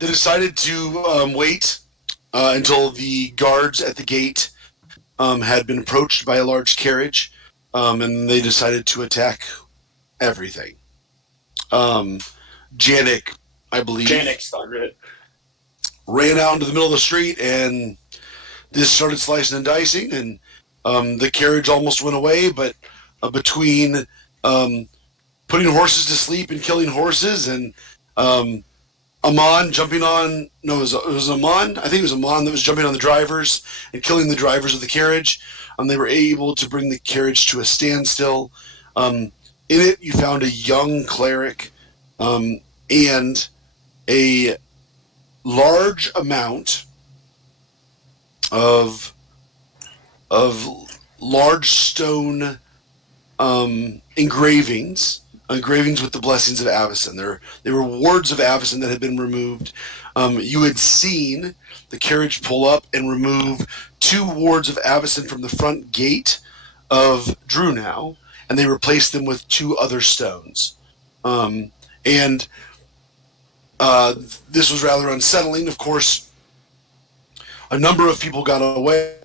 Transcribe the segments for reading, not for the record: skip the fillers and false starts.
they decided to wait until the guards at the gate had been approached by a large carriage, and they decided to attack everything. Janik, I believe, Janik started it. ran out into the middle of the street and just started slicing and dicing, and the carriage almost went away, but between putting horses to sleep and killing horses, and Amon jumping on, no, it was Amon, I think it was Amon that was jumping on the drivers and killing the drivers of the carriage, they were able to bring the carriage to a standstill. In it, you found a young cleric and a large amount of large stone engravings with the blessings of Avacyn. They were wards of Avacyn that had been removed. You had seen the carriage pull up and remove 2 wards of Avacyn from the front gate of Drunau, and they replaced them with 2 other stones. And this was rather unsettling. Of course, a number of people got away.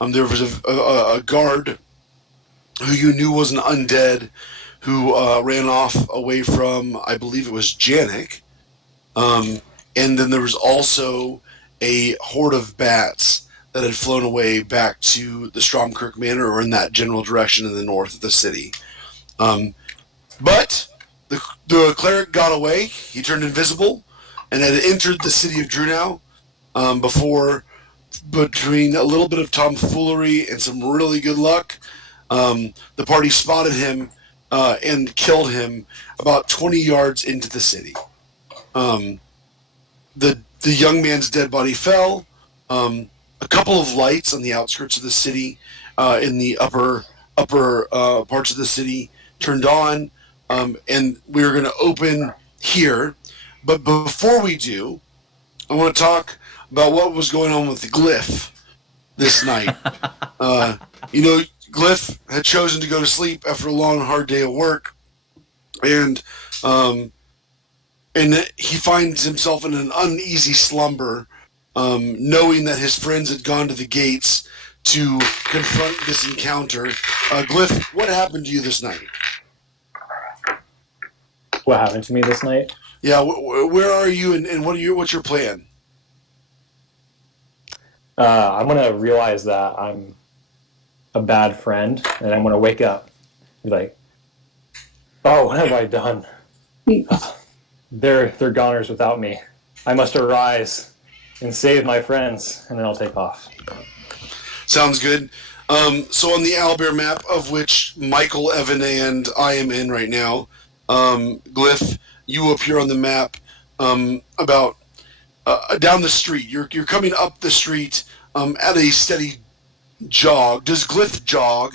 There was a guard who you knew was an undead who ran off away from, I believe it was Janik. And then there was also a horde of bats that had flown away back to the Stromkirk Manor, or in that general direction in the north of the city. But the cleric got away. He turned invisible and had entered the city of Drunau before, between a little bit of tomfoolery and some really good luck, the party spotted him and killed him about 20 yards into the city. The young man's dead body fell. A couple of lights on the outskirts of the city, in the upper parts of the city, turned on, and we're going to open here. But before we do, I want to talk about what was going on with the Glyph this night. Glyph had chosen to go to sleep after a long, hard day of work, and he finds himself in an uneasy slumber, knowing that his friends had gone to the gates to confront this encounter. Glyph, what happened to you this night? What happened to me this night? Yeah, where are you, and what's your plan? I'm going to realize that I'm a bad friend, and I'm going to wake up and be like, oh, what have I done? They're goners without me. I must arise and save my friends, and then I'll take off. Sounds good. So on the Owlbear map, of which Michael, Evan, and I am in right now, Glyph, you appear on the map about down the street. You're coming up the street at a steady jog. Does Glyph jog?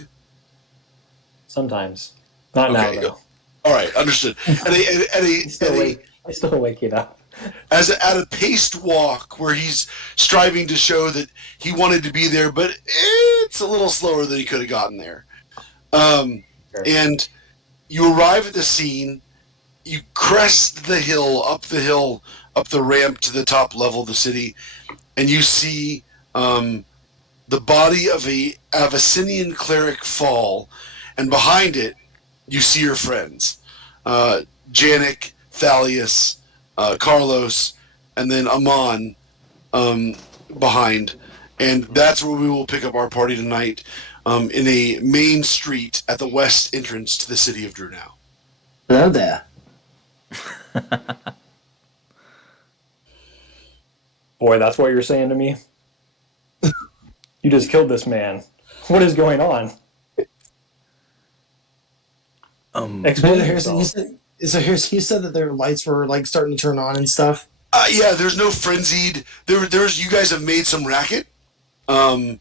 Sometimes. Not now, though. All right, understood. I'm still waking up. At a paced walk where he's striving to show that he wanted to be there, but it's a little slower than he could have gotten there. Sure. And you arrive at the scene. You crest the hill, up the ramp to the top level of the city, and you see the body of a Avacinian cleric fall, and behind it, you see your friends, Janik, Thalius, Carlos, and then Amon behind. And that's where we will pick up our party tonight, in a main street at the west entrance to the city of Drunau. Hello there. Boy, that's what you're saying to me? You just killed this man. What is going on? Explain yourself. You said that their lights were like starting to turn on and stuff. Yeah, there's no frenzied. There's you guys have made some racket, and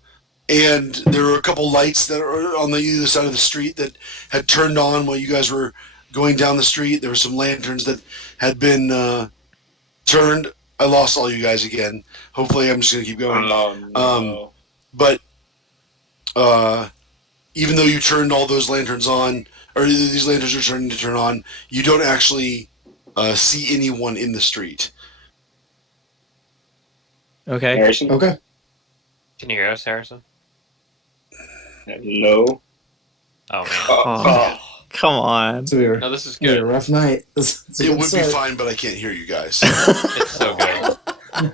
there were a couple lights that are on the either side of the street that had turned on while you guys were going down the street. There were some lanterns that had been turned. I lost all you guys again. Hopefully, I'm just gonna keep going. No. But even though you turned all those lanterns on, or these lanterns are starting to turn on, you don't actually see anyone in the street. Okay. Harrison? Okay. Can you hear us, Harrison? Hello? Oh man. Oh, come on. It's gonna No, this is be a good. rough night. It's a It good would be start. fine, but I can't hear you guys. It's so good.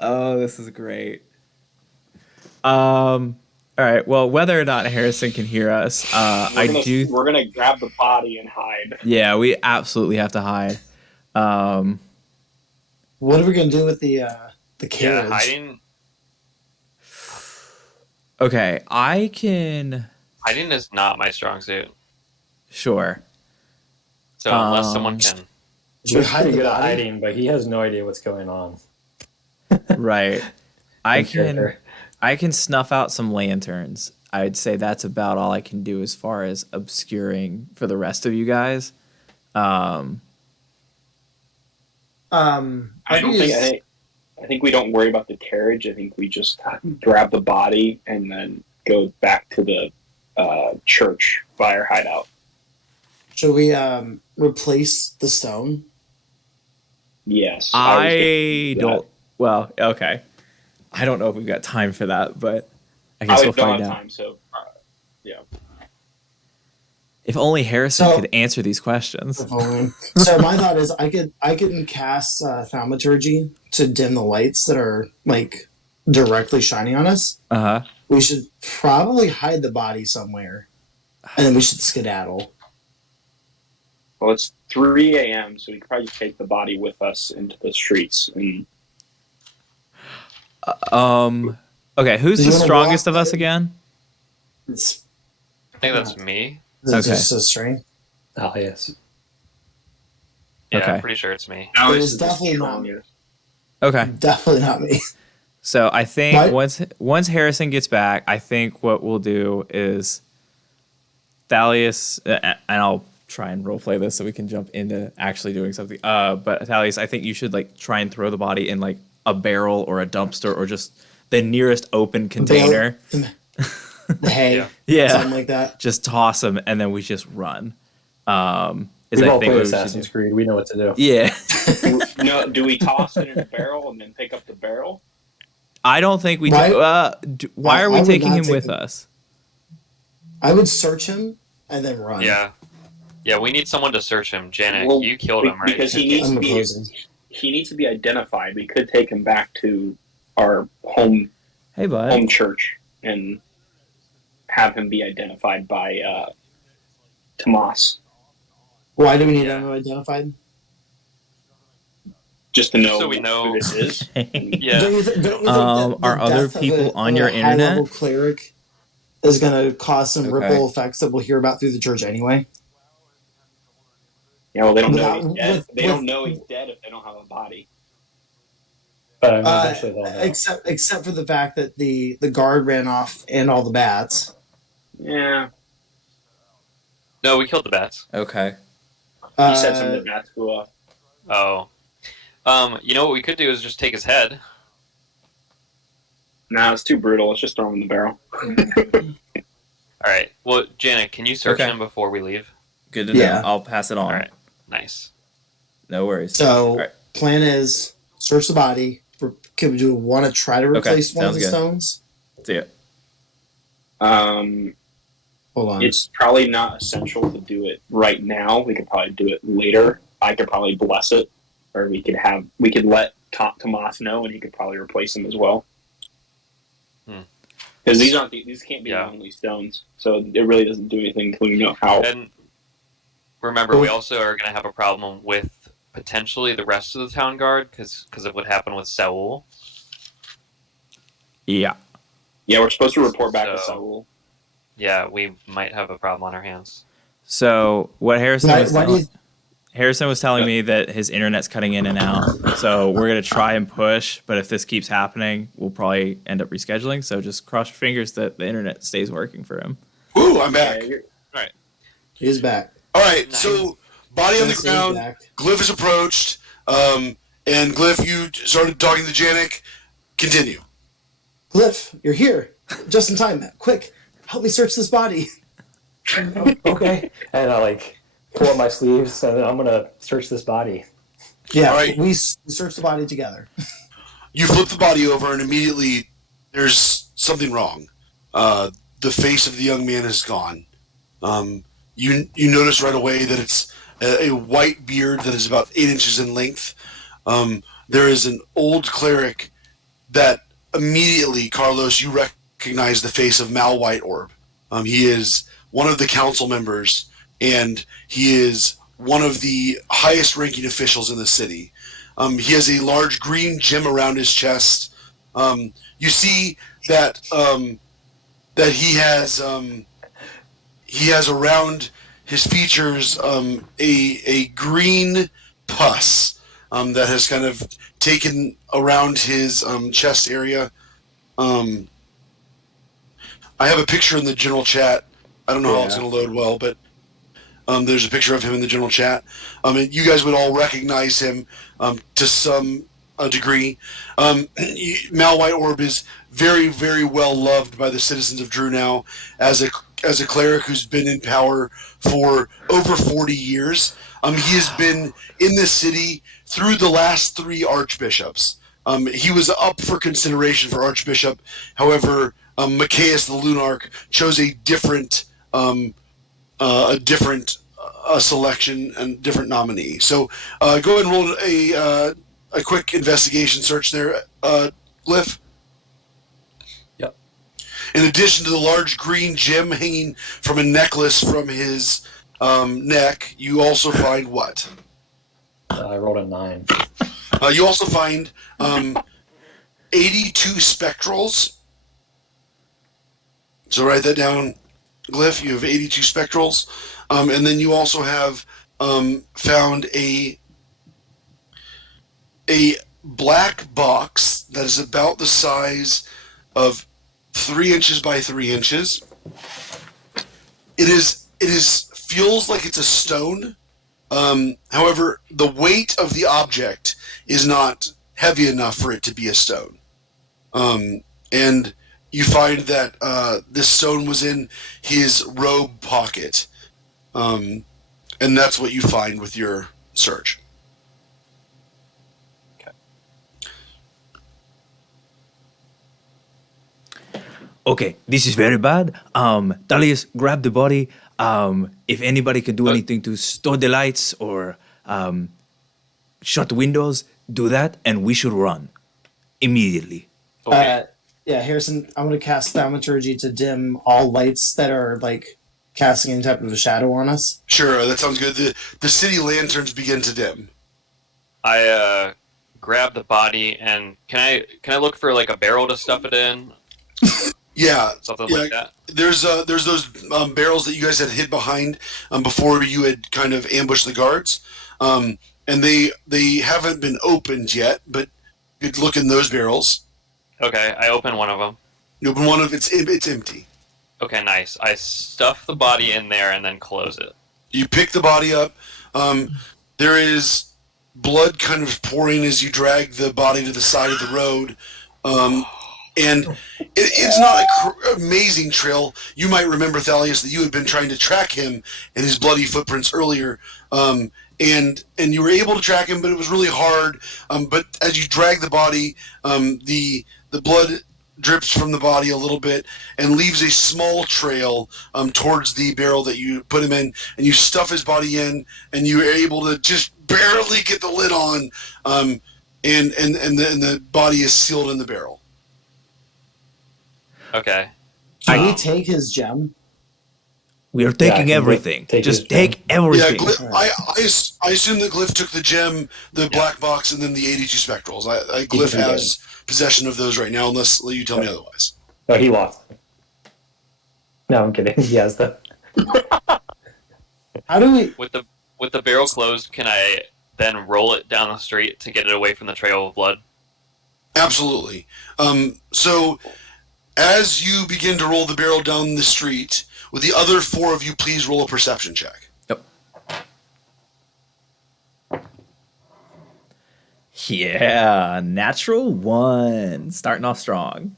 Oh, this is great. All right. Well, whether or not Harrison can hear us, We're gonna grab the body and hide. Yeah, we absolutely have to hide. What are we gonna do with the Yeah, carriage? hiding Okay, I can. is not my strong suit. Sure. So unless someone can, Should we He's hide pretty the good at body? hiding, but he has no idea what's going on. Right. I Good character. can snuff out some lanterns. I'd say that's about all I can do as far as obscuring for the rest of you guys. I think we don't worry about the carriage. I think we just grab the body and then go back to the church by our hideout. Should we replace the stone? Yes. I don't. Well, okay. I don't know if we've got time for that, but I guess I we'll don't find have out. time, so yeah. If only Harrison So- could answer these questions. So my thought is I can cast thaumaturgy to dim the lights that are like directly shining on us. Uh huh. We should probably hide the body somewhere, and then we should skedaddle. Well, it's 3 a.m., so we could probably just take the body with us into the streets. And Okay, who's Do you the wanna strongest walk of us there? again? It's I think that's me. Okay. just a string. Oh, yes. Yeah, Okay. I'm pretty sure it's me. It is definitely not me. Okay. Definitely not me. So I think Right. once Harrison gets back, I think what we'll do is Thalius, and I'll try and roleplay this so we can jump into actually doing something. But Thalius, I think you should like try and throw the body in like a barrel or a dumpster or just the nearest open container. The hay, Yeah. Yeah, something like that. just toss them and then we just run. Is We've I all think played what we should Assassin's do. Creed. We know what to do. Yeah, No, do we toss it in a barrel and then pick up the barrel? I don't think we. Right. Why are I we would taking not him take with him. us? I would search him and then run. Yeah. Yeah, we need someone to search him. Janet, Well, you killed him, right? Because he needs I'm to be opposing. he needs to be identified. We could take him back to our home Hey, bud. church and have him be identified by Tomas, Why do we need Yeah. him identified? just to know, So we know- who this is. Yeah. Don't you think Are the other death of people on your a internet? high-level cleric is going to cause some Okay. ripple effects that we'll hear about through the church anyway? Yeah, well, they don't know Without- he's dead. with- They with- don't know he's dead if they don't have a body. But I mean, eventually they'll know. Except for the fact that the guard ran off and all the bats. Yeah, No, we killed the bats. Okay. he said some of the bats flew off. Oh. You know what we could do is just take his head. Nah, it's too brutal. Let's just throw him in the barrel. All right. Well, Janet, can you search Okay. him before we leave? Good to Yeah. know. I'll pass it on. All right. Nice. No worries. So, Alright. plan is search the body. Do we want to try to replace one of the sounds good. stones? See ya. Hold on. It's probably not essential to do it right now. We could probably do it later. I could probably bless it, or we could let Tomas know, and he could probably replace him as well. Because these can't be Yeah. lonely stones, so it really doesn't do anything until we know how. And remember, we also are going to have a problem with potentially the rest of the town guard because of what happened with Saul. Yeah. Yeah, we're supposed to report back to So- Saul. Yeah, we might have a problem on our hands. So what Harrison Why- was why do telling, you- Harrison was telling me that his internet's cutting in and out. So we're gonna try and push, but if this keeps happening, we'll probably end up rescheduling. So just cross your fingers that the internet stays working for him. Woo, I'm back. Yeah, He's back. All right, Nice. so body on the He's ground. back. Glyph is approached, and Glyph, you started talking to Janik. Continue. Glyph, you're here. Just in time. Quick, help me search this body. Okay. And I like pull up my sleeves and I'm gonna search this body. Yeah, All right. we searched the body together. You flip the body over, and immediately there's something wrong. The face of the young man is gone. You notice right away that it's a white beard that is about 8 inches in length. There is an old cleric that immediately, Carlos, you recognize the face of Mal White Orb. He is one of the council members, and he is one of the highest ranking officials in the city. He has a large green gem around his chest. You see that that he has around his features a green pus that has kind of taken around his chest area. I have a picture in the general chat. I don't know how it's going to load well, but there's a picture of him in the general chat. And you guys would all recognize him to some degree. Mal White Orb is very, very well loved by the citizens of Drew now as a cleric who's been in power for over 40 years. He has been in this city through the last 3 archbishops. He was up for consideration for archbishop. However, Macias the Lunarch chose a different selection and different nominee. So go ahead and roll a quick investigation search there, Glyph. Yep. In addition to the large green gem hanging from a necklace from his neck, you also find what? I rolled a 9. You also find 82 spectrals. So write that down, Glyph. You have 82 spectrals. And then you also have found a black box that is about the size of 3 inches by 3 inches. It feels like it's a stone. However, the weight of the object is not heavy enough for it to be a stone. And you find that this stone was in his robe pocket. And that's what you find with your search. Okay, this is very bad. Dalius, grab the body. If anybody can do anything to store the lights or shut the windows, do that, and we should run immediately. Okay. Yeah, Harrison, I'm going to cast Thaumaturgy to dim all lights that are like casting any type of a shadow on us. Sure, that sounds good. The city lanterns begin to dim. I grab the body and can I look for like a barrel to stuff it in? Yeah, Something yeah. like that. There's those barrels that you guys had hid behind before you had kind of ambushed the guards, and they haven't been opened yet. But you could look in those barrels. Okay, I open one of them. You open one of it's empty. Okay, nice. I stuff the body in there and then close it. You pick the body up. There is blood kind of pouring as you drag the body to the side of the road. And it's not an amazing trail. You might remember, Thalius, that you had been trying to track him and his bloody footprints earlier. And you were able to track him, but it was really hard. But as you drag the body, the blood drips from the body a little bit and leaves a small trail towards the barrel that you put him in. And you stuff his body in, and you are able to just barely get the lid on. And the body is sealed in the barrel. Okay. Can we take his gem? We are taking everything. Just take Yeah, everything. I assume that Glyph took the gem, the black box, and then the 82 spectrals. Glyph has possession of those right now, unless you tell me otherwise. No, he lost. No, I'm kidding. He has them. How do we? With the barrel closed, can I then roll it down the street to get it away from the trail of blood? Absolutely. So, as you begin to roll the barrel down the street, would the other 4 of you please roll a perception check? Yep. Yeah, natural 1. Starting off strong.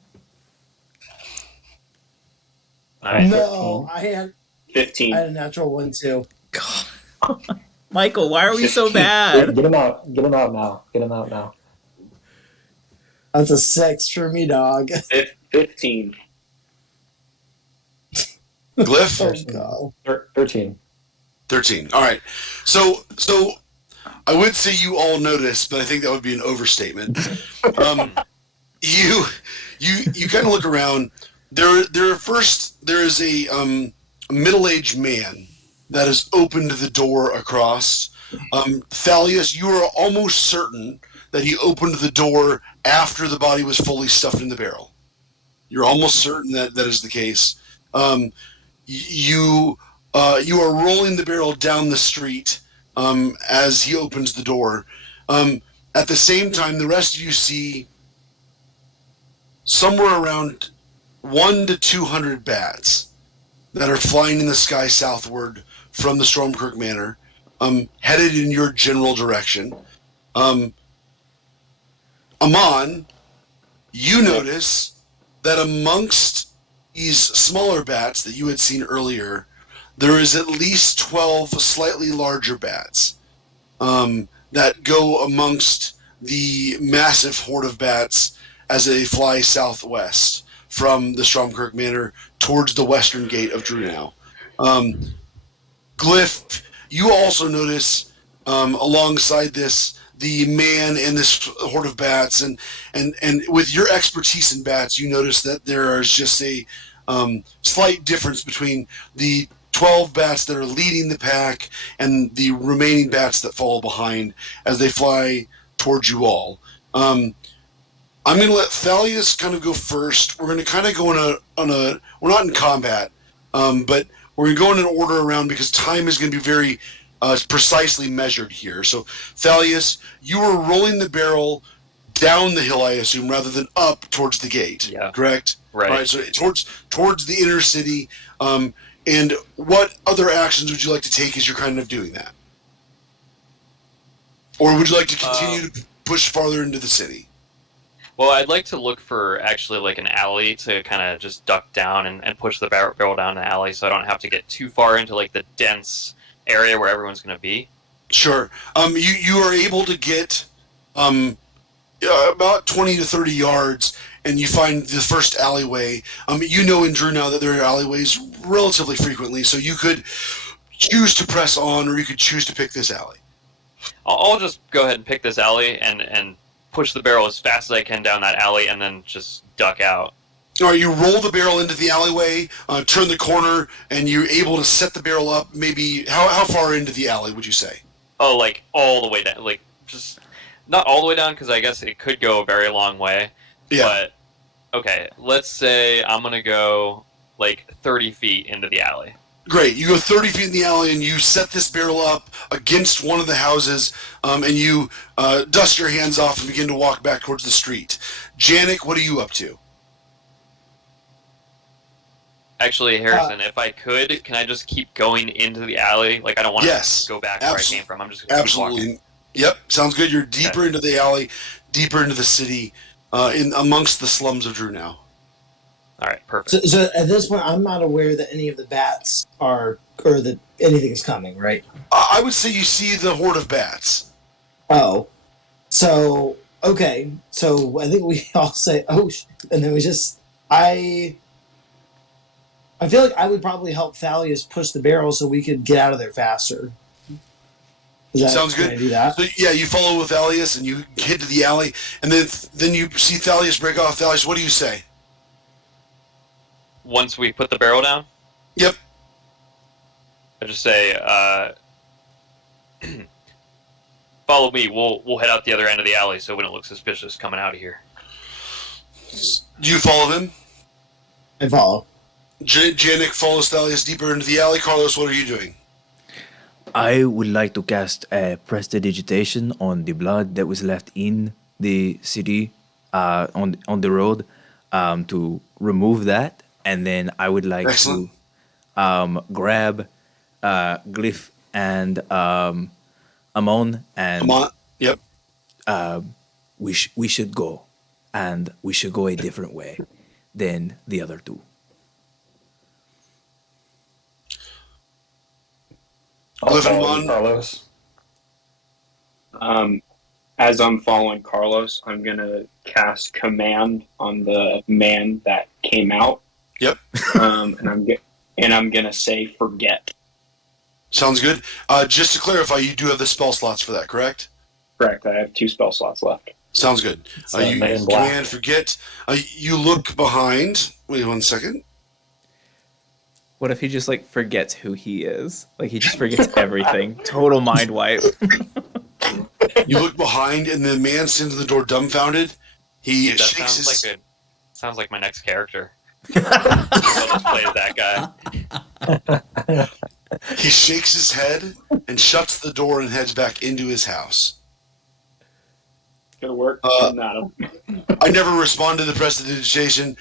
No, I had 15. a natural 1 too. Michael, why are we so bad? Get him out. Get him out now. Get him out now. That's a 6 for me, dog. 15. Glyph? Oh god. 13. 13. All right. So I would say you all noticed, but I think that would be an overstatement. You kind of look around. There is a middle-aged man that has opened the door across. Thalius, you are almost certain that he opened the door after the body was fully stuffed in the barrel. You're almost certain that is the case. You are rolling the barrel down the street as he opens the door. At the same time, the rest of you see somewhere around 100 to 200 bats that are flying in the sky southward from the Stormkirk Manor, headed in your general direction. Amon, you notice that amongst these smaller bats that you had seen earlier, there is at least 12 slightly larger bats that go amongst the massive horde of bats as they fly southwest from the Stormkirk Manor towards the western gate of Drunau. Glyph, you also notice alongside this the man and this horde of bats, and with your expertise in bats, you notice that there is just a slight difference between the 12 bats that are leading the pack and the remaining bats that follow behind as they fly towards you all. I'm going to let Thalius kind of go first. We're going to kind of go on a we're not in combat, but we're going to go in an order around because time is going to be very precisely measured here. So, Thalius, you were rolling the barrel down the hill, I assume, rather than up towards the gate. Yeah. Correct? Right. All right. So towards the inner city. And what other actions would you like to take as you're kind of doing that? Or would you like to continue to push farther into the city? Well, I'd like to look for actually like an alley to kind of just duck down and push the barrel down the alley so I don't have to get too far into like the dense area where everyone's going to be. Sure. You are able to get about 20 to 30 yards, and you find the first alleyway. You know in Drunau that there are alleyways relatively frequently, so you could choose to press on, or you could choose to pick this alley. I'll just go ahead and pick this alley and push the barrel as fast as I can down that alley, and then just duck out. All right, you roll the barrel into the alleyway, turn the corner, and you're able to set the barrel up. Maybe how far into the alley would you say? Oh, like all the way down, like just not all the way down because I guess it could go a very long way. Yeah. But okay, let's say I'm gonna go like 30 feet into the alley. Great. You go 30 feet in the alley and you set this barrel up against one of the houses, and you dust your hands off and begin to walk back towards the street. Janik, what are you up to? Actually, Harrison, if I could, can I just keep going into the alley? Like, I don't want to go back where I came from. I'm just going to keep walking. Yep, sounds good. You're deeper into the alley, deeper into the city, in amongst the slums of Drunau. All right, perfect. So at this point, I'm not aware that any of the bats are, or that anything's coming, right? I would say you see the horde of bats. Oh. So, okay. So I think we all say, oh, and then we just, I feel like I would probably help Thalius push the barrel so we could get out of there faster. Sounds good. Can I do that? So, yeah, you follow with Thalius and you head to the alley, and then you see Thalius break off. Thalius, what do you say? Once we put the barrel down? Yep. I just say, follow me. We'll head out the other end of the alley so we don't look suspicious coming out of here. Do you follow him? I follow. Janik follows Thalius deeper into the alley. Carlos, what are you doing? I would like to cast prestidigitation on the blood that was left in the city on the road to remove that, and then I would like to grab Glyph and Amon, and Yep. We should go, and we should go a different way than the other two. I'll Glyph and follow Amon. you, Carlos. As I'm following Carlos, I'm gonna cast command on the man that came out. Yep. And I'm gonna say forget. Sounds good. Just to clarify, you do have the spell slots for that, correct? Correct. I have 2 spell slots left. Sounds good. You Men in Black. command forget. You look behind. Wait 1 second. What if he just like forgets who he is? Like he just forgets everything. Total mind wipe. You look behind, and the man stands in the door, dumbfounded. He Dude, that shakes his. sounds like my next character. I'll just play as that guy. He shakes his head and shuts the door and heads back into his house. Gonna work. No. I never respond to the prestidigitation.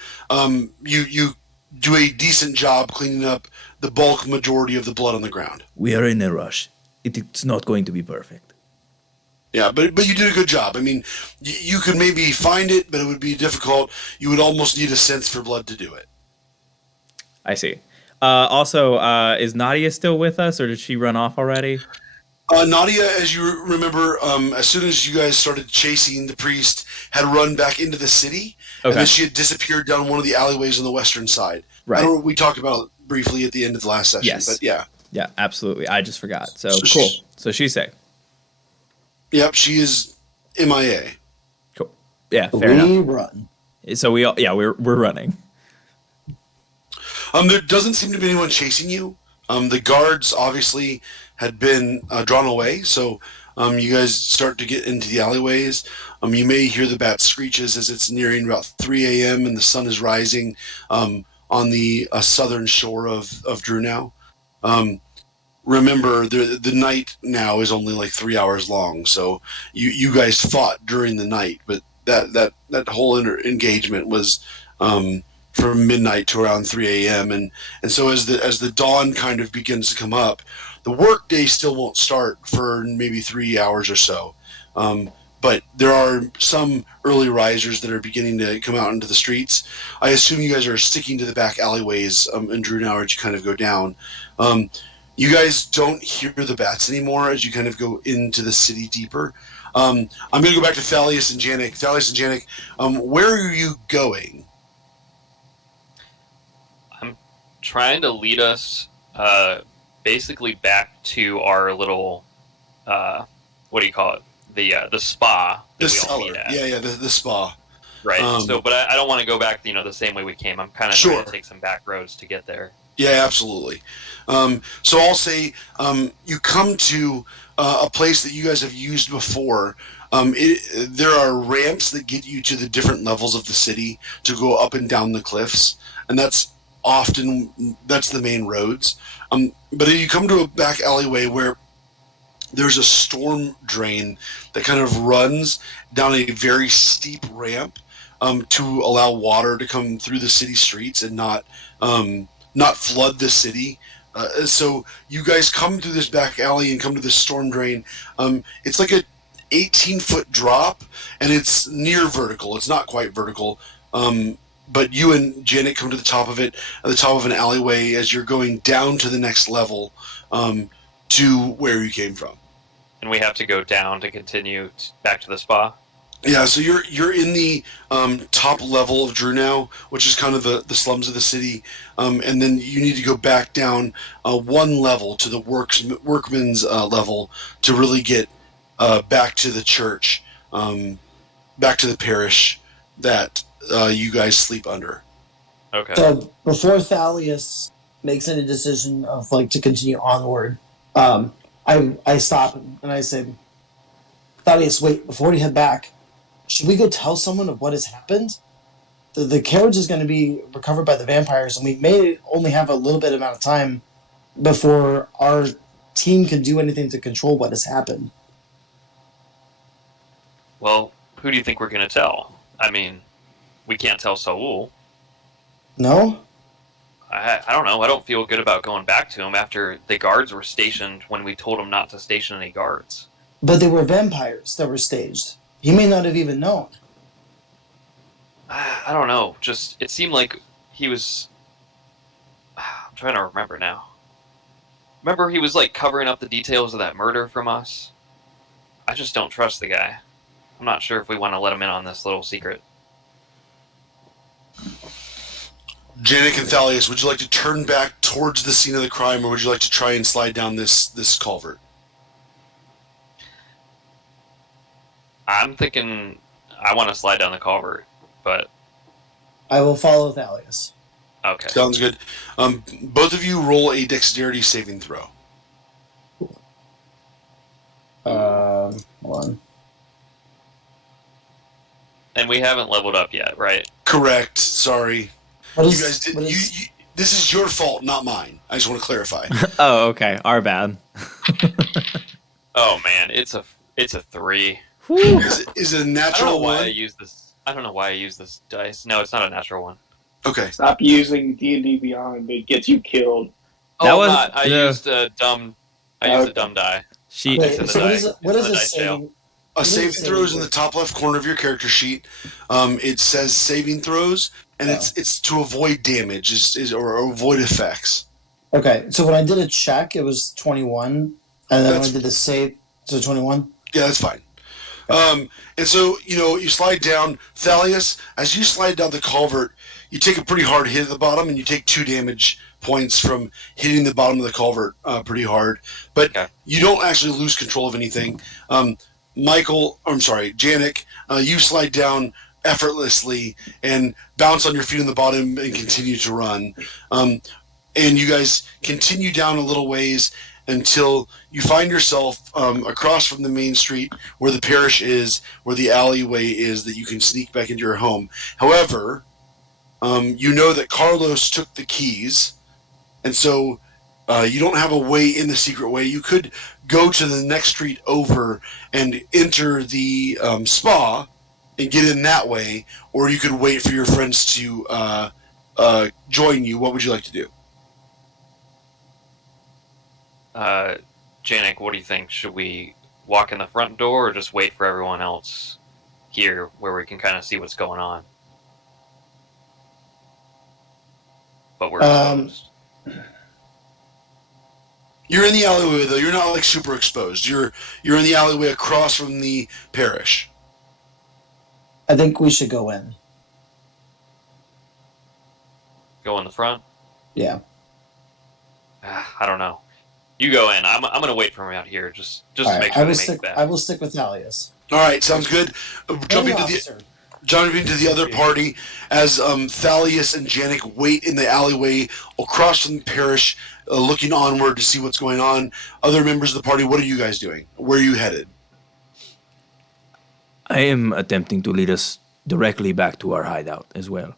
You do a decent job cleaning up the bulk majority of the blood on the ground. We are in a rush. It's not going to be perfect. Yeah, but you did a good job. I mean, you could maybe find it, but it would be difficult. You would almost need a sense for blood to do it. I see. Also, is Nadia still with us, or did she run off already? Nadia, as you remember, as soon as you guys started chasing the priest, had run back into the city, and then she had disappeared down one of the alleyways on the western side. Right. I don't know, we talked about it briefly at the end of the last session, Yes. but yeah. Yeah, absolutely. I just forgot. So So cool. she- So she's safe. Yep, she is MIA. Cool. Yeah, fair enough. We run. So we're running. There doesn't seem to be anyone chasing you. The guards obviously had been drawn away, so you guys start to get into the alleyways. You may hear the bat screeches as it's nearing about 3 a.m. and the sun is rising on the southern shore of Drew now. Remember, the night now is only like 3 hours long, so you guys fought during the night, but that whole engagement was from midnight to around 3 a.m. and so as the dawn kind of begins to come up, the work day still won't start for maybe 3 hours or so. But there are some early risers that are beginning to come out into the streets. I assume you guys are sticking to the back alleyways in Drew now as you kind of go down. You guys don't hear the bats anymore as you kind of go into the city deeper. I'm going to go back to Thalius and Janik. Thalius and Janik, where are you going? I'm trying to lead us basically back to our little what do you call it? The spa that The we all cellar. meet at. Yeah, the spa. Right. Um, But I don't want to go back, the same way we came. I'm kind of trying to take some back roads to get there. Yeah, absolutely. So I'll say you come to a place that you guys have used before. There are ramps that get you to the different levels of the city to go up and down the cliffs, and that's the main roads. But you come to a back alleyway where there's a storm drain that kind of runs down a very steep ramp to allow water to come through the city streets and not flood the city. So you guys come through this back alley and come to this storm drain. It's like a 18-foot drop, and it's near vertical. It's not quite vertical. But you and Janet come to the top of it, at the top of an alleyway as you're going down to the next level to where you came from. And we have to go down to continue back to the spa. Yeah, so you're in the top level of Drew now, which is kind of the slums of the city, and then you need to go back down one level to the workman's level to really get back to the church, back to the parish that you guys sleep under. Okay. So before Thalius makes any decision of to continue onward, I stop him and I say, Thalius, wait, before we head back, should we go tell someone of what has happened? The carriage is going to be recovered by the vampires, and we may only have a little bit amount of time before our team can do anything to control what has happened. Well, who do you think we're going to tell? I mean, we can't tell Saul. No? I don't know. I don't feel good about going back to him after the guards were stationed when we told him not to station any guards. But they were vampires that were staged. He may not have even known. I don't know. Just, it seemed like he was... I'm trying to remember now. Remember he was, covering up the details of that murder from us? I just don't trust the guy. I'm not sure if we want to let him in on this little secret. Janik and Thalius, would you like to turn back towards the scene of the crime, or would you like to try and slide down this culvert? I'm thinking I want to slide down the culvert, but I will follow Thalius. okay. Sounds good. Both of you roll a dexterity saving throw. One. And we haven't leveled up yet, right? Correct. Sorry. What You is, guys did. what is- This is your fault, not mine. I just want to clarify. Oh, okay. Our bad. Oh man, it's a 3. Is it a I don't natural know why I one? use this. I don't know why I use this dice. No, it's not a natural one. Okay. Stop using D&D Beyond. It gets you killed. That Oh, was- I'm not. I no. used a dumb. I used a dumb die. She. It's in Wait, the so what die. is it? What It's is in a the dice jail. saving? A What is saving saving throw is in throw? the top left corner of your character sheet. It says saving throws, and it's to avoid damage or avoid effects. Okay, so when I did a check, it was 21, and then when I did the save, so 21. Yeah, that's fine. And so, you slide down. Thalius, as you slide down the culvert, you take a pretty hard hit at the bottom, and you take 2 damage points from hitting the bottom of the culvert pretty hard. But Okay. you don't actually lose control of anything. Janik, you slide down effortlessly and bounce on your feet on the bottom and continue to run. And you guys continue down a little ways until you find yourself across from the main street where the parish is, where the alleyway is that you can sneak back into your home. However, you know that Carlos took the keys, and so you don't have a way in the secret way. You could go to the next street over and enter the spa and get in that way, or you could wait for your friends to join you. What would you like to do? Janik, what do you think? Should we walk in the front door or just wait for everyone else here where we can kind of see what's going on? But we're exposed. You're in the alleyway, though. You're not like super exposed. You're in the alleyway across from the parish. I think we should go in. Go in the front? Yeah. I don't know. You go in. I'm gonna wait for him out here. Just All to right, make sure I we will make stick. it back. I will stick with Thalius. All right, sounds good. Jumping Officer. to the other party as Thalius and Janik wait in the alleyway across from the parish, looking onward to see what's going on. Other members of the party, what are you guys doing? Where are you headed? I am attempting to lead us directly back to our hideout as well.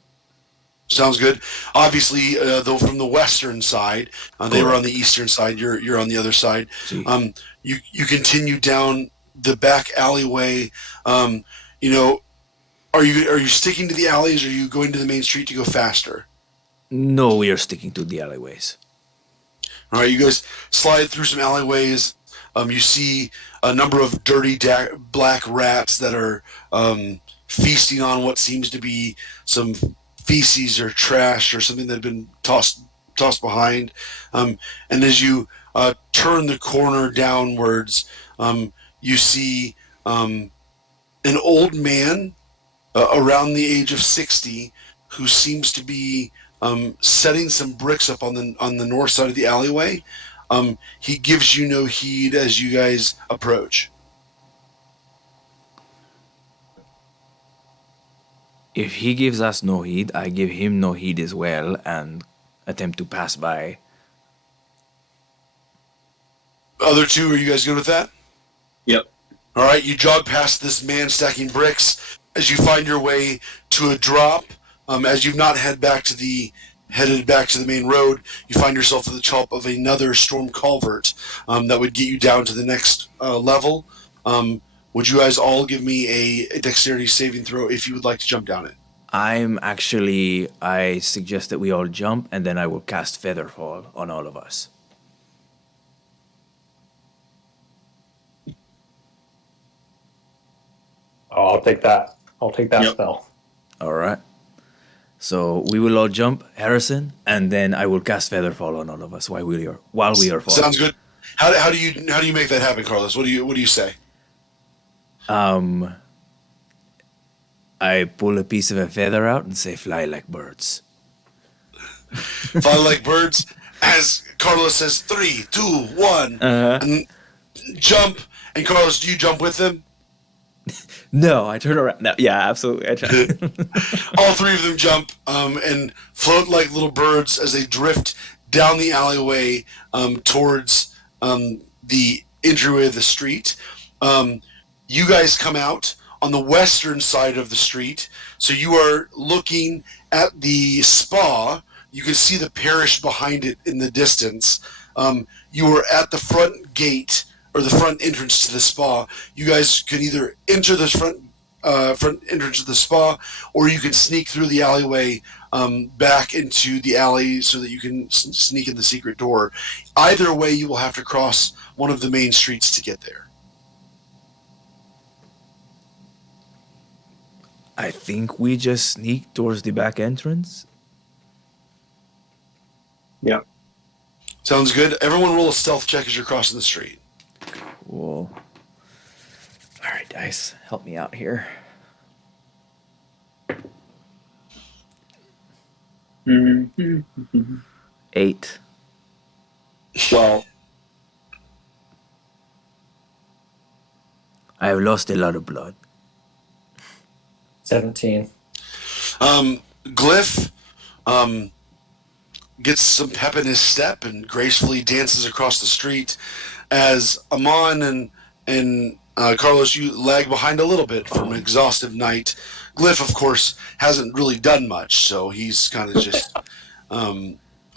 Sounds good. Obviously, though, from the western side, they were on the eastern side. You're on the other side. See. You continue down the back alleyway. Are you sticking to the alleys, or are you going to the main street to go faster? No, we are sticking to the alleyways. All right, you guys slide through some alleyways. You see a number of dirty black rats that are feasting on what seems to be some feces or trash or something that had been tossed behind. And as you turn the corner downwards, you see an old man around the age of 60 who seems to be setting some bricks up on the north side of the alleyway. He gives you no heed as you guys approach. If he gives us no heed, I give him no heed as well and attempt to pass by. Other two, are you guys good with that? Yep. All right, you jog past this man stacking bricks as you find your way to a drop. As you've not headed back to the main road, you find yourself at the top of another storm culvert that would get you down to the next level. Would you guys all give me a dexterity saving throw if you would like to jump down it? I suggest that we all jump and then I will cast Featherfall on all of us. Oh, I'll take that. I'll take that Yep. spell. All right. So we will all jump, Harrison, and then I will cast Featherfall on all of us while we are falling. Sounds good. How do you make that happen, Carlos? What do you say? I pull a piece of a feather out and say, "Fly like birds." Fly like birds. As Carlos says, 3, 2, 1, and jump. And Carlos, do you jump with them? No, I turn around. No, yeah, absolutely. I try. All three of them jump and float like little birds as they drift down the alleyway towards the entryway of the street. You guys come out on the western side of the street, so you are looking at the spa. You can see the parish behind it in the distance. You are at the front gate, or the front entrance to the spa. You guys can either enter the front entrance of the spa, or you can sneak through the alleyway back into the alley so that you can sneak in the secret door. Either way, you will have to cross one of the main streets to get there. I think we just sneak towards the back entrance. Yeah. Sounds good. Everyone roll a stealth check as you're crossing the street. Cool. All right, dice, help me out here. 8. Well, I have lost a lot of blood. 17. Glyph gets some pep in his step and gracefully dances across the street as Amon and Carlos, you lag behind a little bit from an exhaustive night. Glyph, of course, hasn't really done much, so he's kind of just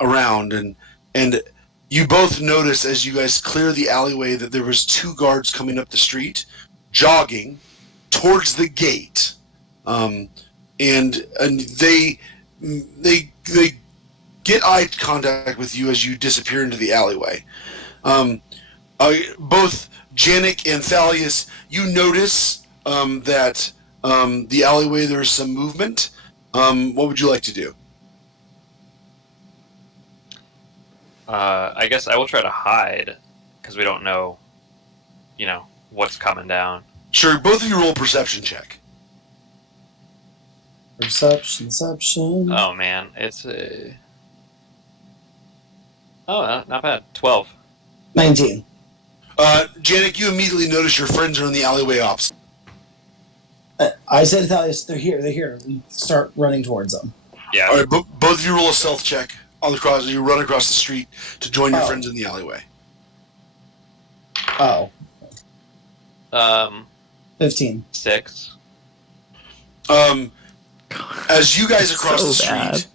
around. And you both notice as you guys clear the alleyway that there was 2 guards coming up the street, jogging towards the gate. And they get eye contact with you as you disappear into the alleyway. Both Janik and Thalius, you notice that the alleyway there's some movement. What would you like to do? I guess I will try to hide because we don't know, what's coming down. Sure, both of you roll a perception check. Perception. Oh man, it's not bad. 12. 19. Janik, you immediately notice your friends are in the alleyway opposite. I said to Thalius, they're here. We start running towards them. Yeah. All right, both of you roll a stealth check on the cross. You run across the street to join your friends in the alleyway. Oh. 15. 6. As you guys across the street,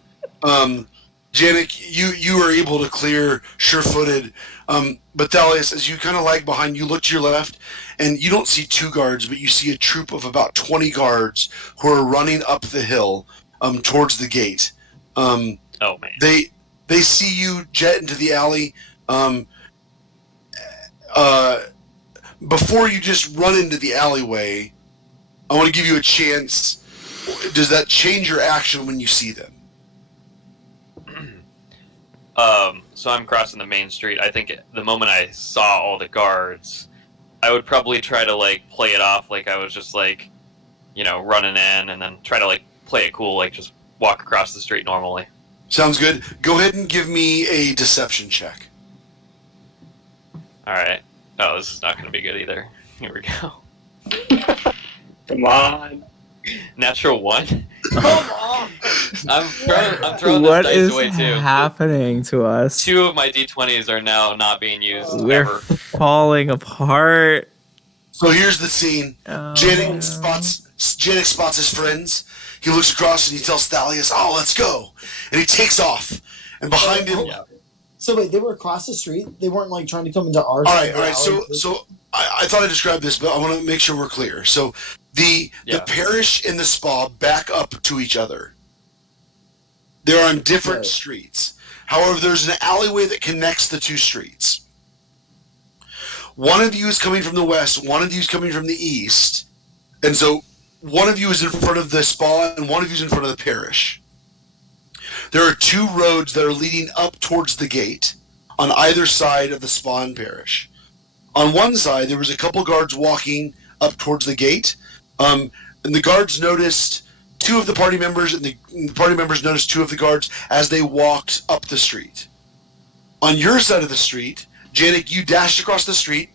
Janik, you are able to clear sure-footed. But Thalius, as you kind of lag behind, you look to your left, and you don't see 2 guards, but you see a troop of about 20 guards who are running up the hill towards the gate. Oh man. They see you jet into the alley. Before you just run into the alleyway, I want to give you a chance. Does that change your action when you see them? So I'm crossing the main street. I think the moment I saw all the guards, I would probably try to play it off like I was just running in, and then try to play it cool, just walk across the street normally. Sounds good. Go ahead and give me a deception check. All right. Oh, this is not going to be good either. Here we go. come on. Natural 1. Come on. I'm throwing What this dice is away too. happening to us? 2 of my D20s are now not being used We're ever. falling apart. So here's the scene. Oh, Janik spots his friends. He looks across and he tells Thalius, "Oh, let's go!" And he takes off. And behind him, So wait, they were across the street. They weren't trying to come into our. all right. So I thought I described this, but I want to make sure we're clear. So the parish and the spa back up to each other. They're on different streets. However, there's an alleyway that connects the 2 streets. One of you is coming from the west, one of you is coming from the east. And so one of you is in front of the spa and one of you is in front of the parish. There are 2 roads that are leading up towards the gate on either side of the spa and parish. On one side, there was a couple guards walking up towards the gate. And the guards noticed two of the party members, and the party members noticed two of the guards as they walked up the street. On your side of the street, Janik, you dashed across the street,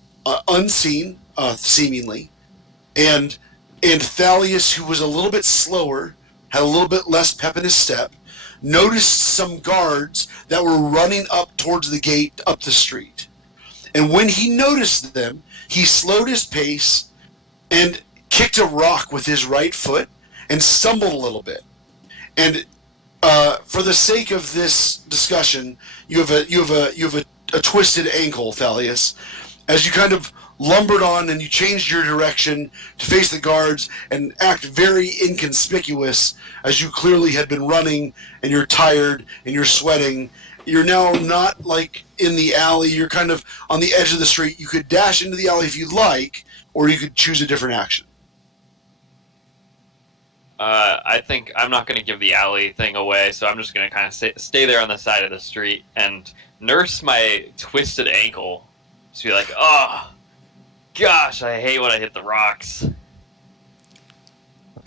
unseen, seemingly, and Thalius, who was a little bit slower, had a little bit less pep in his step, noticed some guards that were running up towards the gate up the street. And when he noticed them, he slowed his pace and kicked a rock with his right foot and stumbled a little bit. And for the sake of this discussion, you have a twisted ankle, Thalius, as you kind of lumbered on and you changed your direction to face the guards and act very inconspicuous, as you clearly had been running and you're tired and you're sweating. You're now not like in the alley, you're kind of on the edge of the street. You could dash into the alley if you'd like, or you could choose a different action. I think I'm not going to give the alley thing away, so I'm just going to kind of stay there on the side of the street and nurse my twisted ankle. Just be like, oh, gosh, I hate when I hit the rocks.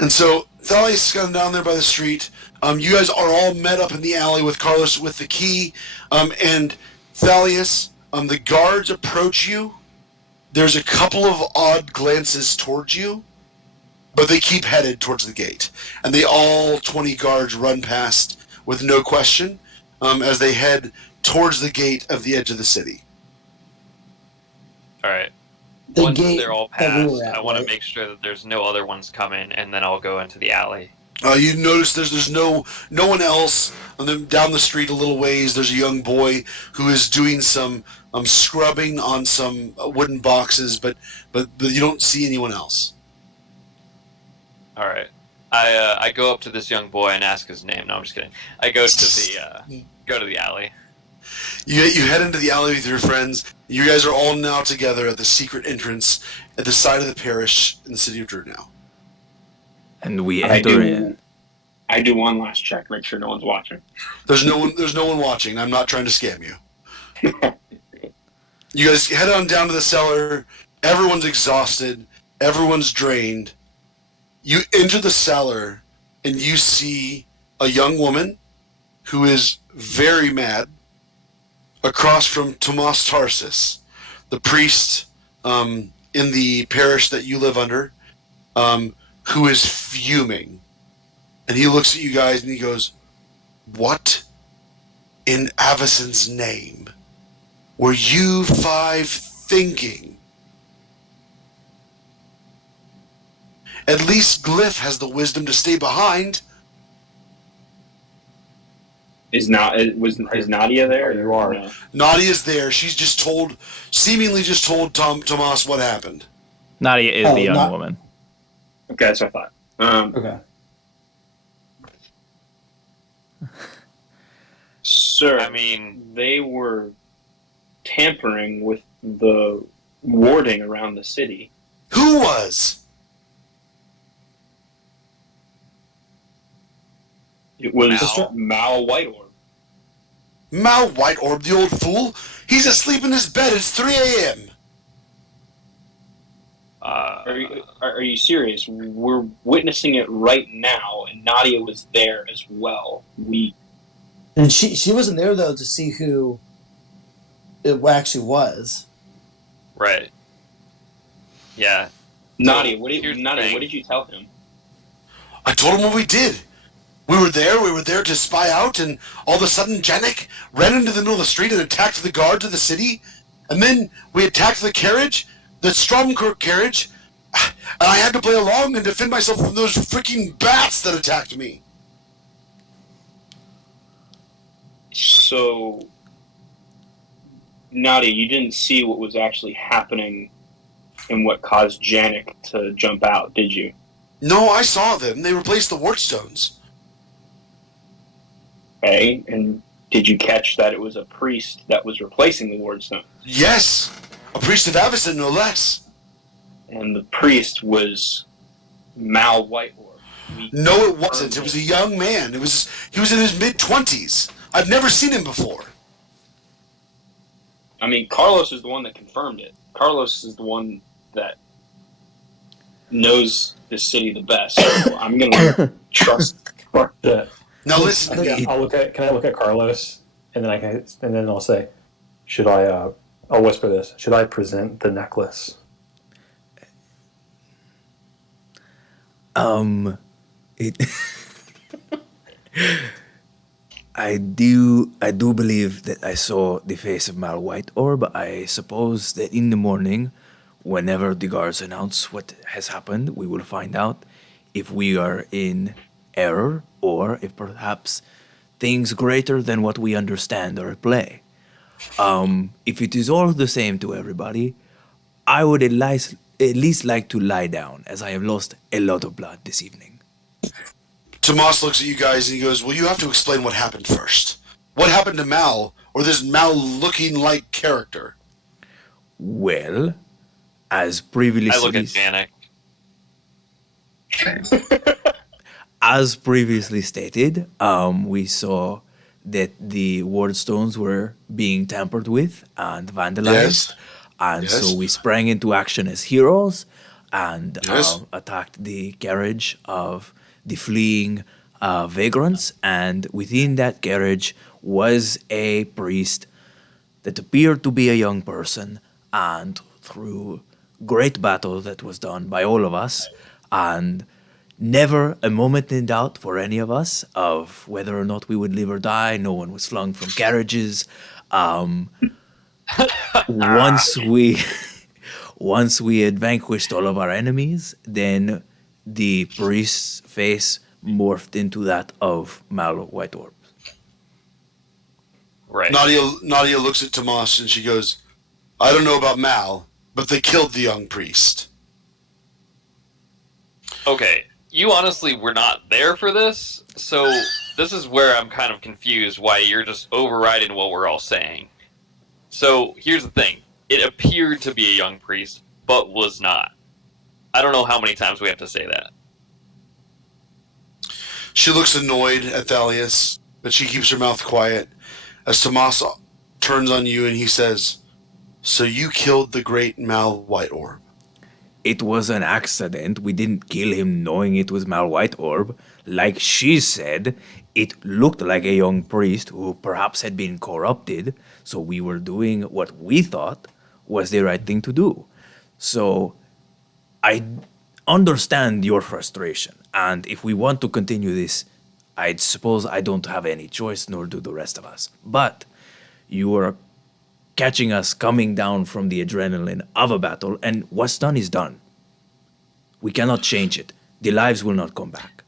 And so Thalius is kind of down there by the street. You guys are all met up in the alley with Carlos with the key. And Thalius, the guards approach you. There's a couple of odd glances towards you, but they keep headed towards the gate. And they all 20 guards run past with no question as they head towards the gate of the edge of the city. All right. The Once gate they're all that we passed, were at, I want right? to make sure that there's no other ones coming, and then I'll go into the alley. You notice there's no one else down the street a little ways. There's a young boy who is doing some scrubbing on some wooden boxes, but you don't see anyone else. All right. I go up to this young boy and ask his name. No, I'm just kidding. I go to the alley. You head into the alley with your friends. You guys are all now together at the secret entrance at the side of the parish in the city of Drew now. And we enter in. I do one last check, make sure no one's watching. There's no one watching. I'm not trying to scam you. You guys head on down to the cellar. Everyone's exhausted. Everyone's drained. You enter the cellar and you see a young woman who is very mad across from Tomas Tarsus, the priest in the parish that you live under, who is fuming. And he looks at you guys and he goes, "What in Avacyn's name were you five thinking? At least Glyph has the wisdom to stay behind." Is Nadia there? You are. No? Nadia's there. She's seemingly just told Tomas what happened. Nadia is the young woman. Okay, that's what I thought. Okay. Sir, I mean, they were tampering with the warding around the city. Who was? It was Mal. Mal Whiteorb. Mal Whiteorb, the old fool? He's asleep in his bed. It's 3 a.m. Are you serious? We're witnessing it right now, and Nadia was there as well. And she wasn't there though to see who it actually was. right. Yeah. Nadia, here's the thing. what did you tell him? I told him what we did. We were there to spy out, and all of a sudden Janik ran into the middle of the street and attacked the guards of the city. And then we attacked the carriage, the Stromkirk carriage, and I had to play along and defend myself from those freaking bats that attacked me. So, Nadia, you didn't see what was actually happening and what caused Janik to jump out, did you? No, I saw them. They replaced the Wartstones. Okay, and did you catch that it was a priest that was replacing the Wardstone? Yes, a priest of Avacyn, no less. And the priest was Mal Whiteorb. No, it wasn't. It was a young man. He was in his mid-20s. I've never seen him before. I mean, Carlos is the one that confirmed it. Carlos is the one that knows the city the best. So I'm gonna trust. Yeah. Now listen, I'll look at. Can I look at Carlos, and then I'll say, should I? I'll whisper this. Should I present the necklace? It. I do believe that I saw the face of Mal White Orb. I suppose that in the morning, whenever the guards announce what has happened, we will find out if we are in error or if perhaps things greater than what we understand are at play. If it is all the same to everybody, I would at least like to lie down, as I have lost a lot of blood this evening. Tomas looks at you guys and he goes, well, you have to explain what happened first. What happened to Mal, or this Mal-looking like character? Well, as previously I look at Janik. As previously stated, we saw that the ward stones were being tampered with and vandalized. Yes. And Yes. so we sprang into action as heroes and Yes. attacked the carriage of the fleeing vagrants. And within that carriage was a priest that appeared to be a young person. And through great battle that was done by all of us, and never a moment in doubt for any of us of whether or not we would live or die. No one was flung from carriages. Once we once we had vanquished all of our enemies, then the priest's face morphed into that of Mal White Orb. Right. Nadia looks at Tomas and she goes, I don't know about Mal, but they killed the young priest. Okay. You honestly were not there for this, so this is where I'm kind of confused why you're just overriding what we're all saying. So here's the thing. It appeared to be a young priest, but was not. I don't know how many times we have to say that. She looks annoyed at Thalius, but she keeps her mouth quiet as Tomas turns on you and he says, so you killed the great Mal White Orb. It was an accident. We didn't kill him knowing it was Mal White Orb. Like she said, it looked like a young priest who perhaps had been corrupted, so we were doing what we thought was the right thing to do. So I understand your frustration, and if we want to continue this, I suppose I don't have any choice, nor do the rest of us. But you are catching us coming down from the adrenaline of a battle, and what's done is done. We cannot change it. The lives will not come back.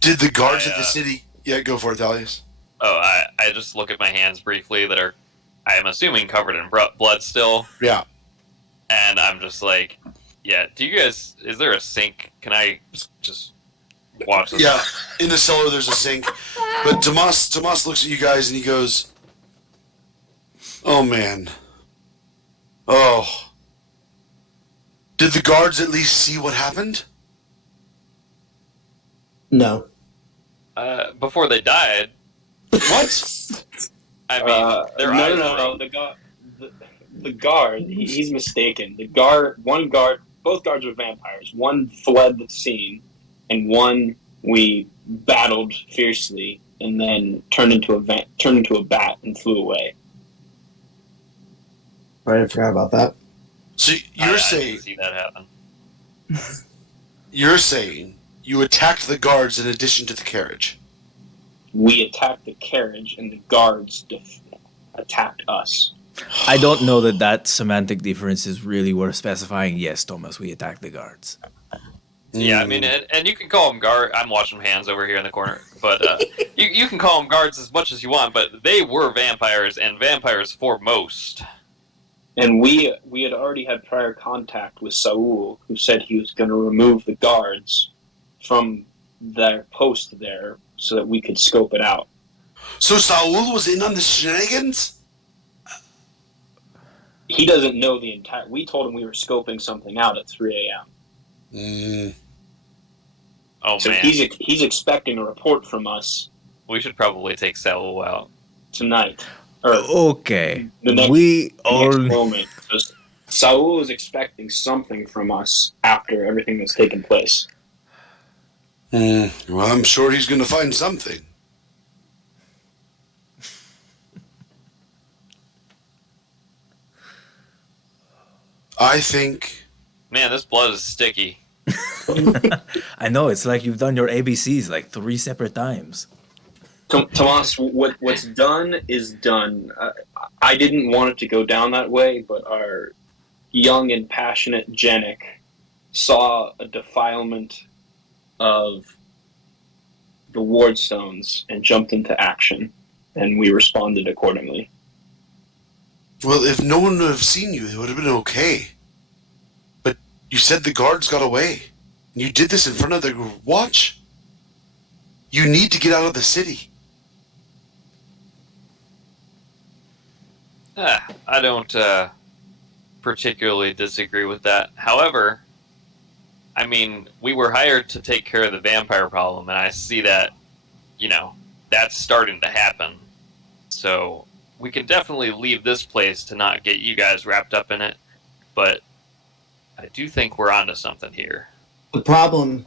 Did the guards at the city... Yeah, go for it, Thalius. Oh, I just look at my hands briefly that are, I am assuming, covered in blood still. Yeah. And I'm just like, yeah, do you guys, is there a sink? Can I just watch this? Yeah, in the cellar there's a sink. But Tomas looks at you guys and he goes, oh, man. Oh. Did the guards at least see what happened? No. Before they died, What? I mean, their eyes No. were- The guard, he's mistaken. Both guards were vampires. One fled the scene, and one we battled fiercely, and then turned into a bat and flew away. Right, I forgot about that. So I you're didn't saying see that happen. you attacked the guards in addition to the carriage. We attacked the carriage, and the guards attacked us. I don't know that semantic difference is really worth specifying. Yes, Thomas, we attacked the guards. Yeah, I mean, and you can call them guard. I'm washing hands over here in the corner, but you can call them guards as much as you want. But they were vampires, and vampires foremost. And we had already had prior contact with Saul, who said he was going to remove the guards from their post there so that we could scope it out. So Saul was in on the shenanigans? He doesn't know the entire... We told him we were scoping something out at 3 a.m. Oh, So man. he's expecting a report from us We should probably take Saul out. tonight. Or Okay, the next, we the next all moment. Just Saul is expecting something from us after everything that's taken place. Well, I'm sure he's going to find something. I think... Man, this blood is sticky. I know, it's like you've done your ABCs like 3 separate times. Tomas, what's done is done. I didn't want it to go down that way, but our young and passionate Janik saw a defilement of the wardstones and jumped into action, and we responded accordingly. Well, if no one would have seen you, it would have been okay. But you said the guards got away. And you did this in front of the watch? You need to get out of the city. I don't particularly disagree with that. However, I mean, we were hired to take care of the vampire problem, and I see that, that's starting to happen. So we can definitely leave this place to not get you guys wrapped up in it, but I do think we're onto something here. The problem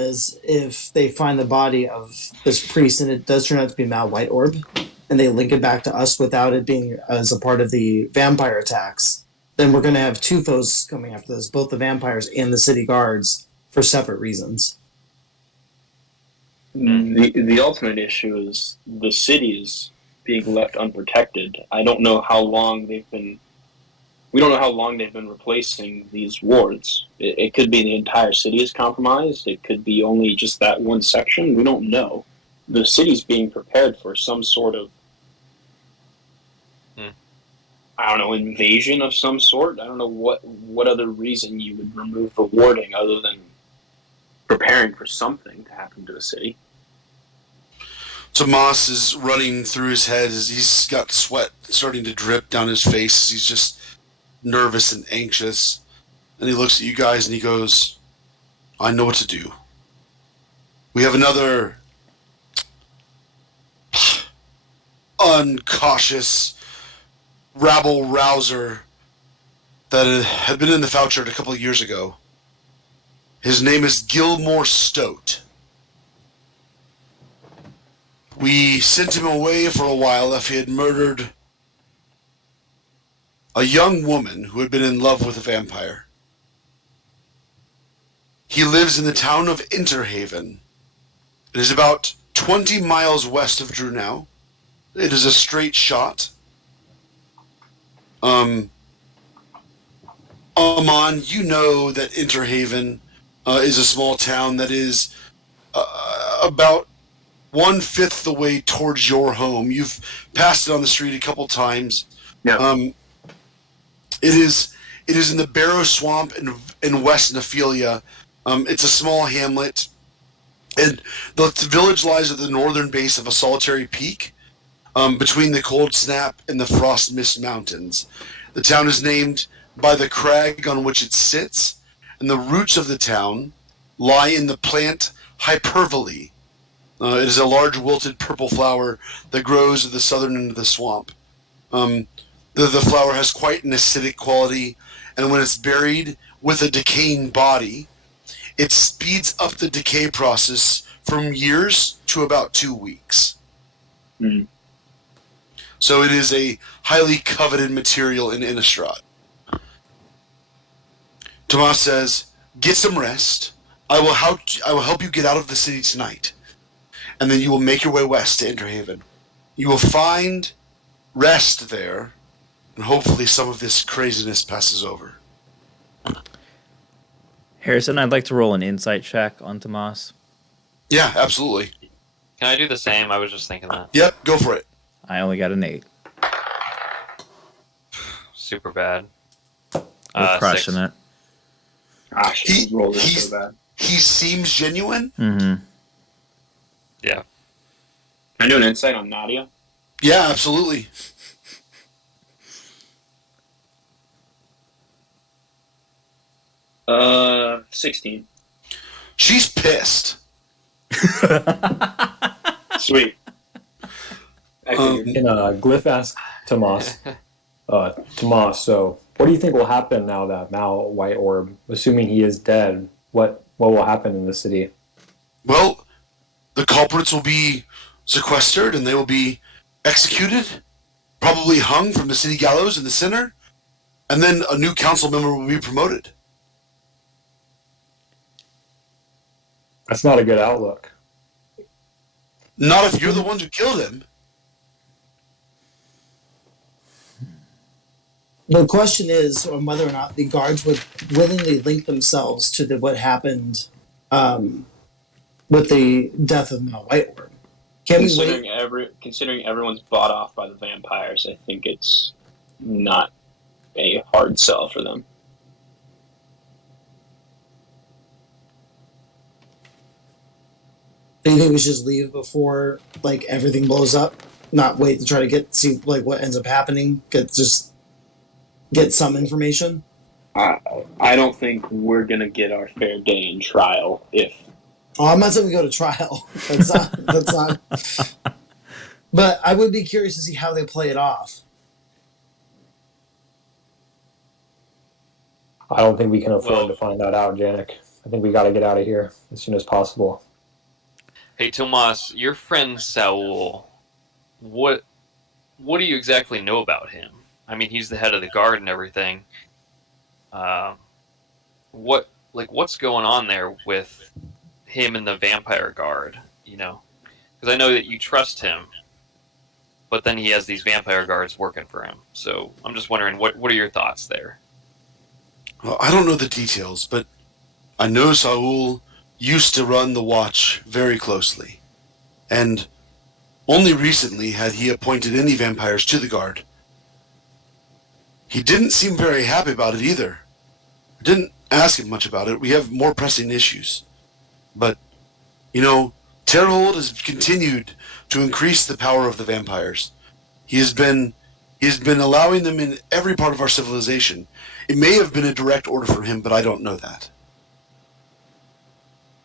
is if they find the body of this priest and it does turn out to be Mal White Orb, and they link it back to us without it being as a part of the vampire attacks, then we're going to have two foes coming after this, both the vampires and the city guards, for separate reasons. The ultimate issue is the city is being left unprotected. I don't know how long they've been... We don't know how long they've been replacing these wards. It could be the entire city is compromised. It could be only just that one section. We don't know. The city's being prepared for some sort of, I don't know, invasion of some sort. I don't know what other reason you would remove the warding other than preparing for something to happen to a city. Tomas is running through his head as he's got sweat starting to drip down his face. He's just nervous and anxious. And he looks at you guys and he goes, I know what to do. We have another uncautious rabble-rouser that had been in the Fouchard a couple of years ago. His name is Gilmore Stoat. We sent him away for a while after he had murdered a young woman who had been in love with a vampire. He lives in the town of Interhaven. It is about 20 miles west of Drunau. It is a straight shot. Amon, you know that Interhaven is a small town that is about 1/5 the way towards your home. You've passed it on the street a couple times. Yeah. It is in the Barrow Swamp in West Nephilia. It's a small hamlet, and the village lies at the northern base of a solitary peak between the Cold Snap and the Frost Mist Mountains. The town is named by the crag on which it sits, and the roots of the town lie in the plant hypervole. It is a large wilted purple flower that grows at the southern end of the swamp. The flower has quite an acidic quality, and when it's buried with a decaying body, it speeds up the decay process from years to about 2 weeks. Mm. So it is a highly coveted material in Innistrad. Tomas says, get some rest. I will help you get out of the city tonight. And then you will make your way west to Interhaven. You will find rest there, and hopefully some of this craziness passes over. Harrison, I'd like to roll an insight check on Tomas. Yeah, absolutely. Can I do the same? I was just thinking that. Yep, go for it. I only got an 8. Super bad. We're crushing 6. it. Gosh, he rolled it so bad. He seems genuine? Mm-hmm. Yeah. Can I do an insight on Nadia? Yeah, absolutely. Uh, 16. She's pissed. Sweet. Can Glyph ask Tomas? Tomas, so What do you think will happen now that Mal White Orb, assuming he is dead? What will happen in the city? Well, the culprits will be sequestered and they will be executed, probably hung from the city gallows in the center, and then a new council member will be promoted. That's not a good outlook. Not if you're the ones who killed him. The question is on whether or not the guards would willingly link themselves to what happened with the death of Mal White Orb. Can we wait? Considering everyone's bought off by the vampires, I think it's not a hard sell for them. Do you think we should just leave before like everything blows up? Not wait to try to see like what ends up happening. Get some information. I don't think we're gonna get our fair day in trial if. Oh, I'm not saying we go to trial. That's not. That's not. But I would be curious to see how they play it off. I don't think we can afford to find that out, Janik. I think we got to get out of here as soon as possible. Hey, Tomas, your friend Saul, what do you exactly know about him? I mean, he's the head of the guard and everything. What's going on there with him and the vampire guard? You know, because I know that you trust him, but then he has these vampire guards working for him. So I'm just wondering, what are your thoughts there? Well, I don't know the details, but I know Saul used to run the watch very closely, and only recently had he appointed any vampires to the guard. He didn't seem very happy about it either. I didn't ask him much about it. We have more pressing issues. But, you know, Terhold has continued to increase the power of the vampires. He has been allowing them in every part of our civilization. It may have been a direct order from him, but I don't know that.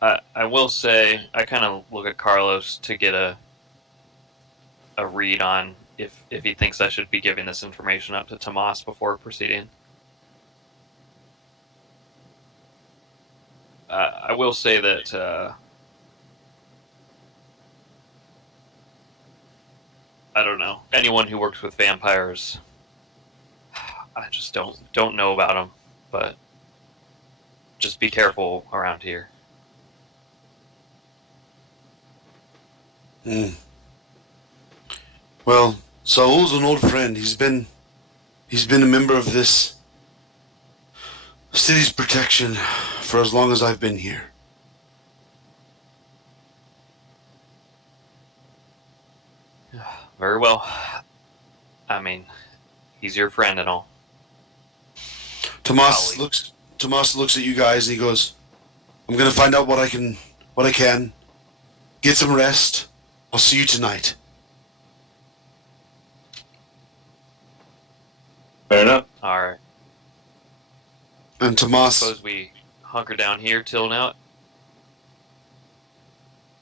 I will say, I kind of look at Carlos to get a read on if he thinks I should be giving this information up to Tomas before proceeding. I will say that I don't know, anyone who works with vampires, I just don't know about them, but just be careful around here. Well, Saul's an old friend. He's been a member of this city's protection for as long as I've been here. Very well. I mean, he's your friend and all. Tomas looks at you guys and he goes, "I'm gonna find out what I can. Get some rest. I'll see you tonight." Fair enough. All right. And Tomas, Suppose we hunker down here till now.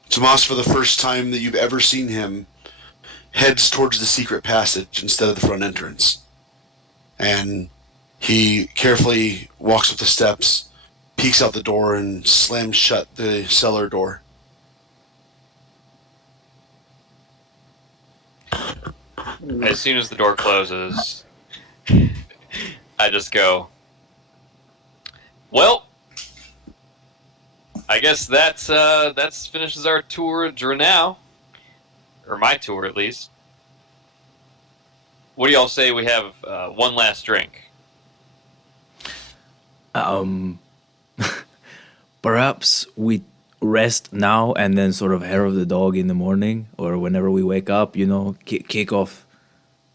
Tomas, for the first time that you've ever seen him, heads towards the secret passage instead of the front entrance. And he carefully walks up the steps, peeks out the door, and slams shut the cellar door. As soon as the door closes, I just go, well, I guess that's finishes our tour of Drenau. Or my tour, at least. What do y'all say we have one last drink? Perhaps we rest now and then sort of hair of the dog in the morning or whenever we wake up, you know, kick off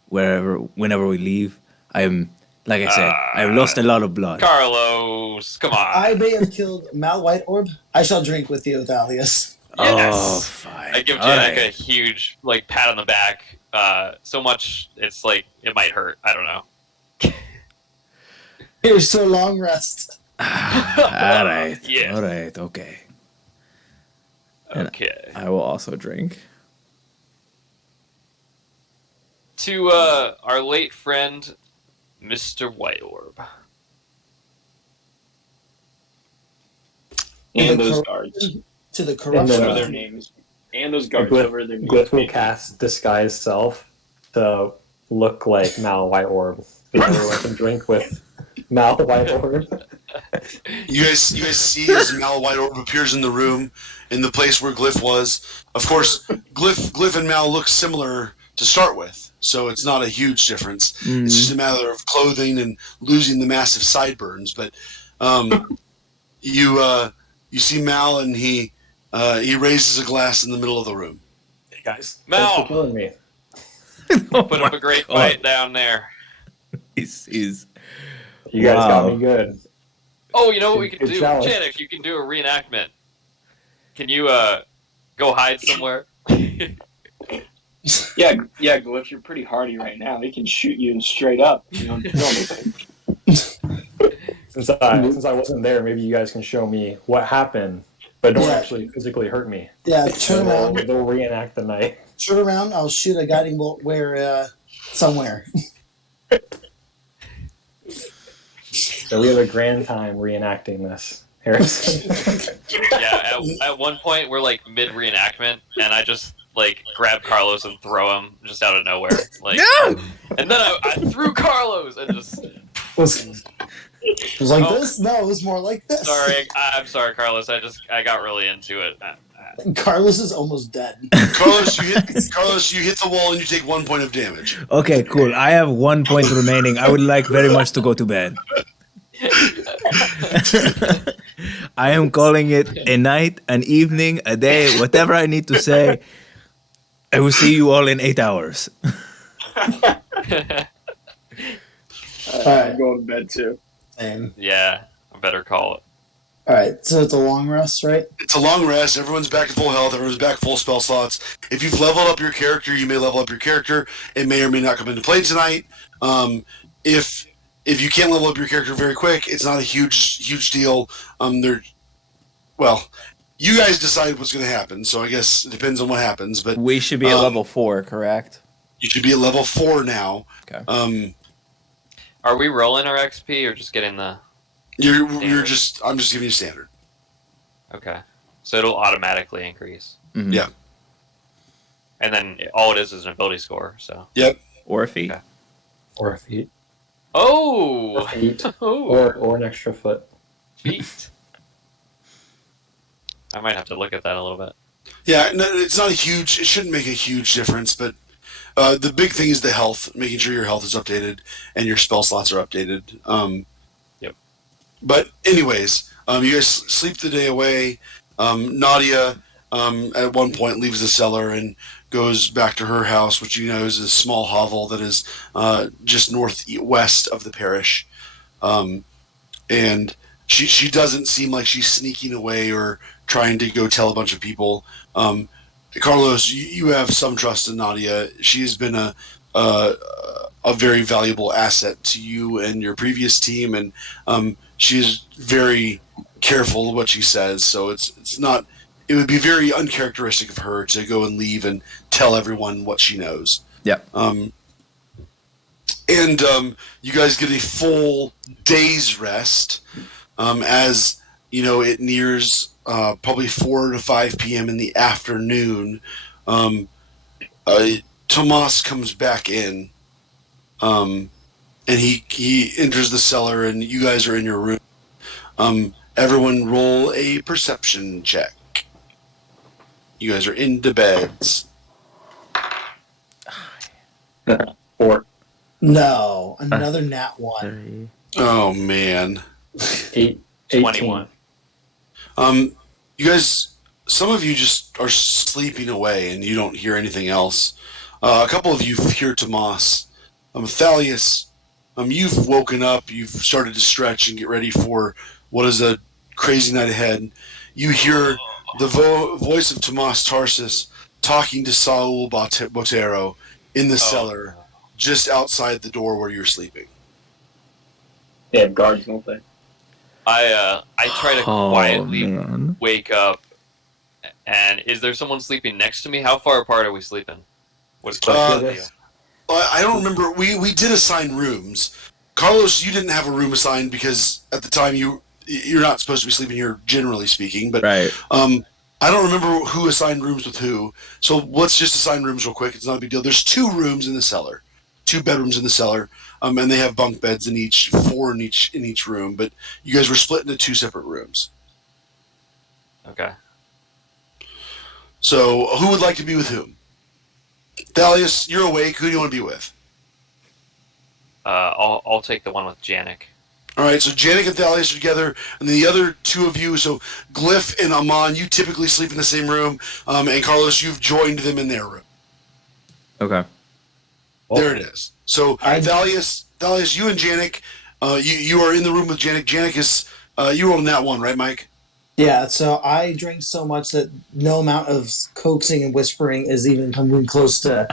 whenever we leave. Like I said, I've lost a lot of blood. Carlos, come on. I may have killed Mal White Orb. I shall drink with you, Thalius. Yes. Oh, fine. I give Janik a huge pat on the back. So much it's like it might hurt. I don't know. Here's to a long rest. All right. Yeah. All right. Okay. Okay. I will also drink. To our late friend Mr. White Orb. And the those cor- guards. to the And Whatever then, corruption. their names. And those A guards, whatever their names. Glyph will may be. cast Disguise Self to look like Mal White Orb. So everyone can drink with Mal White Orb. You guys see as Mal White Orb appears in the room, in the place where Glyph was. Of course, Glyph and Mal look similar to start with, so it's not a huge difference. It's just a matter of clothing and losing the massive sideburns. But you see Mal, and he raises a glass in the middle of the room. Hey guys, Mal! thanks for killing me. Put up a great fight down there. Is You guys got Wow. me good. Oh, you know what we could Good do? challenge. Janik, you can do a reenactment. Can you go hide somewhere? Yeah, Glyph, you're pretty hardy right now. He can shoot you straight up. You don't do anything. Since I wasn't there, maybe you guys can show me what happened, but don't actually physically hurt me. Yeah, turn around. They'll reenact the night. Turn around. I'll shoot a guiding bolt where somewhere. So we have a grand time reenacting this, Harrison. Yeah, at one point we're like mid reenactment, and I just like grab Carlos and throw him just out of nowhere, like, and then I threw Carlos and just. It was like this? No, it was more like this. Sorry, I'm sorry, Carlos. I got really into it. Carlos is almost dead. Carlos, you hit the wall and you take 1 point of damage. Okay, cool. I have 1 point remaining. I would like very much to go to bed. I am calling it a night, an evening, a day, whatever I need to say. I will see you all in 8 hours. I'm going to bed too. Same. Yeah, I better call it. All right, so it's a long rest, right? It's a long rest. Everyone's back at full health. Everyone's back full spell slots. If you've leveled up your character, you may level up your character. It may or may not come into play tonight. If you can't level up your character very quick, it's not a huge deal. You guys decide what's going to happen. So I guess it depends on what happens. But We should be at level 4, correct? you should be at level 4 now. Okay. Are we rolling our XP or just getting the? I'm just giving you standard. Okay, so it'll automatically increase. Mhm. Yeah. And then all it is an ability score. So. Yep. Or a feat. Okay. Or a feet. Oh. Or feet. Oh. Or an extra foot. Feet. I might have to look at that a little bit. Yeah, no, it's not a huge. It shouldn't make a huge difference, but the big thing is the health, making sure your health is updated and your spell slots are updated. Yep. But anyways, you guys sleep the day away. Nadia, at one point, leaves the cellar and goes back to her house, which you know is a small hovel that is just northwest of the parish. And she doesn't seem like she's sneaking away or trying to go tell a bunch of people. Carlos, you have some trust in Nadia. She's been a very valuable asset to you and your previous team, and she's very careful of what she says. So it's not. It would be very uncharacteristic of her to go and leave and tell everyone what she knows. Yep. And you guys get a full day's rest as you know it nears probably 4 to 5 p.m. in the afternoon. Tomas comes back in, and he enters the cellar, and you guys are in your room. Everyone roll a perception check. You guys are into beds. 4. No, another nat 1. Oh man. 8. 21. You guys, some of you just are sleeping away and you don't hear anything else. A couple of you hear Tomas. Thalius, you've woken up, you've started to stretch and get ready for what is a crazy night ahead. You hear the voice of Tomas Tarsus talking to Saul Botero in the cellar, just outside the door where you're sleeping. They have guards, don't they? I try to quietly man. wake up. And is there someone sleeping next to me? How far apart are we sleeping? What's the deal? I don't remember. We did assign rooms. Carlos, you didn't have a room assigned because at the time you're not supposed to be sleeping here, generally speaking. But Right. I don't remember who assigned rooms with who. So let's just assign rooms real quick. It's not a big deal. There's 2 rooms in the cellar, 2 bedrooms in the cellar, and they have bunk beds in each, 4 in each room. But you guys were split into 2 separate rooms. Okay. So who would like to be with whom? Thalius, you're awake. Who do you want to be with? I'll take the one with Janik. All right, so Janik and Thalius are together, and the other 2 of you, so Glyph and Amon, you typically sleep in the same room, and Carlos, you've joined them in their room. Okay. There it is. So Thalius, you and Janik, you are in the room with Janik. Janik is, you were on that one, right, Mike? Yeah, so I drink so much that no amount of coaxing and whispering is even coming close to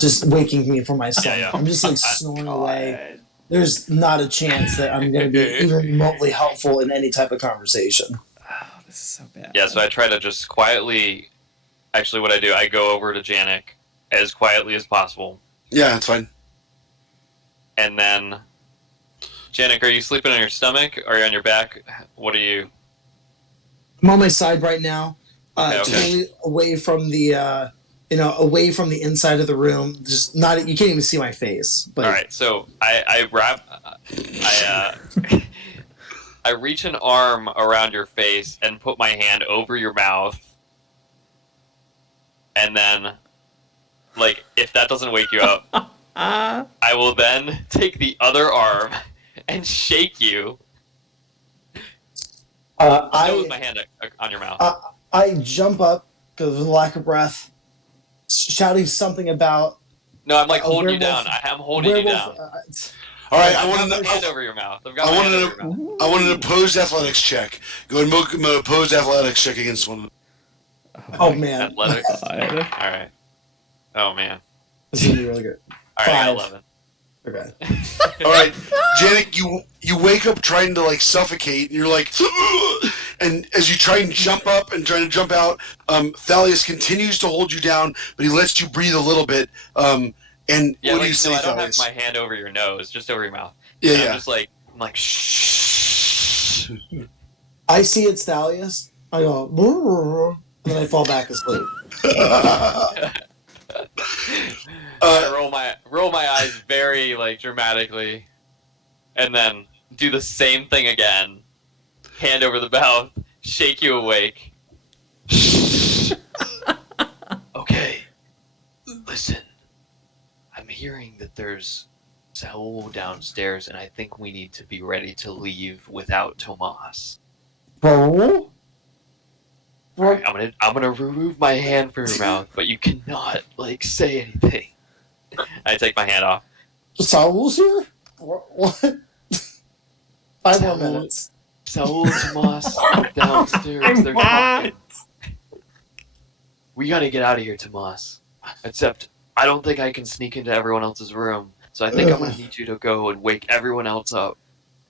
just waking me from my slumber. Yeah. I'm just like snoring away. There's not a chance that I'm going to be even remotely helpful in any type of conversation. Oh, this is so bad. Yeah, so I try to just quietly. Actually, what I do, I go over to Janik as quietly as possible. Yeah, that's fine. And then, Janik, are you sleeping on your stomach? Are you on your back? What are you? I'm on my side right now, Okay. totally away from the, away from the inside of the room. Just not, you can't even see my face. But All right, so I I reach an arm around your face and put my hand over your mouth, and then, like, if that doesn't wake you up, I will then take the other arm and shake you. Still with my hand on your mouth. I jump up because of the lack of breath, shouting something about. No, I'm like holding you down. I'm holding you down. All right, I want my hand over your mouth. I want an opposed athletics check. Go ahead and make an opposed athletics check against one. Oh man! Athletics. All right. Oh man. This is gonna be really good. All right, I got 11. Okay. All right, Janik, you wake up trying to like suffocate, and you're like, and as you try and jump up and trying to jump out, Thalius continues to hold you down, but he lets you breathe a little bit. And Yeah, what do you say, I don't Thalius? have my hand over your nose, just over your mouth. Yeah, and yeah. I'm just like, shh. I see it's Thalius. I go, "Brrr," and then I fall back asleep. I roll my eyes very like dramatically, and then do the same thing again. Hand over the mouth, shake you awake. Okay, listen. I'm hearing that there's Saul downstairs, and I think we need to be ready to leave without Tomas. Brrr? Right, I'm gonna remove my hand from your mouth, but you cannot like say anything. I take my hand off. Saul's here? What? 5 more Saul- minutes. Saul and Tomas are downstairs. They're talking. We gotta get out of here, Tomas. Except I don't think I can sneak into everyone else's room, so I think I'm gonna need you to go and wake everyone else up,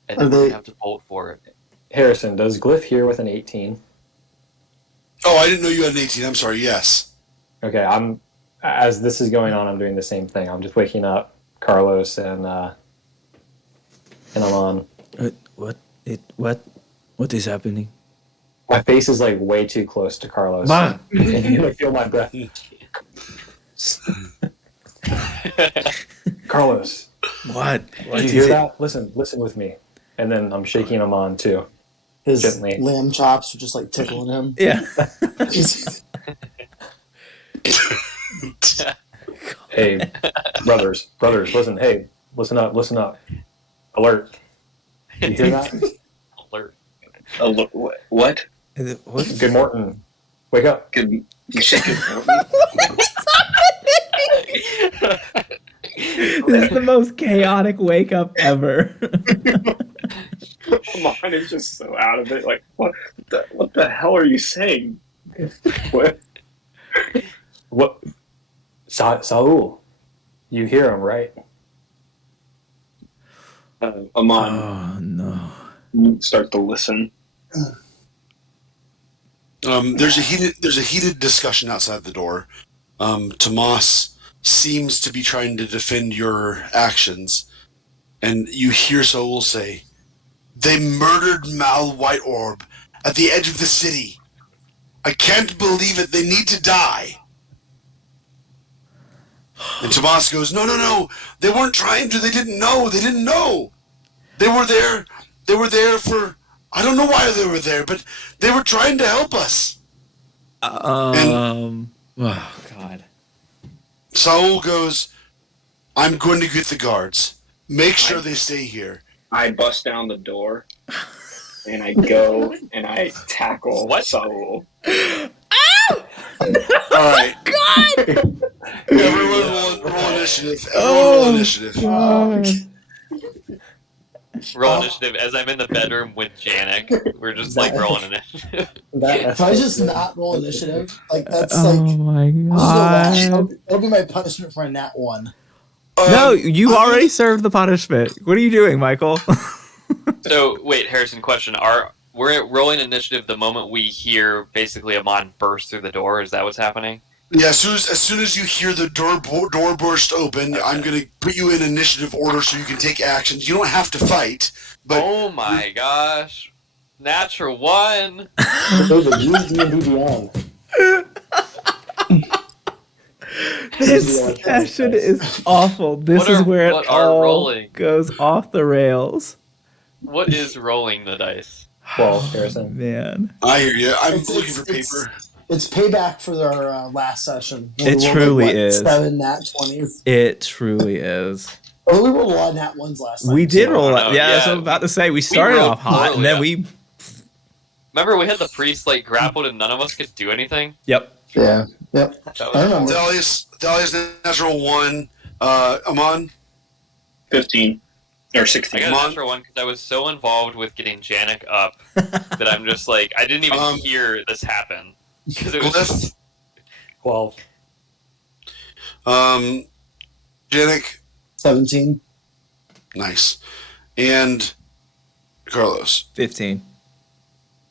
and then we have to bolt for it. Harrison, does Glyph hear with an 18? Oh, I didn't know you had an 18. I'm sorry. Yes. Okay, as this is going on, I'm doing the same thing. I'm just waking up Carlos and Amon. What is happening? My face is like way too close to Carlos. Ma! And you can feel my breath. Carlos, What? did you hear that? Listen with me. And then I'm shaking Amon too. His Gently. lamb chops are just like tickling him. Yeah. Hey, brothers, listen. Hey, listen up. Alert. You hear that? Alert. What? What? Good Morton. Wake up. Good. You said good morning. This is the most chaotic wake up ever. Mine is just so out of it. Like, what the hell are you saying? What? What? Saul, you hear him, right? Amon, Oh no. start to listen. There's a heated discussion outside the door. Tomas seems to be trying to defend your actions. And you hear Saul say, "They murdered Mal White Orb at the edge of the city. I can't believe it. They need to die." And Tomas goes, "No. They weren't trying to. They didn't know. They were there. They were there for... I don't know why they were there, but they were trying to help us." Oh God. Saul goes, "I'm going to get the guards. Make sure they stay here." I bust down the door, and I go and I tackle Saul. All right. God. Everyone roll initiative. Roll initiative. Roll initiative as I'm in the bedroom with Janik. We're just like rolling initiative. If I just not roll initiative, like that's Oh my God. that'll be my punishment for a nat 1. No, you already served the punishment. What are you doing, Michael? So wait, Harrison, question: we're rolling initiative the moment we hear basically Amon burst through the door? Is that what's happening? Yeah, as soon as you hear the door burst open, okay. I'm going to put you in initiative order so you can take actions. You don't have to fight. But oh my gosh. Natural 1! This session is awful. This is where it all goes off the rails. What is rolling the dice? 12, Harrison. Man. I hear you. I'm looking for paper. It's payback for our last session. It truly is. 7 nat 20s. It truly is. Oh, we rolled a lot of nat 1s last time. We did roll it. Yeah, that's what I'm about to say. We started off hot, and then we... Remember we had the priest, like, grappled and none of us could do anything? Yep. Yeah. Yep. I remember. Thalia's natural 1. Amon? 15. Or 16. I got a natural 1 because I was so involved with getting Janik up that I'm just like, I didn't even hear this happen. Because it was just... 12. Janik? 17. Nice. And Carlos? 15.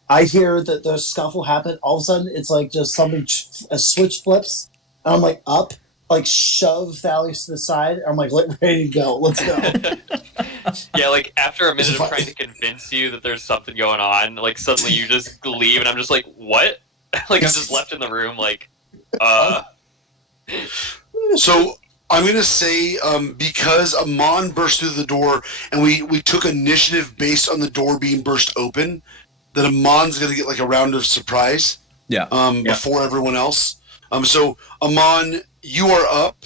I hear that the scuffle happened. All of a sudden, it's like just something, a switch flips, and I'm like up, like shove Thalius to the side. And I'm like, ready to go. Let's go. Yeah, like after a minute of trying to convince you that there's something going on, like suddenly you just leave, and I'm just like, what? Like I'm just left in the room, like, So I'm gonna say because Amon burst through the door, and we took initiative based on the door being burst open, that Amon's gonna get like a round of surprise. Yeah. Before everyone else. So Amon, you are up.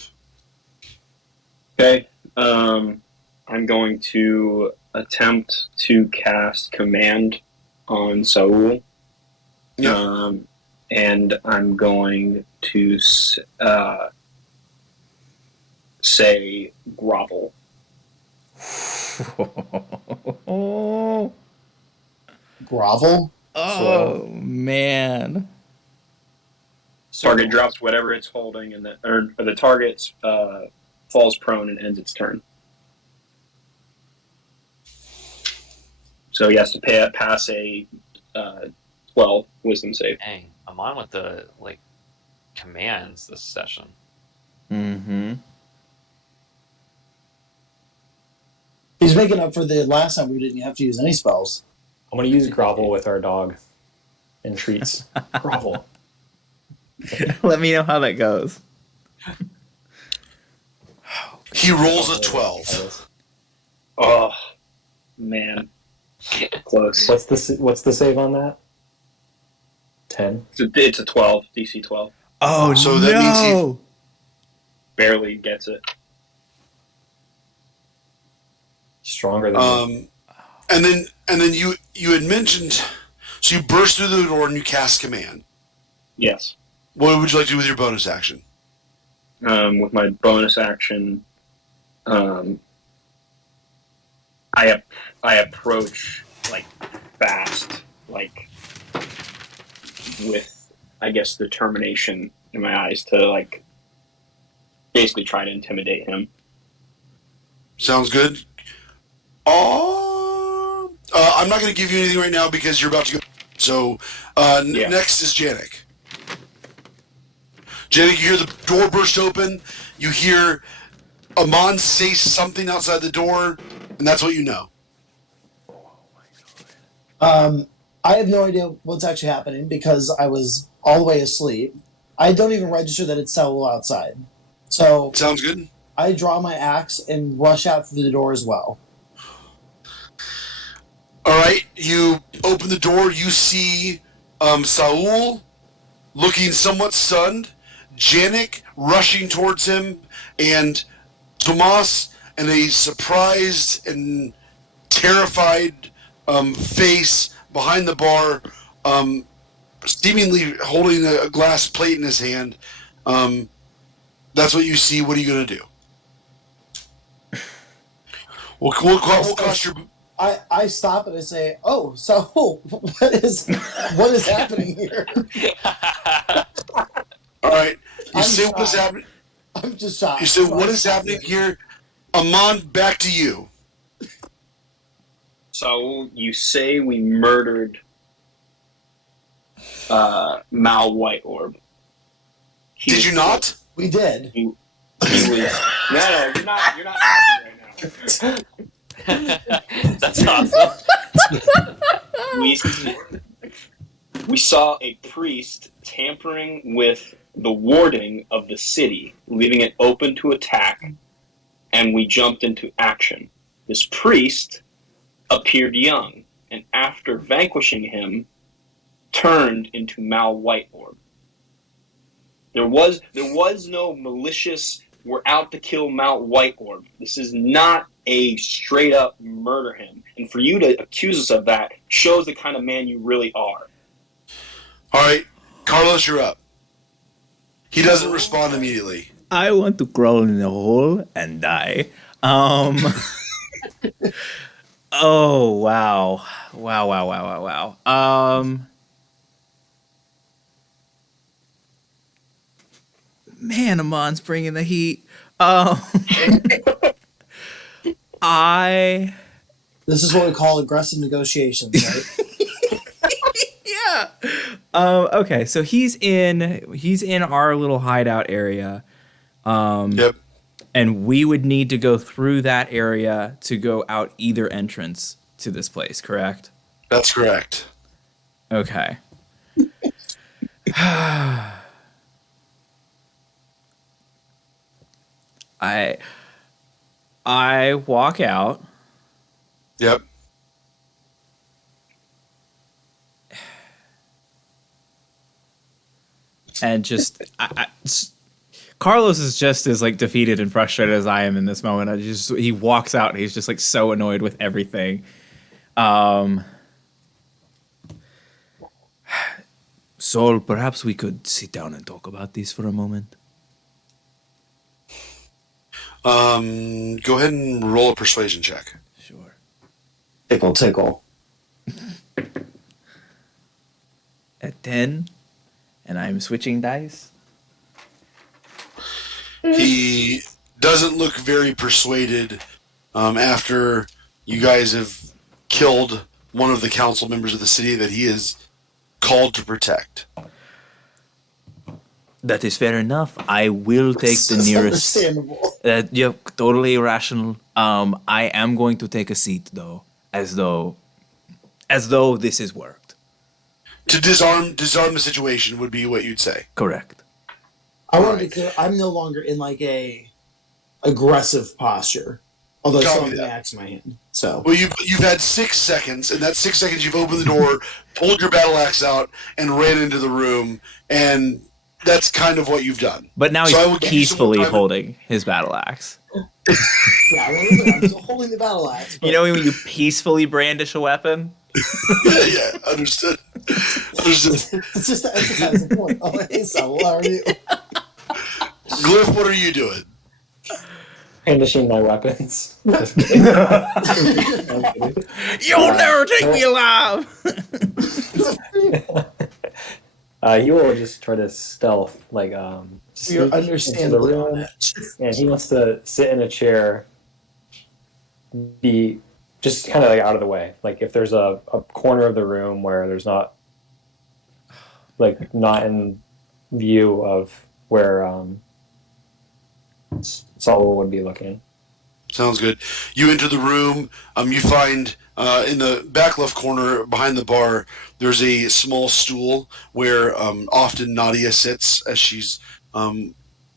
Okay. I'm going to attempt to cast command on Saul. Yeah. And I'm going to say grovel. Grovel? Oh, man. Target drops whatever it's holding, and the target falls prone and ends its turn. So he has to pass a 12 wisdom save. Dang, I'm on with the commands this session. Mm-hmm. He's making up for the last time we didn't have to use any spells. I'm going to use grovel with our dog and treats. Grovel. Let me know how that goes. He rolls a 12. Oh, man. Close. What's the save on that? 10? It's a 12, DC 12. Oh, so that means he barely gets it. Stronger than me. And then you had mentioned, so you burst through the door and you cast command. Yes. What would you like to do with your bonus action? With my bonus action, I approach fast, with I guess determination in my eyes to basically try to intimidate him. Sounds good. I'm not going to give you anything right now because you're about to go. So next is Janik. Janik, you hear the door burst open. You hear Amon say something outside the door. And that's what you know. I have no idea what's actually happening because I was all the way asleep. I don't even register that it's Saul outside. So Sounds good. I draw my axe and rush out through the door as well. All right, you open the door. You see Saul looking somewhat stunned, Janik rushing towards him, and Tomas and a surprised and terrified face behind the bar, seemingly holding a glass plate in his hand. That's what you see. What are you going to do? We'll cost your... I stop and I say, "Oh, so what is happening here?" All right. You I'm say shocked. what is happening. I'm just shocked. You say what is happening here. Amon, back to you. So you say we murdered Mal White Orb. Did you not? We did. He was, no, you're not happy right now. That's awesome. We saw a priest tampering with the warding of the city, leaving it open to attack, and we jumped into action. This priest appeared young, and after vanquishing him, turned into Mal White Orb. There was no malicious, we're out to kill Mal White Orb. This is not a straight up murder him. And for you to accuse us of that shows the kind of man you really are. All right, Carlos, you're up. He doesn't respond immediately. I want to crawl in a hole and die. Oh, wow. Wow. Man, Amon's bringing the heat. This is what we call aggressive negotiations, right? Yeah. Okay, so he's in our little hideout area. Yep. And we would need to go through that area to go out either entrance to this place, correct? That's correct. Okay. I walk out. Yep. And Carlos is just as like defeated and frustrated as I am in this moment. He walks out and he's just like so annoyed with everything. Sol, perhaps we could sit down and talk about this for a moment. Go ahead and roll a persuasion check. Sure. Tickle. At 10, and I'm switching dice. He doesn't look very persuaded after you guys have killed one of the council members of the city that he is called to protect. That is fair enough. I will take the nearest. Understandable. Yeah, totally rational. I am going to take a seat though, as though this has worked. To disarm the situation would be what you'd say. Correct. I want to be clear. I'm no longer in like a aggressive posture, although I still have the axe in my hand. So, well, you've had 6 seconds, and that 6 seconds you've opened the door, pulled your battle axe out, and ran into the room, and that's kind of what you've done. But now so he's peacefully holding his battle axe. yeah, I'm still holding the battle axe. You know when you peacefully brandish a weapon? yeah, understood. It's just to emphasize the point. Oh, hey, so how are you? Glyph, what are you doing? Brandishing my weapons. You'll never take me alive! He will just try to stealth, like, You're sneak understandable into the on room, that. and he wants to sit in a chair, be just kind of like out of the way. Like if there's a corner of the room where there's not, like, not in view of where Saul would be looking. Sounds good. You enter the room. You find in the back left corner behind the bar, there's a small stool where often Nadia sits as she's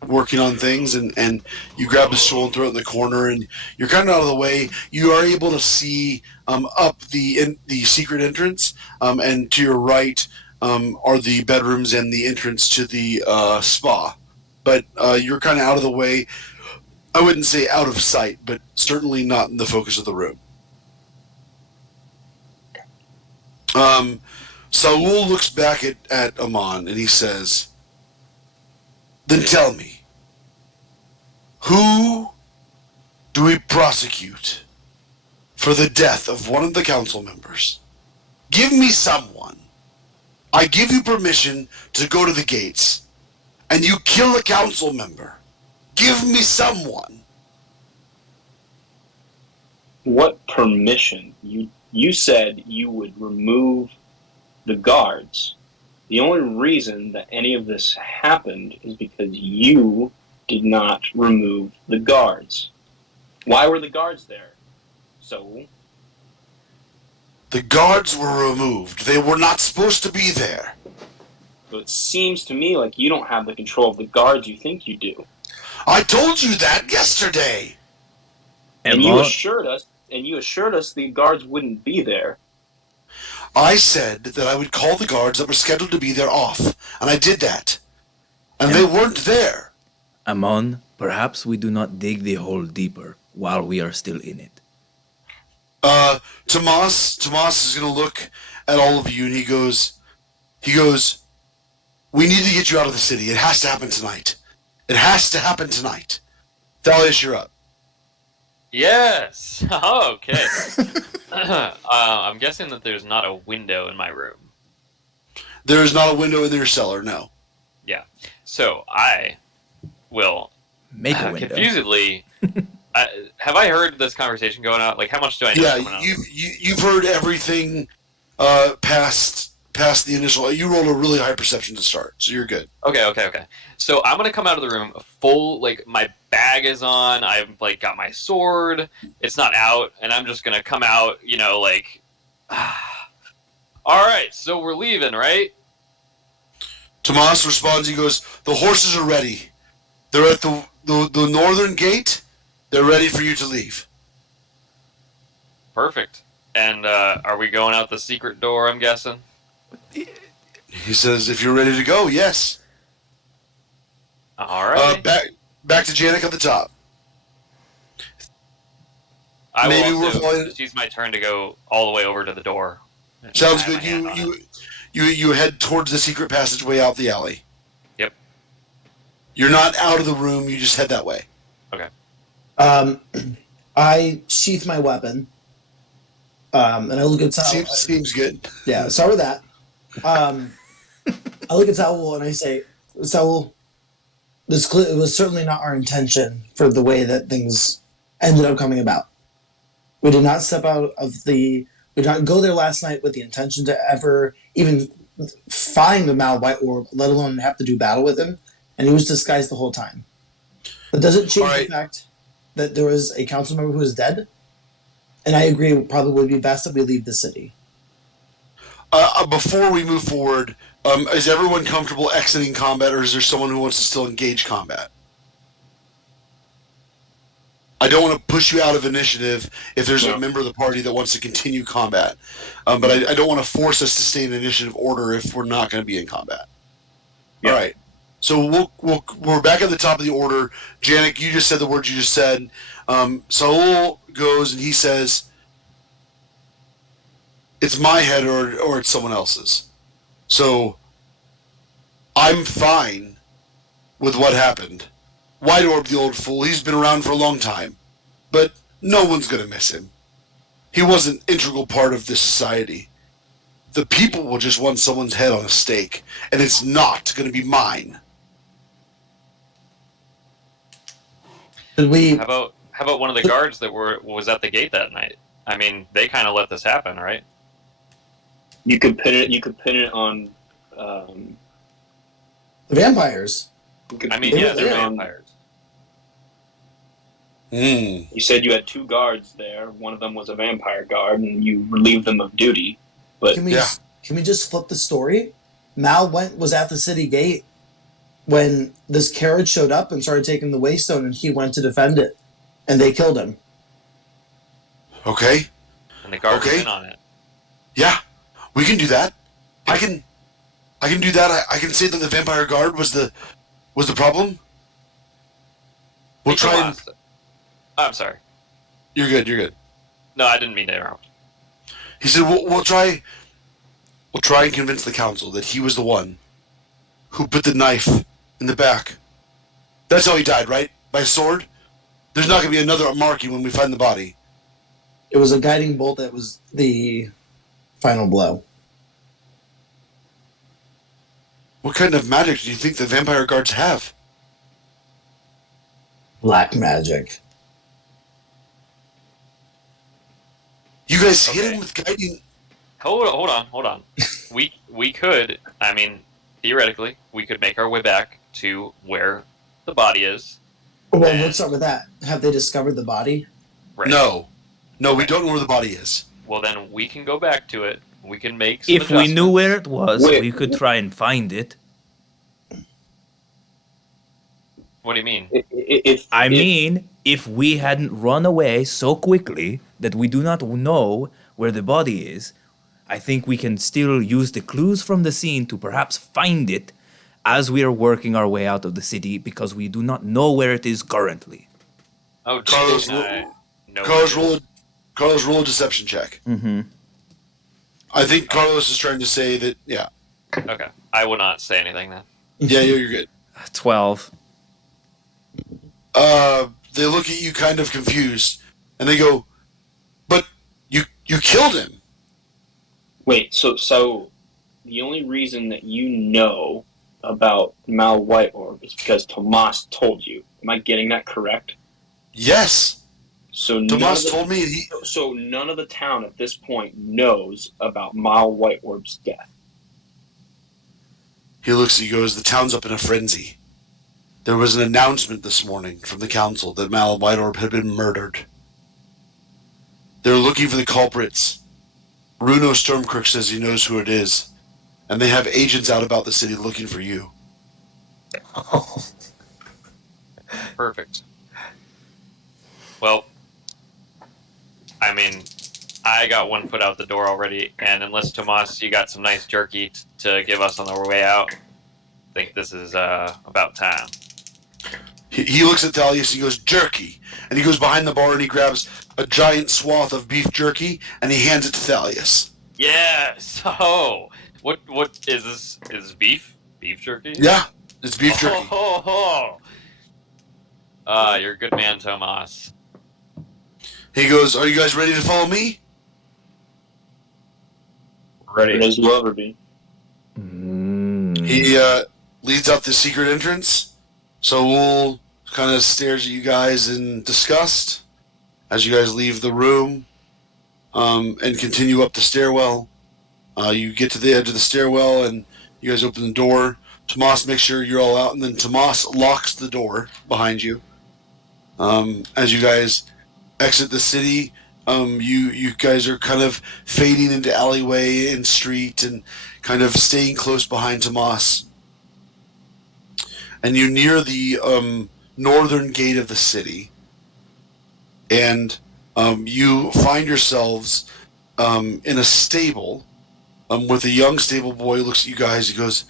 working on things, and you grab the stool and throw it in the corner, and you're kind of out of the way. You are able to see up the secret entrance, and to your right are the bedrooms and the entrance to the spa. But you're kind of out of the way. I wouldn't say out of sight, but certainly not in the focus of the room. Saul looks back at Amon and he says, "Then tell me, who do we prosecute for the death of one of the council members? Give me someone. I give you permission to go to the gates, and you kill a council member. Give me someone." What permission? You said you would remove the guards. The only reason that any of this happened is because you did not remove the guards. Why were the guards there? So? The guards were removed. They were not supposed to be there. So it seems to me like you don't have the control of the guards you think you do. I told you that yesterday. And you assured us the guards wouldn't be there. I said that I would call the guards that were scheduled to be there off, and I did that. And they weren't there. Amon, perhaps we do not dig the hole deeper while we are still in it. Tomas is going to look at all of you, and he goes, "We need to get you out of the city. It has to happen tonight. It has to happen tonight." Thalius, you're up. Yes. Oh, okay. I'm guessing that there's not a window in my room. There is not a window in your cellar, no. Yeah. So I will make a window. Confusedly. Have I heard this conversation going on? Like, how much do I know? Yeah, you've heard everything past the initial. You rolled a really high perception to start, so you're good. Okay. So I'm gonna come out of the room full, like, my bag is on. I've like got my sword. It's not out, and I'm just gonna come out. Like, all right. So we're leaving, right? Tomas responds. He goes, "The horses are ready. They're at the northern gate. They're ready for you to leave." Perfect. And are we going out the secret door, I'm guessing? He says, "If you're ready to go, yes." All right. Back to Janik at the top. I will also use my turn to go all the way over to the door. Sounds good. You head towards the secret passageway out the alley. Yep. You're not out of the room. You just head that way. Okay. I sheath my weapon. And I look at Saul. Seems good. Yeah, start with that. I look at Saul and I say, "Saul, it was certainly not our intention for the way that things ended up coming about. We did not step out of we did not go there last night with the intention to ever even find the Mal White Orb, let alone have to do battle with him, and he was disguised the whole time. But does it change the fact that there was a council member who is dead? And I agree, it probably would be best that we leave the city." Before we move forward, is everyone comfortable exiting combat, or is there someone who wants to still engage combat? I don't want to push you out of initiative if there's a member of the party that wants to continue combat, but I don't want to force us to stay in initiative order if we're not going to be in combat. Yeah. All right. So we're back at the top of the order. Janik, you just said the words you just said. Saul goes and he says, "It's my head or it's someone else's." So I'm fine with what happened. White Orb, the old fool, he's been around for a long time. But no one's going to miss him. He was an integral part of this society. The people will just want someone's head on a stake, and it's not going to be mine. How about one of the guards that was at the gate that night? I mean, they kind of let this happen, right? You could pin it on the vampires. They're vampires. You said you had 2 guards there. One of them was a vampire guard, and you relieved them of duty. But Can we just flip the story? Mal was at the city gate when this carriage showed up and started taking the waystone, and he went to defend it, and they killed him. Okay. And the guard was in on it. Yeah, we can do that. I can do that. I can say that the vampire guard was the problem. We'll try. I'm sorry. You're good. You're good. No, I didn't mean to interrupt. He said, "We'll try. We'll try and convince the council that he was the one who put the knife in the back. That's how he died, right? By sword. There's not going to be another marking when we find the body. It was a guiding bolt that was the final blow." What kind of magic do you think the vampire guards have? Black magic. You guys hit him with guiding. Hold on. we could. I mean, theoretically, we could make our way back to where the body is. Well, let's start with that. Have they discovered the body? Right. No, we don't know where the body is. Well, then we can go back to it. We can make some If we knew where it was, Wait. we could try and find it. What do you mean? If we hadn't run away so quickly that we do not know where the body is, I think we can still use the clues from the scene to perhaps find it as we are working our way out of the city, because we do not know where it is currently. Oh, Carlos, Carlos, roll a deception check. Mm-hmm. I think Carlos is trying to say that. Yeah. Okay, I will not say anything then. Yeah, you're good. 12. They look at you kind of confused, and they go, "But you killed him." wait, so the only reason that you know about Mal White Orb is because Tomas told you. Am I getting that correct? Yes. So Tomas told me. So none of the town at this point knows about Mal White Orb's death. He looks. He goes, "The town's up in a frenzy. There was an announcement this morning from the council that Mal Whiteorb had been murdered. They're looking for the culprits. Bruno Stormkirk says he knows who it is, and they have agents out about the city looking for you." Perfect. Well, I mean, I got one foot out the door already, and unless Tomas, you got some nice jerky to give us on our way out, I think this is about time. He looks at Thalius and he goes, "Jerky." And he goes behind the bar and he grabs a giant swath of beef jerky and he hands it to Thalius. Yes! Oh! What is this? Is this beef? Beef jerky? Yeah, it's beef jerky. You're a good man, Tomas. He goes, "Are you guys ready to follow me?" Ready as you'll ever be. He leads out the secret entrance. So we'll kind of stares at you guys in disgust as you guys leave the room and continue up the stairwell. You get to the edge of the stairwell and you guys open the door. Tomas makes sure you're all out, and then Tomas locks the door behind you. As you guys exit the city, you guys are kind of fading into alleyway and street and kind of staying close behind Tomas. And you near the northern gate of the city, and you find yourselves in a stable with a young stable boy. Who looks at you guys. He goes,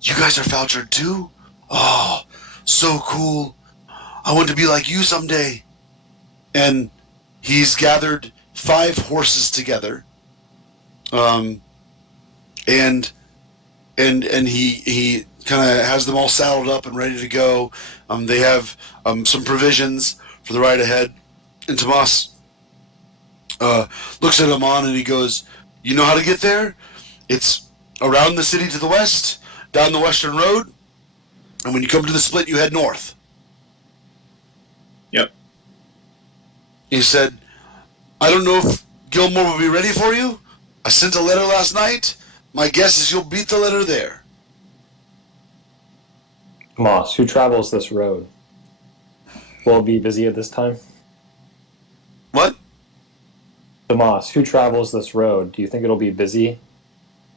"You guys are Falchard too? Oh, so cool! I want to be like you someday." And he's gathered 5 horses together, and he kind of has them all saddled up and ready to go. They have some provisions for the ride ahead. And Tomas looks at Amon and he goes, "You know how to get there? It's around the city to the west, down the western road, and when you come to the split, you head north." Yep. He said, "I don't know if Gilmore will be ready for you. I sent a letter last night. My guess is you'll beat the letter there." Moss, who travels this road? Will it be busy at this time? What? Tomas, who travels this road? Do you think it'll be busy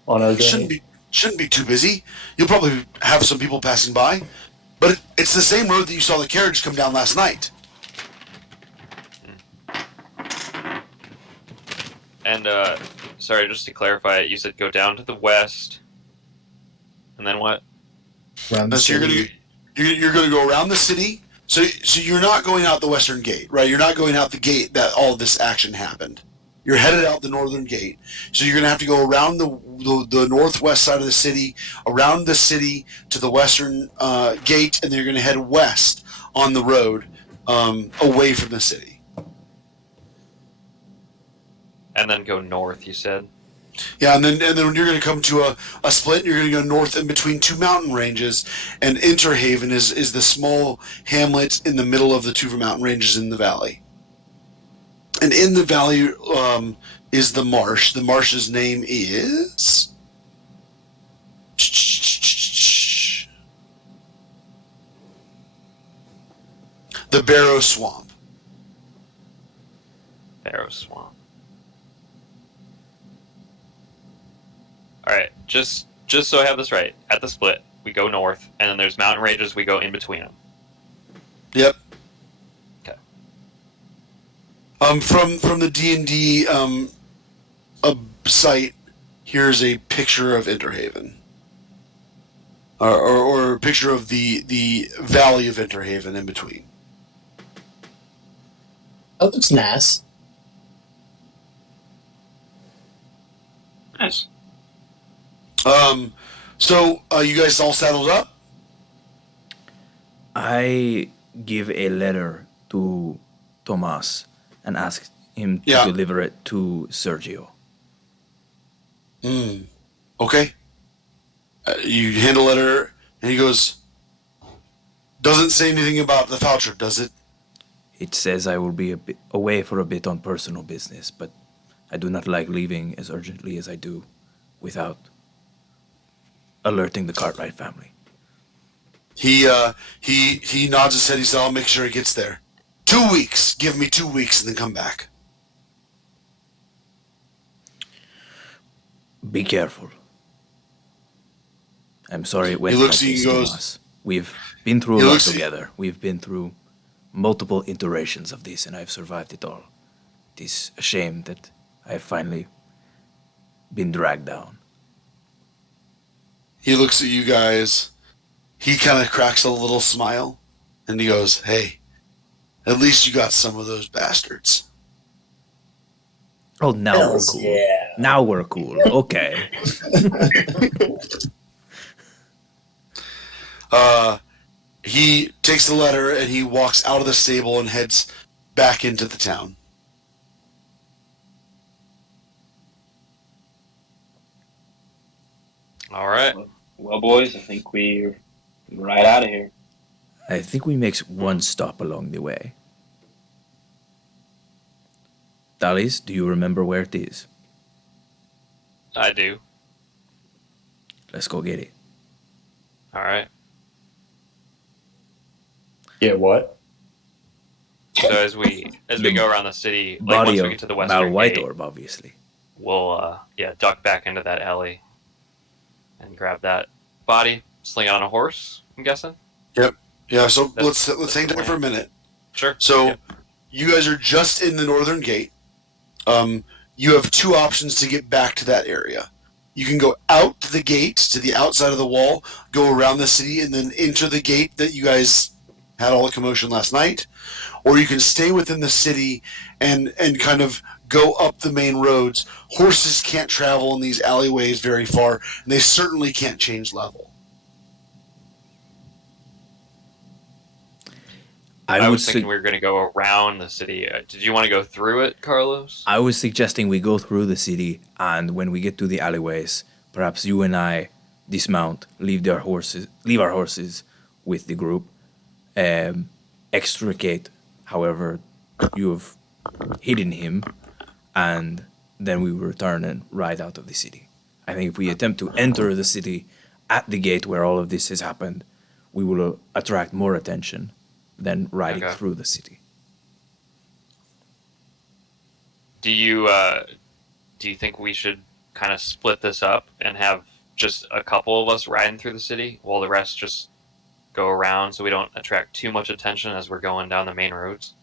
on our journey? Shouldn't be too busy. You'll probably have some people passing by, but it's the same road that you saw the carriage come down last night. And sorry, just to clarify, you said go down to the west, and then what? Around the So city. you're gonna go around the city. So you're not going out the western gate, right? You're not going out the gate that all of this action happened. You're headed out the northern gate. So you're gonna have to go around the northwest side of the city, around the city to the western gate, and then you're gonna head west on the road away from the city. And then go north, you said? Yeah, and then you're going to come to a split. You're going to go north in between two mountain ranges, and Interhaven is the small hamlet in the middle of the two mountain ranges in the valley. And in the valley is the marsh. The marsh's name is the Barrow Swamp. Barrow Swamp. All right, just so I have this right, at the split, we go north, and then there's mountain ranges, we go in between them. Yep. Okay. From the D&D site, here's a picture of Interhaven, or a picture of the valley of Interhaven in between. That looks nice. Nice. So you guys all saddled up? I give a letter to Tomas and ask him to deliver it to Sergio. Okay. You hand a letter, and he goes, doesn't say anything about the voucher, does it? It says I will be away for a bit on personal business, but I do not like leaving as urgently as I do without alerting the Cartwright family. He nods his head. He said, I'll make sure he gets there. 2 weeks. Give me 2 weeks and then come back. Be careful. I'm sorry it went He looks like at this you to and goes- us. We've been through He a lot looks at you- together. We've been through multiple iterations of this, and I've survived it all. It is a shame that I have finally been dragged down. He looks at you guys. He kind of cracks a little smile, and he goes, hey, at least you got some of those bastards. Oh, now we're Hells cool. yeah. Now we're cool. Okay. He takes the letter, and he walks out of the stable and heads back into the town. All right. Well, boys, I think we're right out of here. I think we make one stop along the way. Dalis, do you remember where it is? I do. Let's go get it. All right. Get what? So as we go around the city, like Body once of we get to the western White gate, Orb, obviously. we'll duck back into that alley and grab that body, sling it on a horse. I'm guessing. Yep. Yeah. So That's let's hang tight for a minute. Sure. So Yep. you guys are just in the northern gate. You have two options to get back to that area. You can go out to the gate, to the outside of the wall, go around the city, and then enter the gate that you guys had all the commotion last night. Or you can stay within the city and kind of go up the main roads. Horses can't travel in these alleyways very far, and they certainly can't change level. I was thinking we were going to go around the city. Did you want to go through it, Carlos? I was suggesting we go through the city, and when we get to the alleyways, perhaps you and I dismount, leave our horses with the group, extricate, however you have hidden him, and then we will return and ride out of the city. I think if we attempt to enter the city at the gate where all of this has happened, we will attract more attention than riding Okay. through the city. Do you think we should kind of split this up and have just a couple of us riding through the city while the rest just go around so we don't attract too much attention as we're going down the main roads?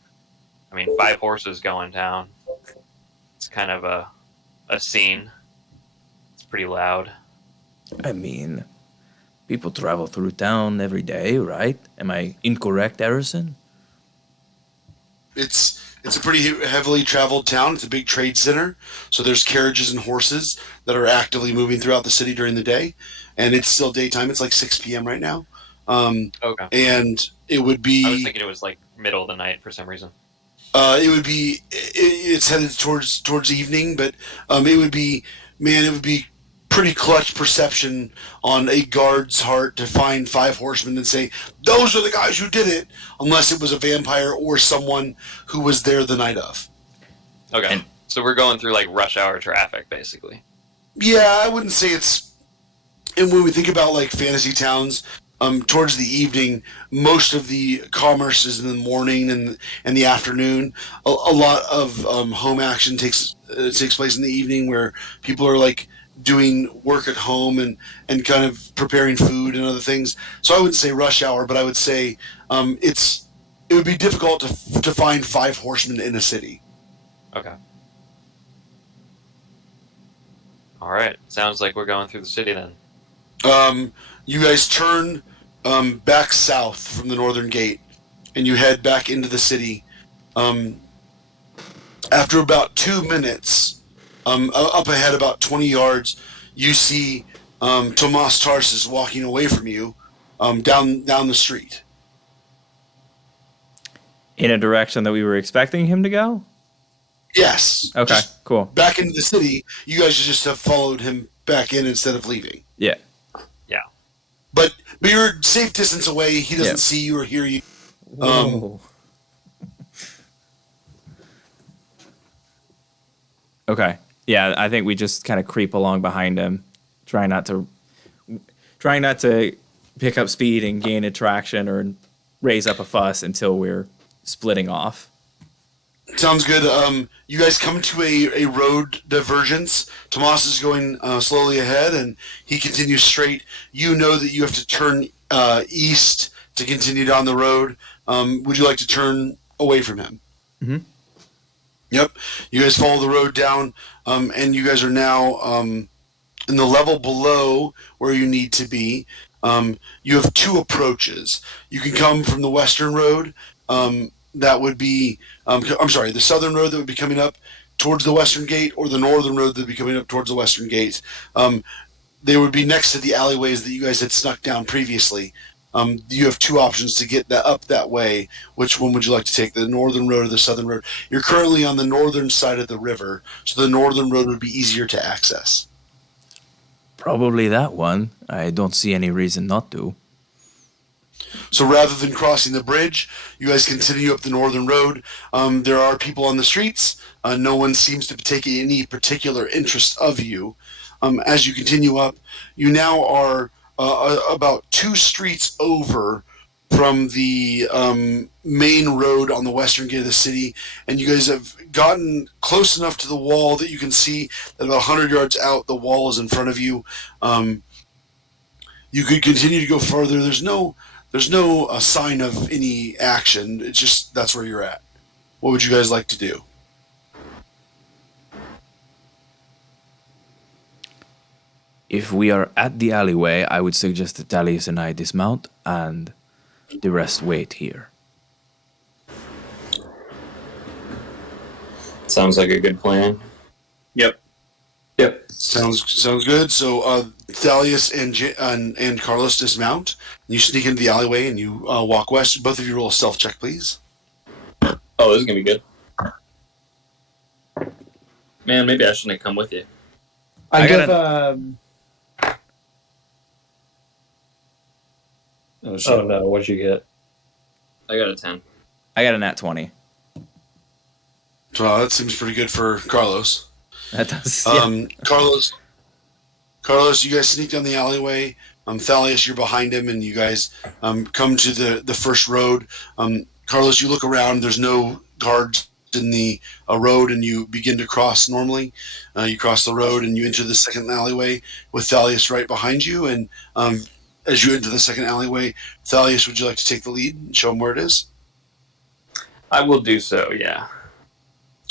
I mean, 5 horses going down. It's kind of a scene. It's pretty loud. I mean, people travel through town every day, right? Am I incorrect, Harrison? It's a pretty heavily traveled town. It's a big trade center, so there's carriages and horses that are actively moving throughout the city during the day, and it's still daytime. It's like 6 p.m. right now, Okay. and it would be. I was thinking it was like middle of the night for some reason. It would be. It's headed towards evening, but it would be. Man, it would be pretty clutch perception on a guard's heart to find 5 horsemen and say those are the guys who did it, unless it was a vampire or someone who was there the night of. Okay. So we're going through like rush hour traffic, basically. Yeah, I wouldn't say it's. And when we think about like fantasy towns, towards the evening, most of the commerce is in the morning and the afternoon. A lot of home action takes place in the evening, where people are like doing work at home and kind of preparing food and other things. So I wouldn't say rush hour, but I would say it would be difficult to find 5 horsemen in a city. Okay. All right. Sounds like we're going through the city then. You guys turn back south from the northern gate, and you head back into the city. After about 2 minutes, up ahead about 20 yards, you see Tomas Tarsus walking away from you down the street. In a direction that we were expecting him to go? Yes. Okay, Just cool. back into the city. You guys just have followed him back in instead of leaving. Yeah. Yeah. But you're a safe distance away. He doesn't Yeah. see you or hear you. Whoa. Okay. Yeah, I think we just kind of creep along behind him, trying not to pick up speed and gain attraction or raise up a fuss until we're splitting off. Sounds good. You guys come to a road divergence. Tomas is going slowly ahead, and he continues straight. You know that you have to turn east to continue down the road. Would you like to turn away from him? Mm-hmm. Yep. You guys follow the road down, and you guys are now in the level below where you need to be. You have 2 approaches. You can come from the western road. That would be, the southern road that would be coming up towards the western gate, or the northern road that would be coming up towards the western gate. They would be next to the alleyways that you guys had snuck down previously. You have 2 options to get up that way. Which one would you like to take, the northern road or the southern road? You're currently on the northern side of the river, so the northern road would be easier to access. Probably that one. I don't see any reason not to. So rather than crossing the bridge, you guys continue up the northern road. There are people on the streets. No one seems to be taking any particular interest of you. As you continue up, you now are about 2 streets over from the main road on the western gate of the city, and you guys have gotten close enough to the wall that you can see that about 100 yards out, the wall is in front of you. You could continue to go further. There's no sign of any action. It's just that's where you're at. What would you guys like to do? If we are at the alleyway, I would suggest that Thalius and I dismount and the rest wait here. Sounds like a good plan. Yep. Sounds good. So Thalius and Carlos dismount. You sneak into the alleyway and you walk west. Both of you roll a stealth check, please. Oh, this is gonna be good. Man, maybe I shouldn't have come with you. I give Oh, shit. Oh, no. What'd you get? I got a 10. I got a nat 20. Well, that seems pretty good for Carlos. That does. Yeah. Carlos, you guys sneak down the alleyway. Thalius, you're behind him, and you guys come to the first road. Carlos, you look around. There's no guards in the road, and you begin to cross normally. You cross the road, and you enter the second alleyway with Thalius right behind you. And as you enter the second alleyway, Thalius, would you like to take the lead and show him where it is? I will do so, yeah.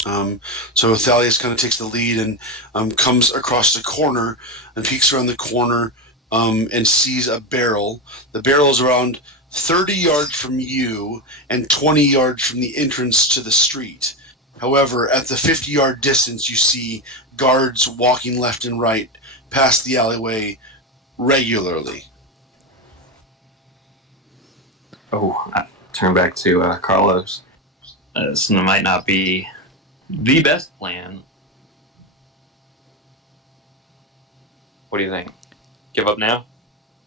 So Thalius kind of takes the lead and comes across the corner and peeks around the corner and sees a barrel. The barrel is around 30 yards from you and 20 yards from the entrance to the street. However, at the 50-yard distance, you see guards walking left and right past the alleyway regularly. Oh, I turn back to Carlos. This might not be the best plan. What do you think? Give up now?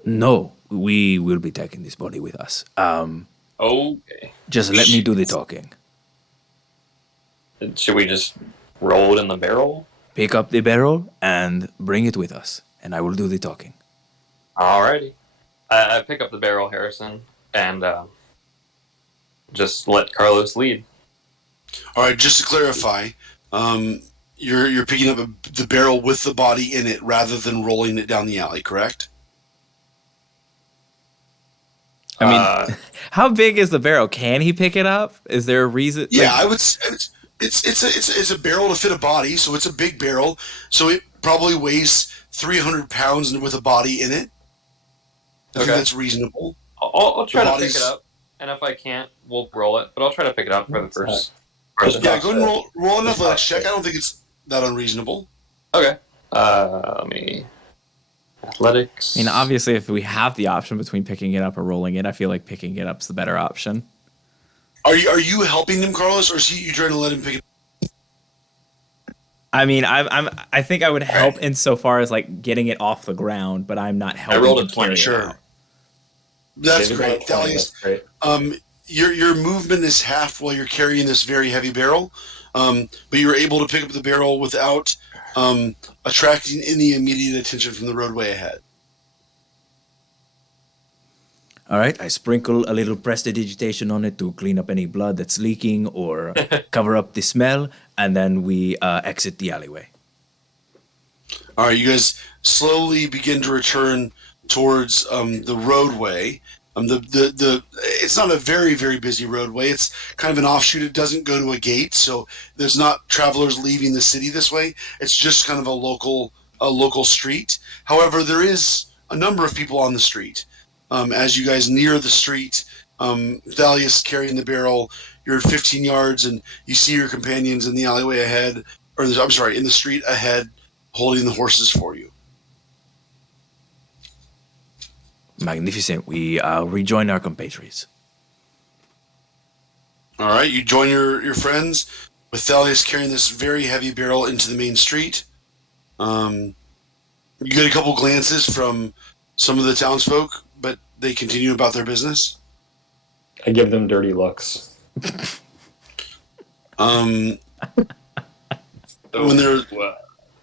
No, we will be taking this body with us. Okay. Just let me do the talking. Should we just roll it in the barrel? Pick up the barrel and bring it with us, and I will do the talking. Alrighty. I pick up the barrel, Harrison, and just let Carlos lead. All right, just to clarify, you're picking up the barrel with the body in it rather than rolling it down the alley, correct? I mean, how big is the barrel? Can he pick it up? Is there a reason? Yeah, I would. It's a barrel to fit a body, so it's a big barrel. So it probably weighs 300 pounds with a body in it. I think that's reasonable. I'll try to pick it up, and if I can't, we'll roll it. But I'll try to pick it up for the first. Yeah, go ahead and roll an athletics check. I don't think it's that unreasonable. Okay. Let me. Athletics. I mean, obviously, if we have the option between picking it up or rolling it, I feel like picking it up's the better option. Are you helping him, Carlos, or is you trying to let him pick it up? I mean, I think I would help insofar as like getting it off the ground, but I'm not helping. I rolled a him carry 20. it Sure. out. That's great. Thalius, That's great. your movement is half while you're carrying this very heavy barrel, but you're able to pick up the barrel without attracting any immediate attention from the roadway ahead. All right, I sprinkle a little prestidigitation on it to clean up any blood that's leaking or cover up the smell, and then we exit the alleyway. All right, you guys slowly begin to return towards the roadway. It's not a very, very busy roadway. It's kind of an offshoot. It doesn't go to a gate, so there's not travelers leaving the city this way. It's just kind of a local street. However, there is a number of people on the street. As you guys near the street, Thalius carrying the barrel, you're at 15 yards, and you see your companions in the alleyway ahead, in the street ahead, holding the horses for you. Magnificent. We rejoin our compatriots. All right, you join your friends with Thalius carrying this very heavy barrel into the main street. You get a couple glances from some of the townsfolk, but they continue about their business. I give them dirty looks. When they're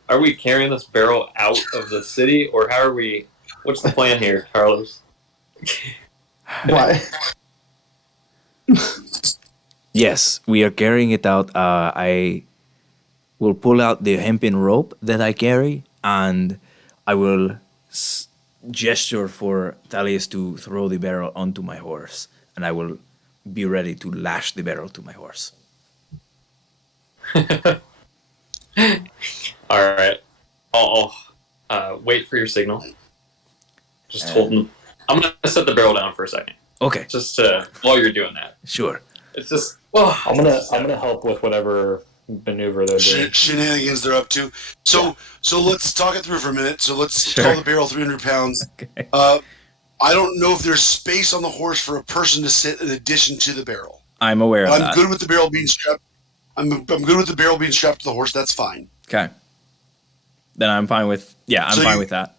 Are we carrying this barrel out of the city, or how are we? What's the plan here, Carlos? What? Yes, we are carrying it out. I will pull out the hempen rope that I carry, and I will gesture for Thalius to throw the barrel onto my horse, and I will be ready to lash the barrel to my horse. All right. I'll wait for your signal. Just hold them. I'm going to set the barrel down for a second. Okay. Just while you're doing that. Sure. It's just... I'm gonna help with whatever maneuver they're doing. shenanigans they're up to. So let's talk it through for a minute. So let's call the barrel 300 pounds. Okay. I don't know if there's space on the horse for a person to sit in addition to the barrel. I'm aware of I'm that. good with the barrel being strapped. I'm good with the barrel being strapped to the horse. That's fine. Okay. Then I'm fine with. Yeah, I'm fine with that.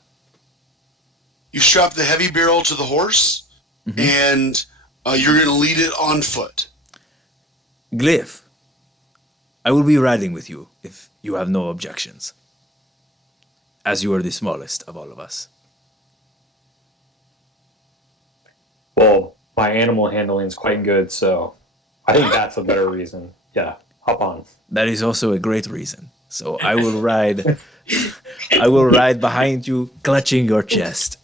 You strap the heavy barrel to the horse, and you're going to lead it on foot. Glyph, I will be riding with you if you have no objections, as you are the smallest of all of us. Well, my animal handling is quite good, so I think that's a better reason. Yeah, hop on. That is also a great reason. So I will ride. I will ride behind you, clutching your chest.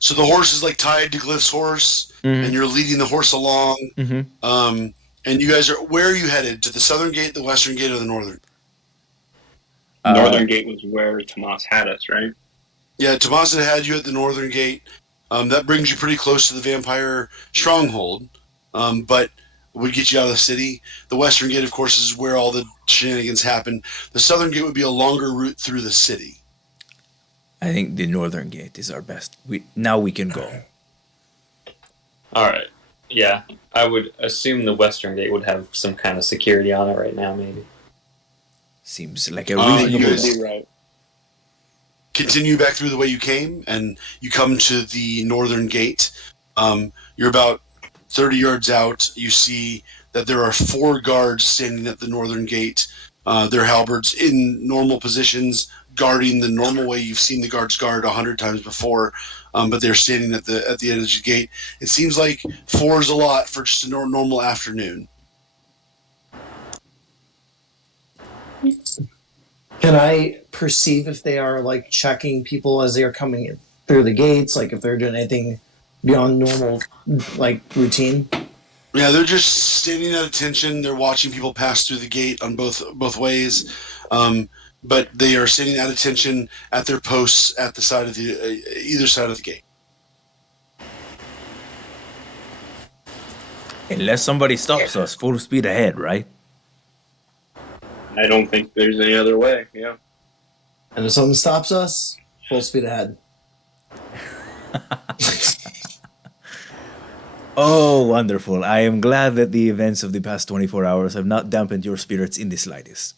So the horse is like tied to Glyph's horse, and you're leading the horse along. And you guys where are you headed? To the southern gate, the western gate, or the northern? Northern gate was where Tomas had us, right? Yeah, Tomas had you at the northern gate. That brings you pretty close to the vampire stronghold, but would get you out of the city. The western gate, of course, is where all the shenanigans happen. The southern gate would be a longer route through the city. I think the northern gate is our best. Now we can go. All right. Yeah, I would assume the western gate would have some kind of security on it right now, maybe. Seems like a reasonable. You guys You'd be right. continue back through the way you came, and you come to the northern gate. You're about 30 yards out. You see that there are 4 guards standing at the northern gate. Their halberds in normal positions, guarding the normal way you've seen the guards guard 100 times before, but they're standing at the end of the gate. It seems like 4 is a lot for just a normal afternoon. Can I perceive if they are like checking people as they are coming in through the gates? Like if they're doing anything beyond normal, like routine? Yeah, they're just standing at attention. They're watching people pass through the gate on both ways, but they are standing at attention at their posts at the side of the either side of the gate. Unless somebody stops us, full speed ahead, right? I don't think there's any other way. Yeah. And if someone stops us, full speed ahead. Oh, wonderful. I am glad that the events of the past 24 hours have not dampened your spirits in the slightest.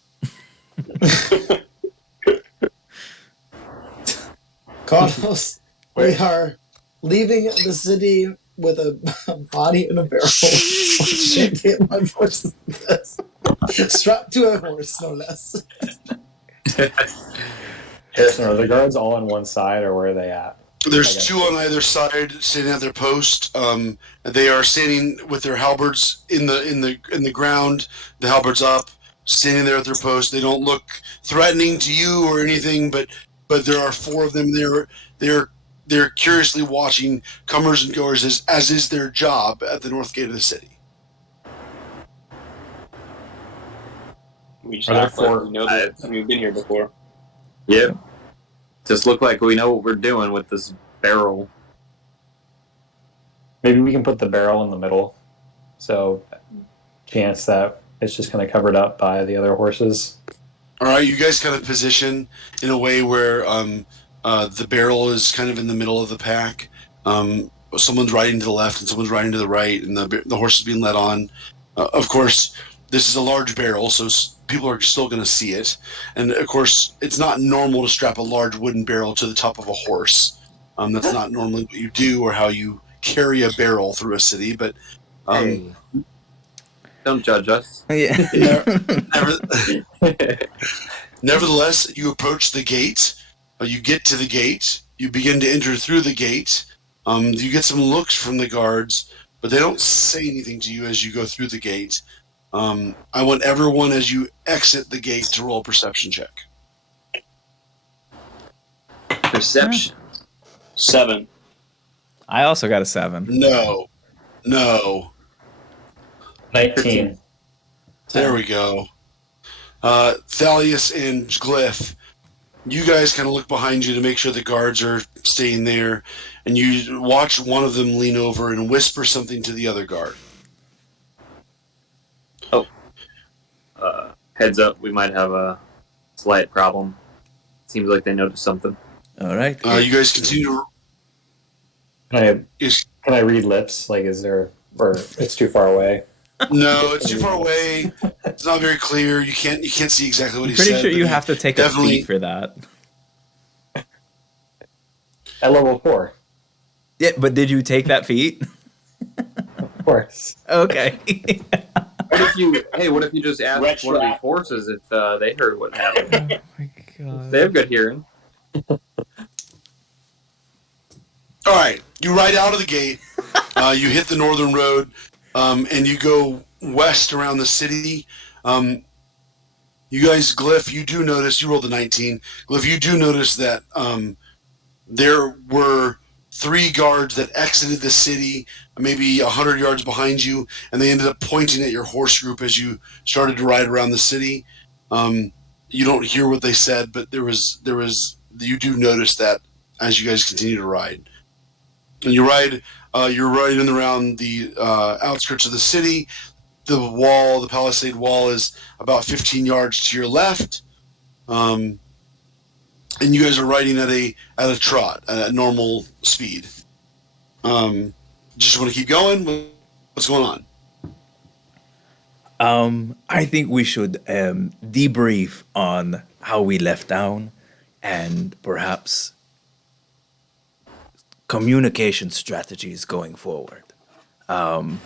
Carlos, we are leaving the city with a body in a barrel. Can't get my voice like this. Strapped to a horse, no less. Harrison, are the guards all on one side, or where are they at? There's 2 on either side standing at their post. They are standing with their halberds in the ground. The halberds up, standing there at their post. They don't look threatening to you or anything, but there are 4 of them. They're curiously watching comers and goers as is their job at the north gate of the city. We just Are there act like 4? we know that we've been here before. Yep. Just look like we know what we're doing with this barrel. Maybe we can put the barrel in the middle, so chance that it's just kind of covered up by the other horses. All right, you guys kind of position in a way where the barrel is kind of in the middle of the pack. Someone's riding to the left and someone's riding to the right, and the horse is being led on. Of course, this is a large barrel, so people are still going to see it. And of course, it's not normal to strap a large wooden barrel to the top of a horse. That's not normally what you do or how you carry a barrel through a city. But Hey. Don't judge us. Yeah. nevertheless, you approach the gate. You get to the gate. You begin to enter through the gate. You get some looks from the guards, but they don't say anything to you as you go through the gate. I want everyone as you exit the gate to roll a perception check. Perception. 7. I also got a 7. No. 19. There we go. Thalius and Glyph, you guys kind of look behind you to make sure the guards are staying there, and you watch one of them lean over and whisper something to the other guard. Heads up, we might have a slight problem. Seems like they noticed something. All right. You guys continue to... Can I read lips? Like, is there, or it's too far away? No, it's too far away. It's not very clear. You can't see exactly what he Pretty said. sure but you he have to take a definitely- feat for that. At level 4. Yeah, but did you take that feat? Of course. Okay. What if you just asked Retro. one of these horses if they heard what happened? Oh my god. They have good hearing. All All right, you ride out of the gate. You hit the northern road, and you go west around the city. You guys, Glyph, you do notice. You rolled a 19. Glyph, you do notice that there were 3 guards that exited the city, maybe 100 yards behind you, and they ended up pointing at your horse group as you started to ride around the city. You don't hear what they said, but you do notice that as you guys continue to ride. And you're riding around the outskirts of the city. The palisade wall is about 15 yards to your left. And you guys are riding at a trot, at a normal speed. Just want to keep going? What's going on? I think we should debrief on how we left town and perhaps communication strategies going forward. I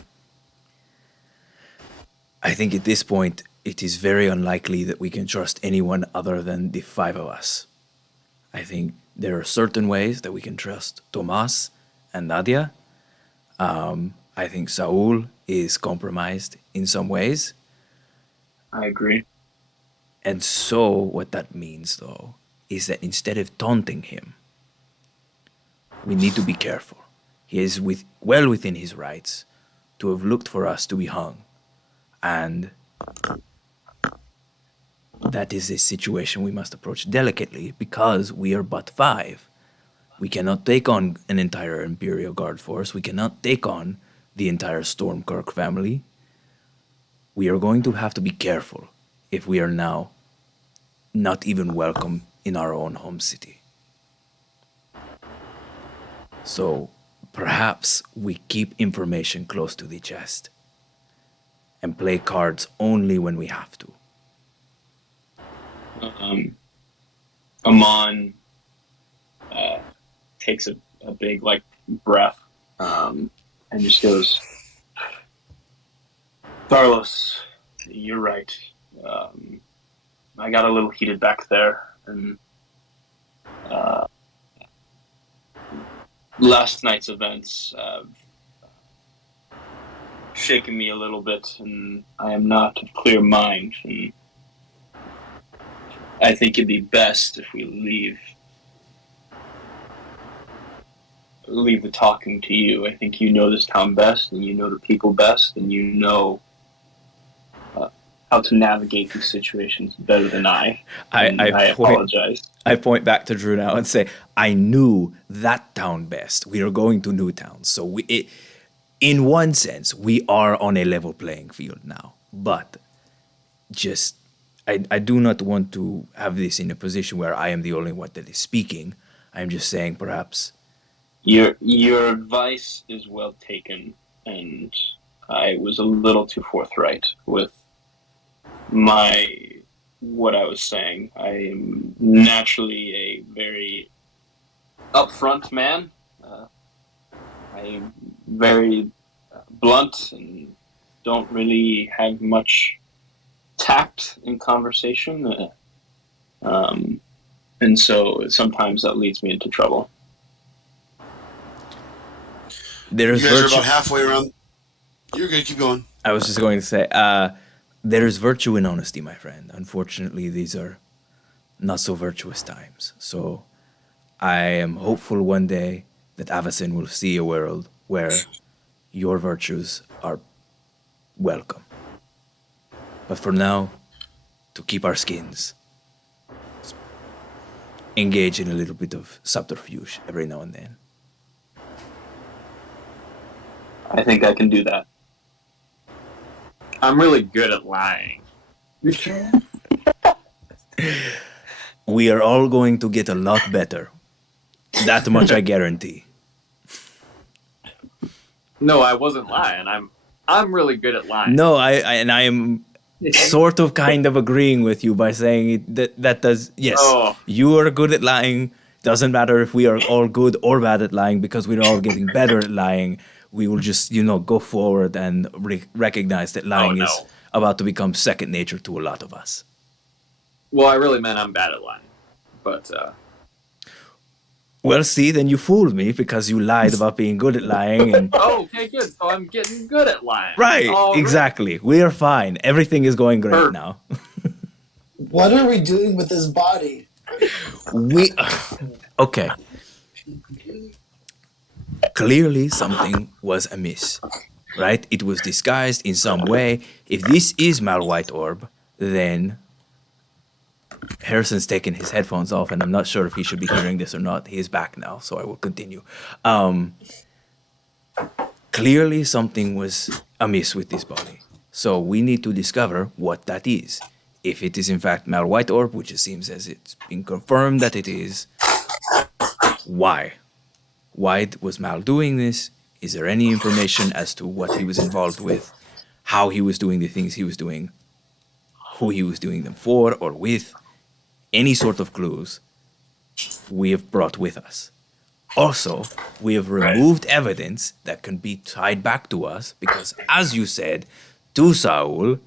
think at this point, it is very unlikely that we can trust anyone other than the 5 of us. I think there are certain ways that we can trust Tomas and Nadia. I think Saul is compromised in some ways. I agree. And so what that means, though, is that instead of taunting him, we need to be careful. He is well within his rights to have looked for us to be hung. And that is a situation we must approach delicately because we are but 5. We cannot take on an entire Imperial Guard force. We cannot take on the entire Stormkirk family. We are going to have to be careful if we are now not even welcome in our own home city. So perhaps we keep information close to the chest and play cards only when we have to. Amon takes a big breath and just goes, Carlos, you're right. I got a little heated back there, and last night's events have shaken me a little bit, and I am not of clear mind. And I think it'd be best if we leave the talking to you. I think you know this town best, and you know the people best, and you know how to navigate these situations better than I. I apologize. I point back to Drew now and say, I knew that town best. We are going to new towns. So in one sense, we are on a level playing field now. But just, I do not want to have this in a position where I am the only one that is speaking. I'm just saying perhaps... Your advice is well taken, and I was a little too forthright with what I was saying. I am naturally a very upfront man. I am very blunt and don't really have much tact in conversation. And so sometimes that leads me into trouble. You guys are about halfway around. You're going to keep going. I was just going to say, there is virtue in honesty, my friend. Unfortunately, these are not so virtuous times. So I am hopeful one day that Avacyn will see a world where your virtues are welcome. But for now, to keep our skins, engage in a little bit of subterfuge every now and then. I think I can do that. I'm really good at lying. We are all going to get a lot better. That much I guarantee. No, I wasn't lying. I'm really good at lying. No, I am sort of kind of agreeing with you by saying that does, yes, you are good at lying. Doesn't matter if we are all good or bad at lying because we're all getting better at lying. We will just, go forward and recognize that lying is about to become second nature to a lot of us. Well, I really meant I'm bad at lying. But, Well, see, then you fooled me because you lied about being good at lying. And Oh, okay, good. So I'm getting good at lying. right, All exactly. We are fine. Everything is going great now. What are we doing with this body? We okay. Clearly, something was amiss, right? It was disguised in some way. If this is Malwhite Orb, then Harrison's taken his headphones off, and I'm not sure if he should be hearing this or not. He is back now, so I will continue. Clearly, something was amiss with this body. So we need to discover what that is. If it is in fact Malwhite Orb, which it seems as it's been confirmed that it is, why? Why was Mal doing this? Is there any information as to what he was involved with, how he was doing the things he was doing, who he was doing them for or with? Any sort of clues we have brought with us. Also, we have removed evidence that can be tied back to us because, as you said, to Saul,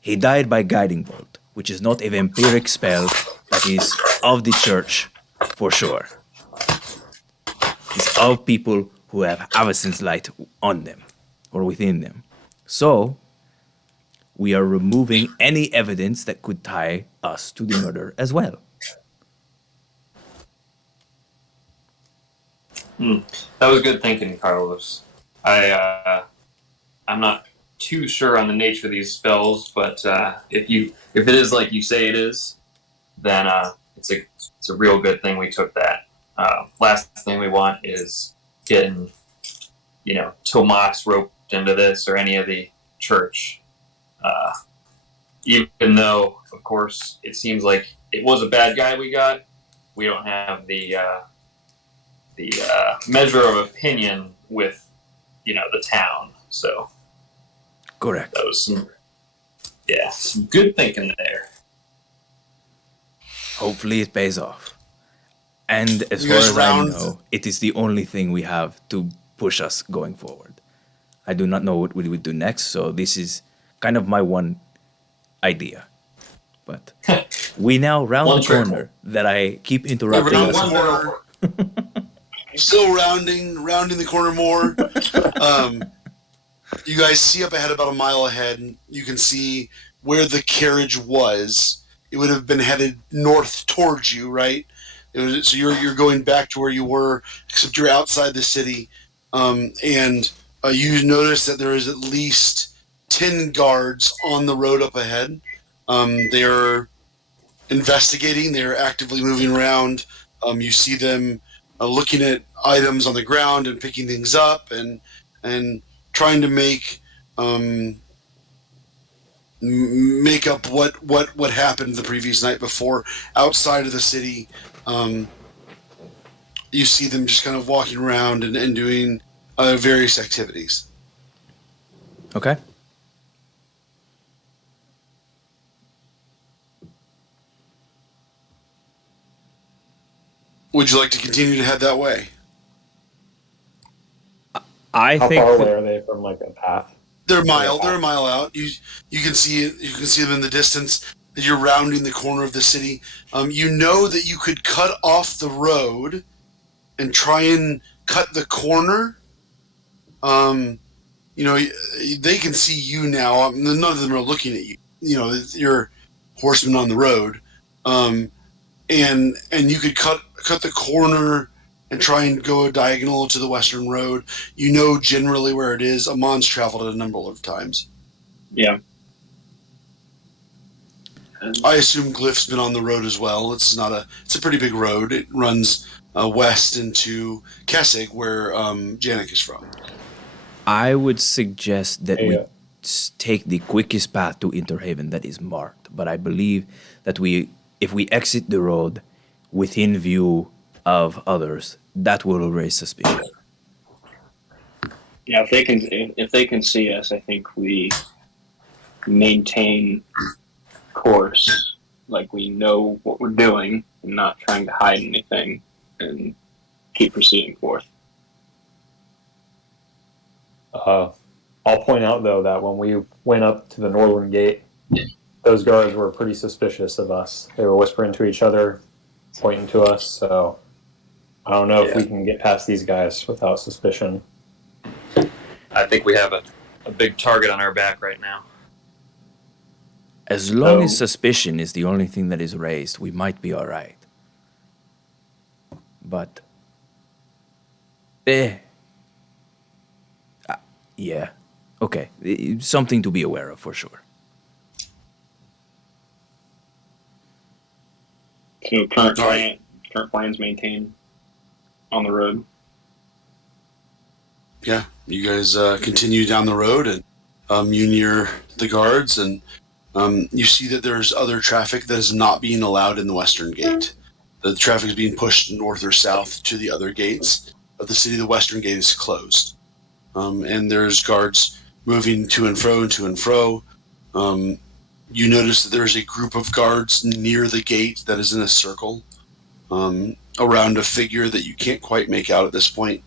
he died by guiding bolt, which is not a vampiric spell that is of the church for sure. It's of people who have Avacyn's light on them or within them. So, we are removing any evidence that could tie us to the murder as well. That was good thinking, Carlos. I'm not too sure on the nature of these spells, but if it is like you say it is, then it's a real good thing we took that. Last thing we want is getting, Tomas roped into this or any of the church. Even though, of course, it seems like it was a bad guy we got, we don't have the measure of opinion with, the town. So Correct. that was some good thinking there. Hopefully it pays off. And as far as I know, it is the only thing we have to push us going forward. I do not know what we would do next, so this is kind of my one idea. But we now round the corner that I keep interrupting us. Still rounding the corner more. You guys see up ahead, about a mile ahead, you can see where the carriage was. It would have been headed north towards you, right? So you're going back to where you were, except you're outside the city. And you notice that there is at least 10 guards on the road up ahead. They're investigating. They're actively moving around. You see them looking at items on the ground and picking things up and trying to make up what happened the previous night before outside of the city. You see them just kind of walking around and doing various activities. Okay. Would you like to continue to head that way? How far away are they from like a path? They're a mile out. You can see it. You can see them in the distance as you're rounding the corner of the city. You know that you could cut off the road and try and cut the corner. They can see you now. None of them are looking at you. You're horsemen on the road, and you could cut the corner and try and go diagonal to the western road. You know generally where it is. Amon's traveled it a number of times. Yeah. I assume Glyph's been on the road as well. It's a pretty big road. It runs west into Kessig, where Janik is from. I would suggest that we take the quickest path to Interhaven that is marked. But I believe that if we exit the road within view of others, that will raise suspicion. Yeah, if they can see us, I think we maintain course, like we know what we're doing and not trying to hide anything, and keep proceeding forth. I'll point out, though, that when we went up to the northern gate, those guards were pretty suspicious of us. They were whispering to each other, pointing to us, so I don't know if we can get past these guys without suspicion. I think we have a big target on our back right now. As long as suspicion is the only thing that is raised, we might be all right. But, yeah, okay, something to be aware of for sure. So current plans maintained on the road. Yeah, you guys continue down the road, and you near the guards, and you see that there's other traffic that is not being allowed in the western gate. The traffic is being pushed north or south to the other gates of the city. The western gate is closed, and there's guards moving to and fro and to and fro. You notice that there's a group of guards near the gate that is in a circle around a figure that you can't quite make out at this point.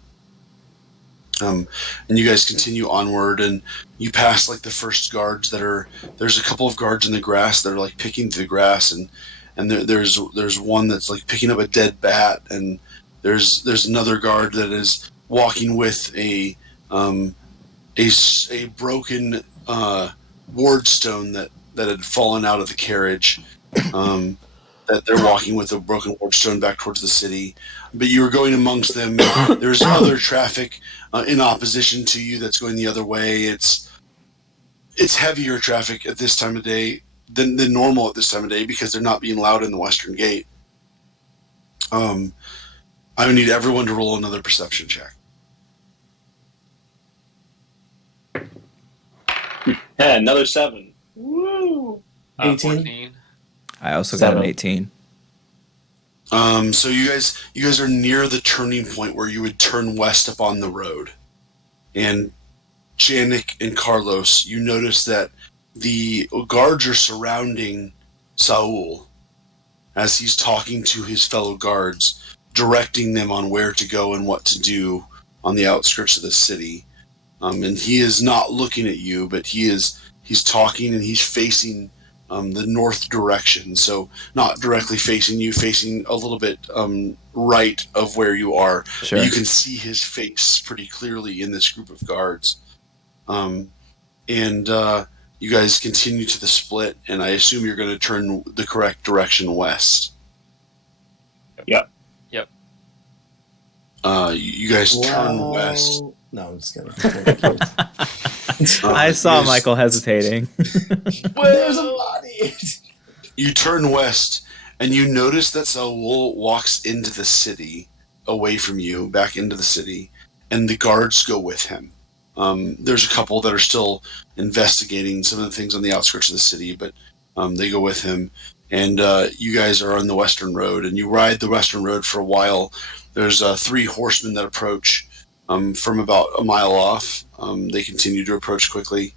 And you guys continue onward, and you pass like the first guards there's a couple of guards in the grass that are like picking through the grass, and there's one that's like picking up a dead bat, and there's another guard that is walking with a broken ward stone that had fallen out of the carriage. That they're walking with a broken ward stone back towards the city, but you were going amongst them. There's other traffic in opposition to you that's going the other way. It's heavier traffic at this time of day than normal at this time of day because they're not being allowed in the western gate. I would need everyone to roll another perception check. Yeah, another 7. Woo! 18. 14. I also got 7. an 18. So you guys are near the turning point where you would turn west up on the road. And Janik and Carlos, you notice that the guards are surrounding Saul as he's talking to his fellow guards, directing them on where to go and what to do on the outskirts of the city. And he is not looking at you, but he's talking, and he's facing the north direction. So not directly facing you, facing a little bit right of where you are. Sure. You can see his face pretty clearly in this group of guards. And you guys continue to the split, and I assume you're going to turn the correct direction west. Yep. You guys turn west. No, I'm just kidding. I saw Michael hesitating. There's a body. You turn west, and you notice that Saul walks into the city, away from you, back into the city, and the guards go with him. There's a couple that are still investigating some of the things on the outskirts of the city, but they go with him. And you guys are on the western road, and you ride the western road for a while. There's 3 horsemen that approach from about a mile off. They continue to approach quickly.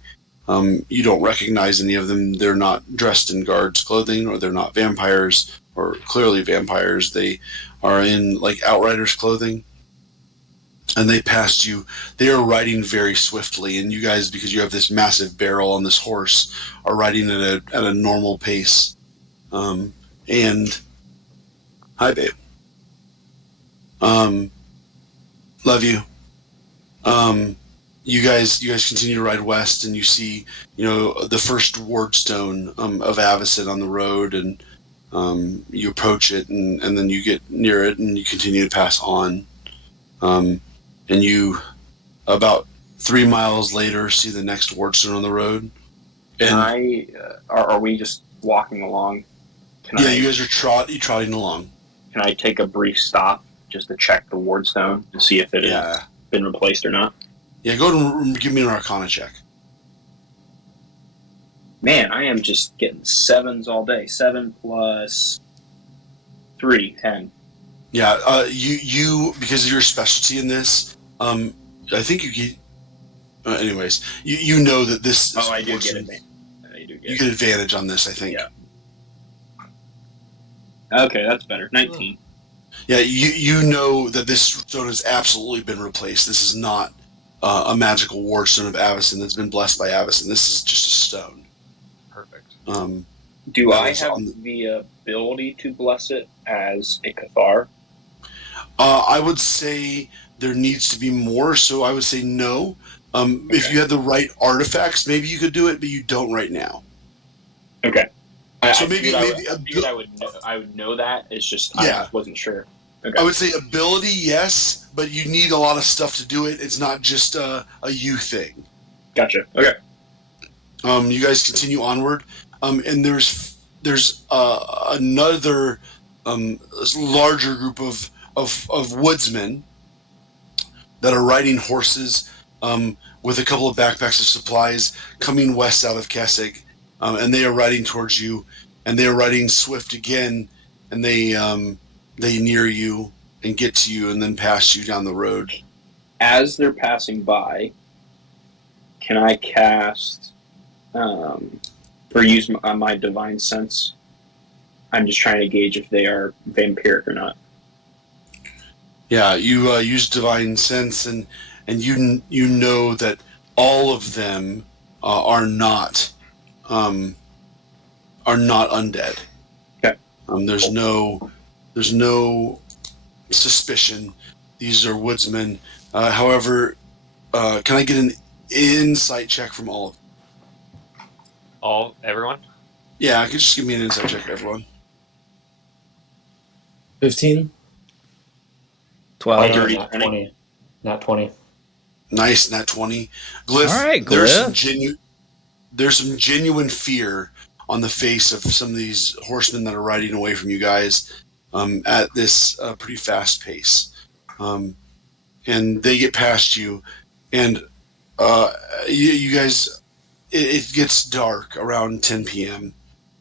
You don't recognize any of them. They're not dressed in guards' clothing, or they're not vampires, or clearly vampires. They are in like outriders' clothing. And they passed you. They are riding very swiftly, and you guys, because you have this massive barrel on this horse, are riding at a normal pace. And hi, babe. Love you. You guys continue to ride west, and you see, the first ward stone of Avacyn on the road, and you approach it, and then you get near it, and you continue to pass on. And you, about 3 miles later, see the next ward stone on the road. And Are we just walking along? You guys are trotting along. Can I take a brief stop just to check the ward stone to see if it has been replaced or not? Yeah, go ahead and give me an Arcana check. Man, I am just getting 7s all day. 7 plus 3, 10. Yeah, you because of your specialty in this, I think you get. Anyways, you know that this. Oh, I do get it. You get advantage on this, I think. Yeah. Okay, that's better. 19. Yeah, you know that this stone has absolutely been replaced. This is not a magical ward stone of Avacyn that's been blessed by Avacyn. This is just a stone. Perfect. Do I have the ability to bless it as a Cathar? I would say there needs to be more, so I would say no. If you had the right artifacts, maybe you could do it, but you don't right now. Okay. So I figured I would know that. It's just I Yeah. just wasn't sure. Okay. I would say ability, yes, but you need a lot of stuff to do it. It's not just a you thing. Gotcha. Okay. You guys continue onward, and there's another larger group of woodsmen that are riding horses with a couple of backpacks of supplies coming west out of Kessig, and they are riding towards you, and they are riding swift again, and they near you and get to you and then pass you down the road. As they're passing by, can I cast or use my divine sense? I'm just trying to gauge if they are vampiric or not. Yeah, you use divine sense, and you know that all of them are not undead. Okay. There's no suspicion. These are woodsmen. However, can I get an insight check from all of them? Everyone? Yeah, I could just give me an insight check, everyone. 15. 12. Dirty Not 20. 20. Not 20. Nice, nat 20. Glyph, All right, there's some genuine fear on the face of some of these horsemen that are riding away from you guys at this pretty fast pace. And they get past you, and you guys, it gets dark around 10 p.m.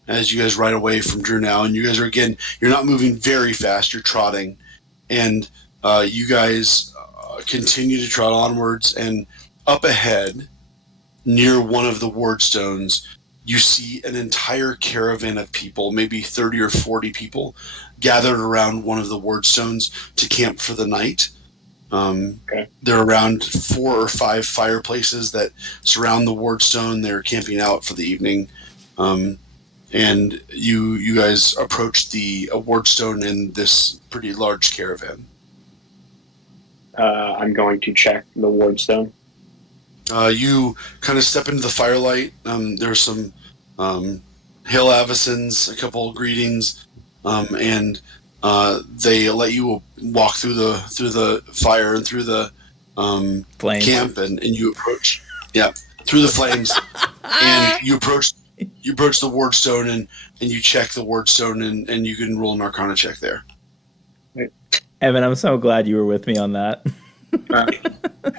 as you guys ride away from Drew now, and you guys are, again, you're not moving very fast, you're trotting, and you guys continue to trot onwards, and up ahead, near one of the wardstones, you see an entire caravan of people, maybe 30 or 40 people, gathered around one of the wardstones to camp for the night. Okay. There are around 4 or 5 fireplaces that surround the wardstone. They're camping out for the evening. And you guys approach the wardstone in this pretty large caravan. I'm going to check the wardstone. You kind of step into the firelight. There's some hail avicens, a couple of greetings, and they let you walk through the fire and through the Flames. camp, and you approach, through the flames, and you approach the wardstone, and you check the wardstone, and you can roll an Arcana check there. Evan, I'm so glad you were with me on that.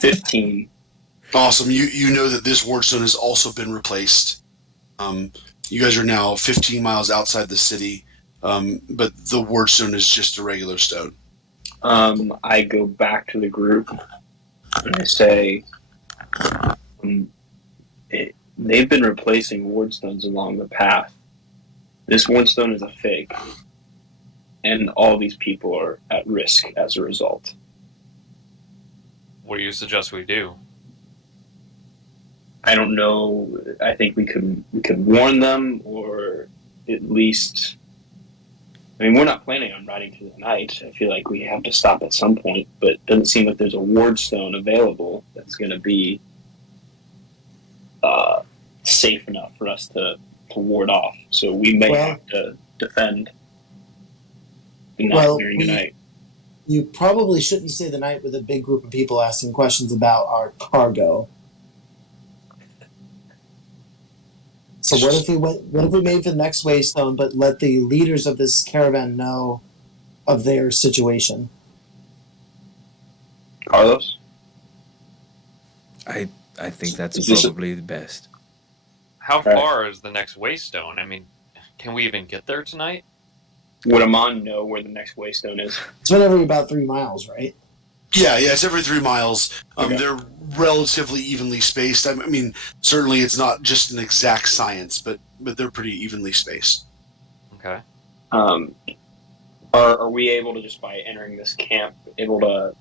15. Awesome. You know that this wardstone has also been replaced. You guys are now 15 miles outside the city, but the wardstone is just a regular stone. I go back to the group and I say, they've been replacing wardstones along the path. This wardstone is a fake, and all these people are at risk as a result. What do you suggest we do? I don't know. I think we could warn them, or at least. I mean, we're not planning on riding through the night. I feel like we have to stop at some point, but it doesn't seem like there's a wardstone available that's going to be safe enough for us to ward off. So we may have to defend during the night. You probably shouldn't stay the night with a big group of people asking questions about our cargo. So what if we made for the next waystone, but let the leaders of this caravan know of their situation? Carlos? I think that's Is this probably the best. How far is the next waystone? I mean, can we even get there tonight? Would Amon know where the next waystone is? It's every about 3 miles, right? Yeah, it's every 3 miles. Okay. They're relatively evenly spaced. I mean, certainly it's not just an exact science, but they're pretty evenly spaced. Okay. Are we able to, just by entering this camp, able to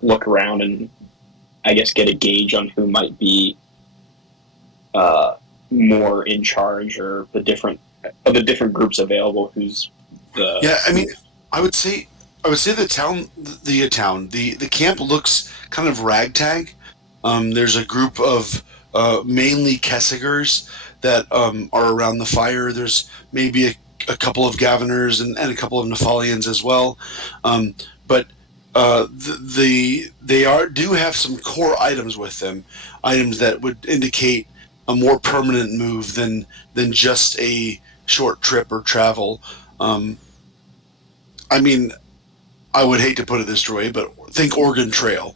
look around and, I guess, get a gauge on who might be more in charge, or the different groups available? Who's the? Yeah, I mean, I would say I would say the camp looks kind of ragtag. There's a group of mainly Kessigers that are around the fire. There's maybe a couple of Gaviners and a couple of Nephalians as well. But they do have some core items with them, items that would indicate a more permanent move than just a short trip or travel. Um, I mean, I would hate to put it this way, but think Oregon Trail.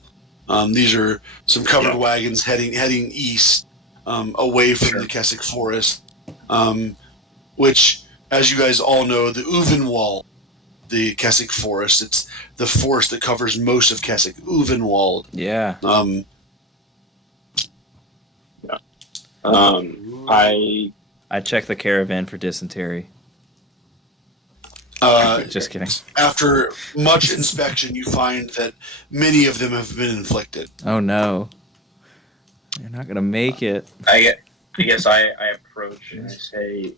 These are some covered wagons heading east, away from the Keswick Forest, which, as you guys all know, the Uvenwald, the Keswick Forest. It's the forest that covers most of Keswick. Uvenwald. Yeah. I checked the caravan for dysentery. Just kidding. After much inspection, you find that many of them have been inflicted. Oh no. You're not gonna make it. I guess I approach and I say,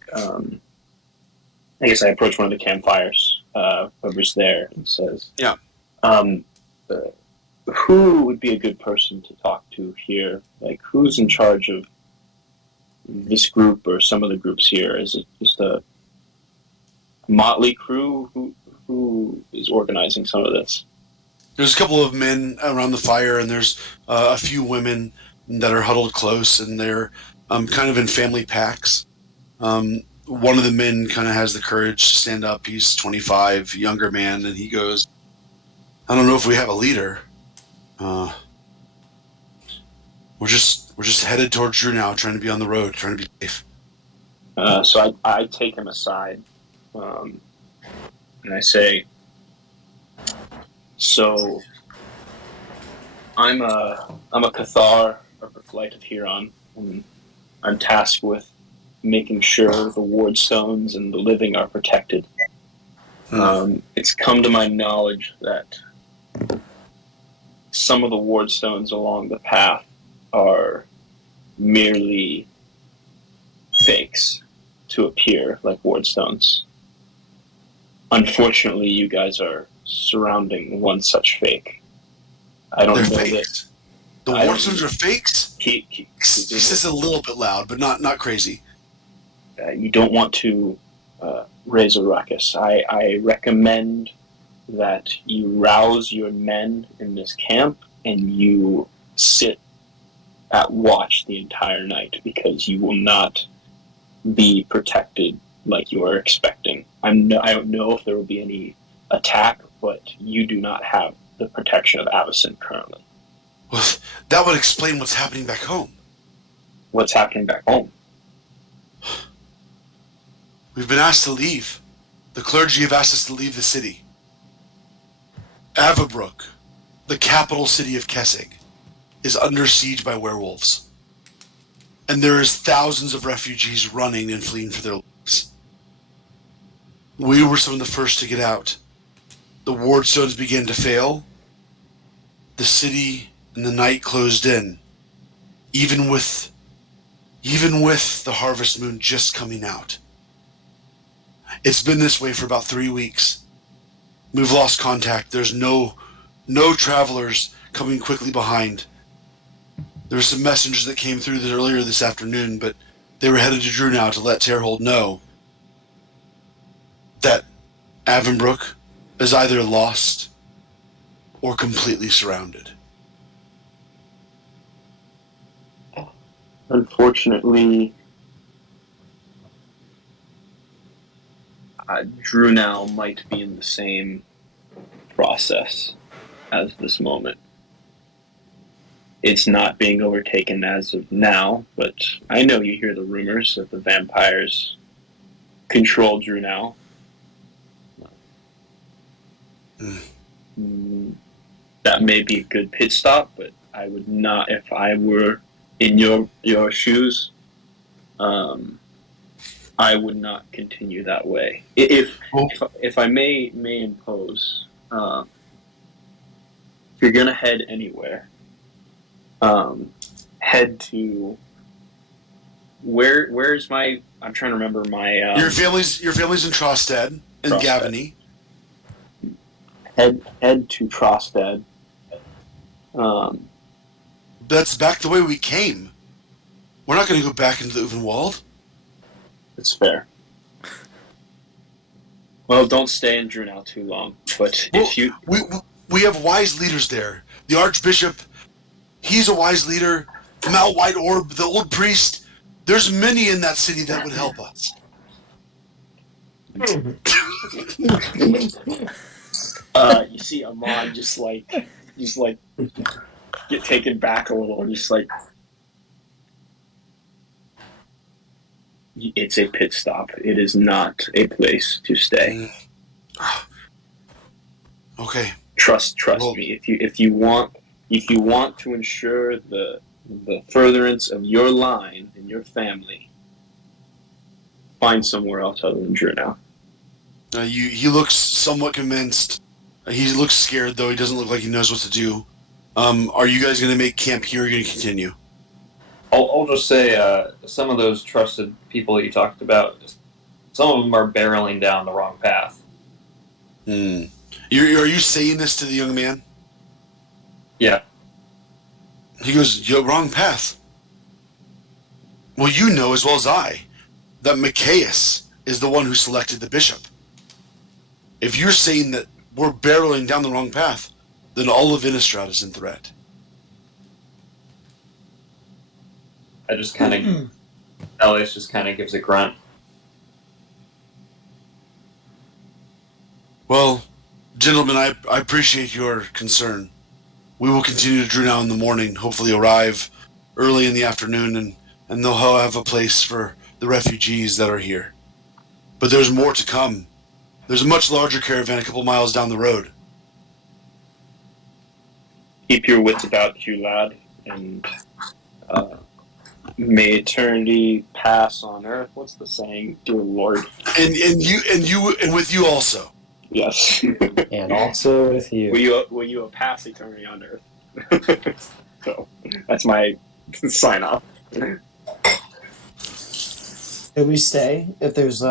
I guess I approach one of the campfires, whoever's there, and says, "Yeah, who would be a good person to talk to here? Like, who's in charge of this group or some of the groups here? Is it just a motley crew? Who is organizing some of this?" There's a couple of men around the fire, and there's a few women that are huddled close, and they're kind of in family packs. One of the men kind of has the courage to stand up. He's 25, younger man, and he goes, "I don't know if we have a leader. We're just headed towards Drew now, trying to be on the road, trying to be safe." So I take him aside, and I say, "So I'm a Cathar of the Flight of Huron, and I'm tasked with making sure the ward stones and the living are protected. It's come to my knowledge that some of the ward stones along the path are merely fakes to appear like ward stones. Unfortunately, you guys are surrounding one such fake. I don't know fakes. The ward stones are fakes? He says a little bit loud, but not crazy. You don't want to raise a ruckus. I recommend that you rouse your men in this camp and you sit at watch the entire night, because you will not be protected like you are expecting. I don't know if there will be any attack, but you do not have the protection of Avacyn currently." Well, that would explain what's happening back home. What's happening back home? We've been asked to leave. The clergy have asked us to leave the city. Avabrook, the capital city of Kessig, is under siege by werewolves. And there is thousands of refugees running and fleeing for their lives. We were some of the first to get out. The ward stones began to fail. The city and the night closed in, even with the harvest moon just coming out. It's been this way for about 3 weeks. We've lost contact. There's no travelers coming quickly behind. There were some messengers that came through earlier this afternoon, but they were headed to Drew now to let Terhold know that Avonbrook is either lost or completely surrounded. Unfortunately, Drew now might be in the same process as this moment. It's not being overtaken as of now, but I know you hear the rumors that the vampires control Drew now. That may be a good pit stop, but I would not, if I were in your shoes, I would not continue that way. If I may impose, if you're gonna head anywhere, head to where's my? I'm trying to remember my. Your family's in Trostad and Gavany. head to Trostad. That's back the way we came. We're not going to go back into the Uvenwald. It's fair. Well, don't stay in Drunau too long. But if you, we have wise leaders there. The Archbishop, he's a wise leader. Mal White Orb, the old priest. There's many in that city that would help us. You see Amon just get taken back a little, and just like, it's a pit stop. It is not a place to stay. Okay. Trust me. If you want to ensure the furtherance of your line and your family, find somewhere else other than Drunau. He looks somewhat convinced. He looks scared, though. He doesn't look like he knows what to do. Are you guys going to make camp here or are you going to continue? I'll just say some of those trusted people that you talked about, some of them are barreling down the wrong path. Are you saying this to the young man? Yeah. He goes, "You're wrong path." Well, you know as well as I that Macias is the one who selected the bishop. If you're saying that we're barreling down the wrong path, then all of Innistrad is in threat. I just kind of, Elias just kind of gives a grunt. Well, gentlemen, I appreciate your concern. We will continue to Drunau in the morning, hopefully arrive early in the afternoon, and they'll have a place for the refugees that are here. But there's more to come. There's a much larger caravan a couple miles down the road. Keep your wits about you, lad, and may eternity pass on earth. What's the saying, dear Lord? And with you also. Yes. And also with you. Will you pass eternity on earth? So that's my sign off. Should we stay if there's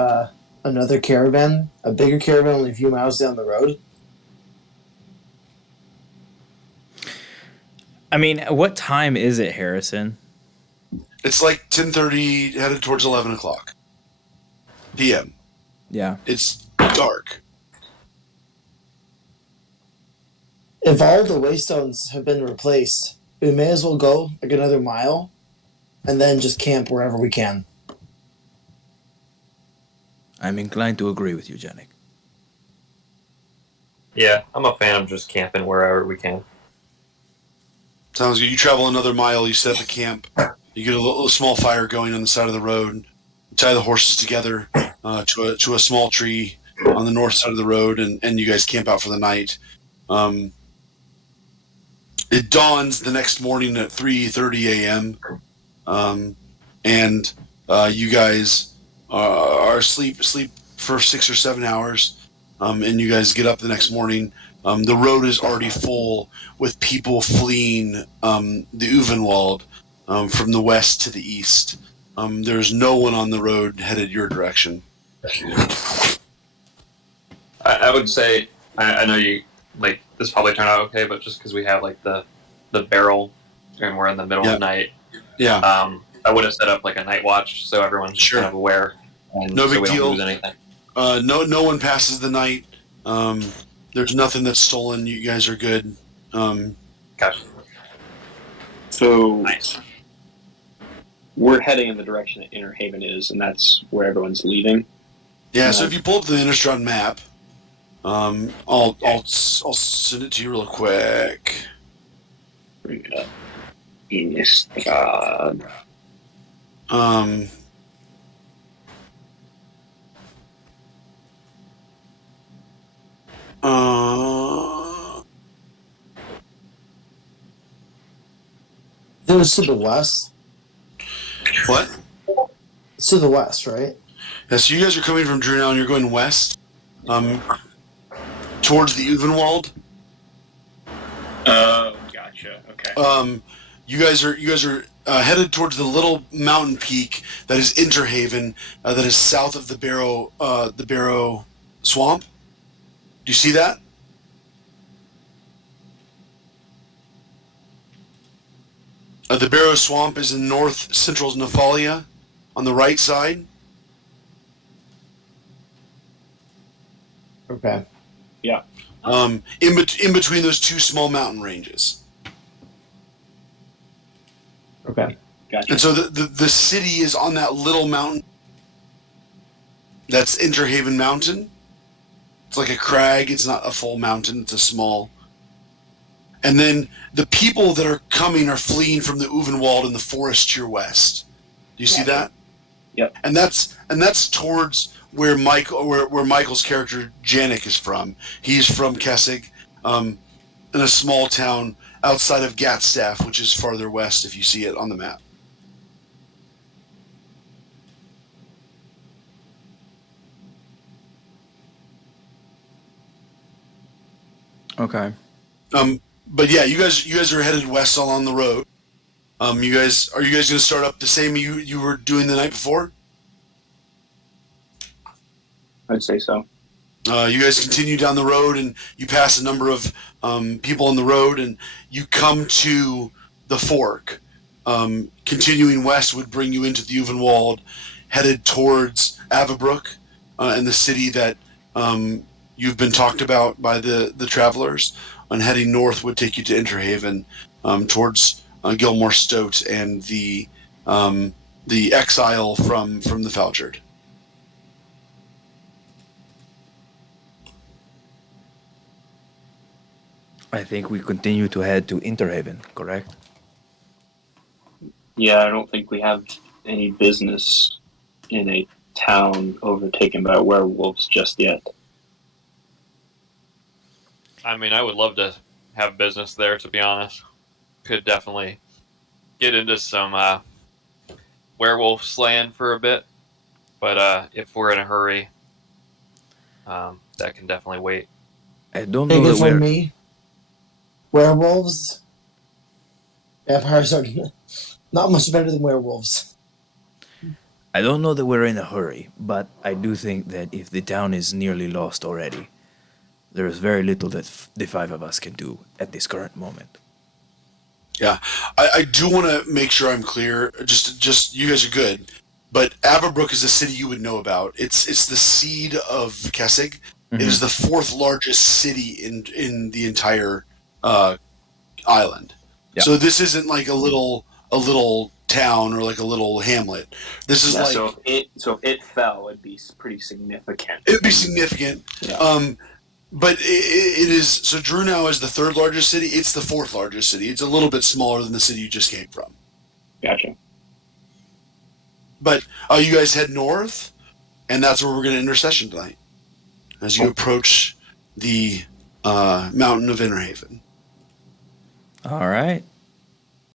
another caravan, a bigger caravan only a few miles down the road? I mean, what time is it, Harrison? It's like 10:30, headed towards 11 o'clock p.m. Yeah. It's dark. If all the waystones have been replaced, we may as well go like another mile and then just camp wherever we can. I'm inclined to agree with you, Janik. Yeah, I'm a fan of just camping wherever we can. Sounds good. You travel another mile, you set up a camp, you get a small fire going on the side of the road, tie the horses together to a small tree on the north side of the road, and you guys camp out for the night. It dawns the next morning at 3:30 a.m., and you guys are asleep for 6 or 7 hours, and you guys get up the next morning. The road is already full with people fleeing the Uvenwald from the west to the east. There's no one on the road headed your direction. I would say, I know you, like, this probably turned out okay, but just because we have, like, the barrel and we're in the middle of the night, I would have set up, like, a night watch so everyone's just kind of aware. And no so big we deal. Don't lose anything. No one passes the night. There's nothing that's stolen. You guys are good. Gotcha. So Nice. we're heading in the direction that Inner Haven is, and that's where everyone's leaving. Yeah. So if you pull up the Innistrad map, I'll send it to you real quick. Bring it up. Innistrad. It was to the west. What? It's to the west, right? Yeah, so you guys are coming from Drunau and you're going west, towards the Uvenwald. Oh, gotcha. Okay. You guys are headed towards the little mountain peak that is Interhaven, that is south of the Barrow Swamp. Do you see that? The Barrow Swamp is in north central Nephalia, on the right side. Okay. In between those two small mountain ranges. Okay. Gotcha. And so the city is on that little mountain. That's Interhaven Mountain. It's like a crag. It's not a full mountain. It's a small. And then the people that are coming are fleeing from the Uvenwald in the forest to your west. Do you see that? Yep. And that's towards where Michael's character Janik is from. He's from Kessig, in a small town outside of Gatstaff, which is farther west if you see it on the map. Okay. But yeah, you guys are headed west along the road. Are you guys going to start up the same you were doing the night before? I'd say so. You guys continue down the road, and you pass a number of people on the road, and you come to the fork. Continuing west would bring you into the Uvenwald, headed towards Avabrook, and the city that you've been talked about by the travelers. And heading north would take you to Interhaven, towards Gilmore Stoat and the exile from the Falchard. I think we continue to head to Interhaven, correct? Yeah, I don't think we have any business in a town overtaken by werewolves just yet. I mean, I would love to have business there, to be honest. Could definitely get into some werewolf slaying for a bit. But if we're in a hurry, that can definitely wait. I don't Take know it that from we're. me. Werewolves, vampires are not much better than werewolves. I don't know that we're in a hurry, but I do think that if the town is nearly lost already, there is very little that the five of us can do at this current moment. Yeah, I do want to make sure I'm clear. Just you guys are good, but Avabrook is a city you would know about. It's the seed of Kessig. It is the fourth largest city in the entire island. Yeah. So this isn't like a little town or like a little hamlet. This is Yeah, like so if it fell, it'd be pretty significant. it would be significant. Yeah. But it is, so Drunau is the third largest city. It's the fourth largest city. It's a little bit smaller than the city you just came from. Gotcha. But you guys head north, and that's where we're going to intercession tonight, as you approach the mountain of Interhaven. All right.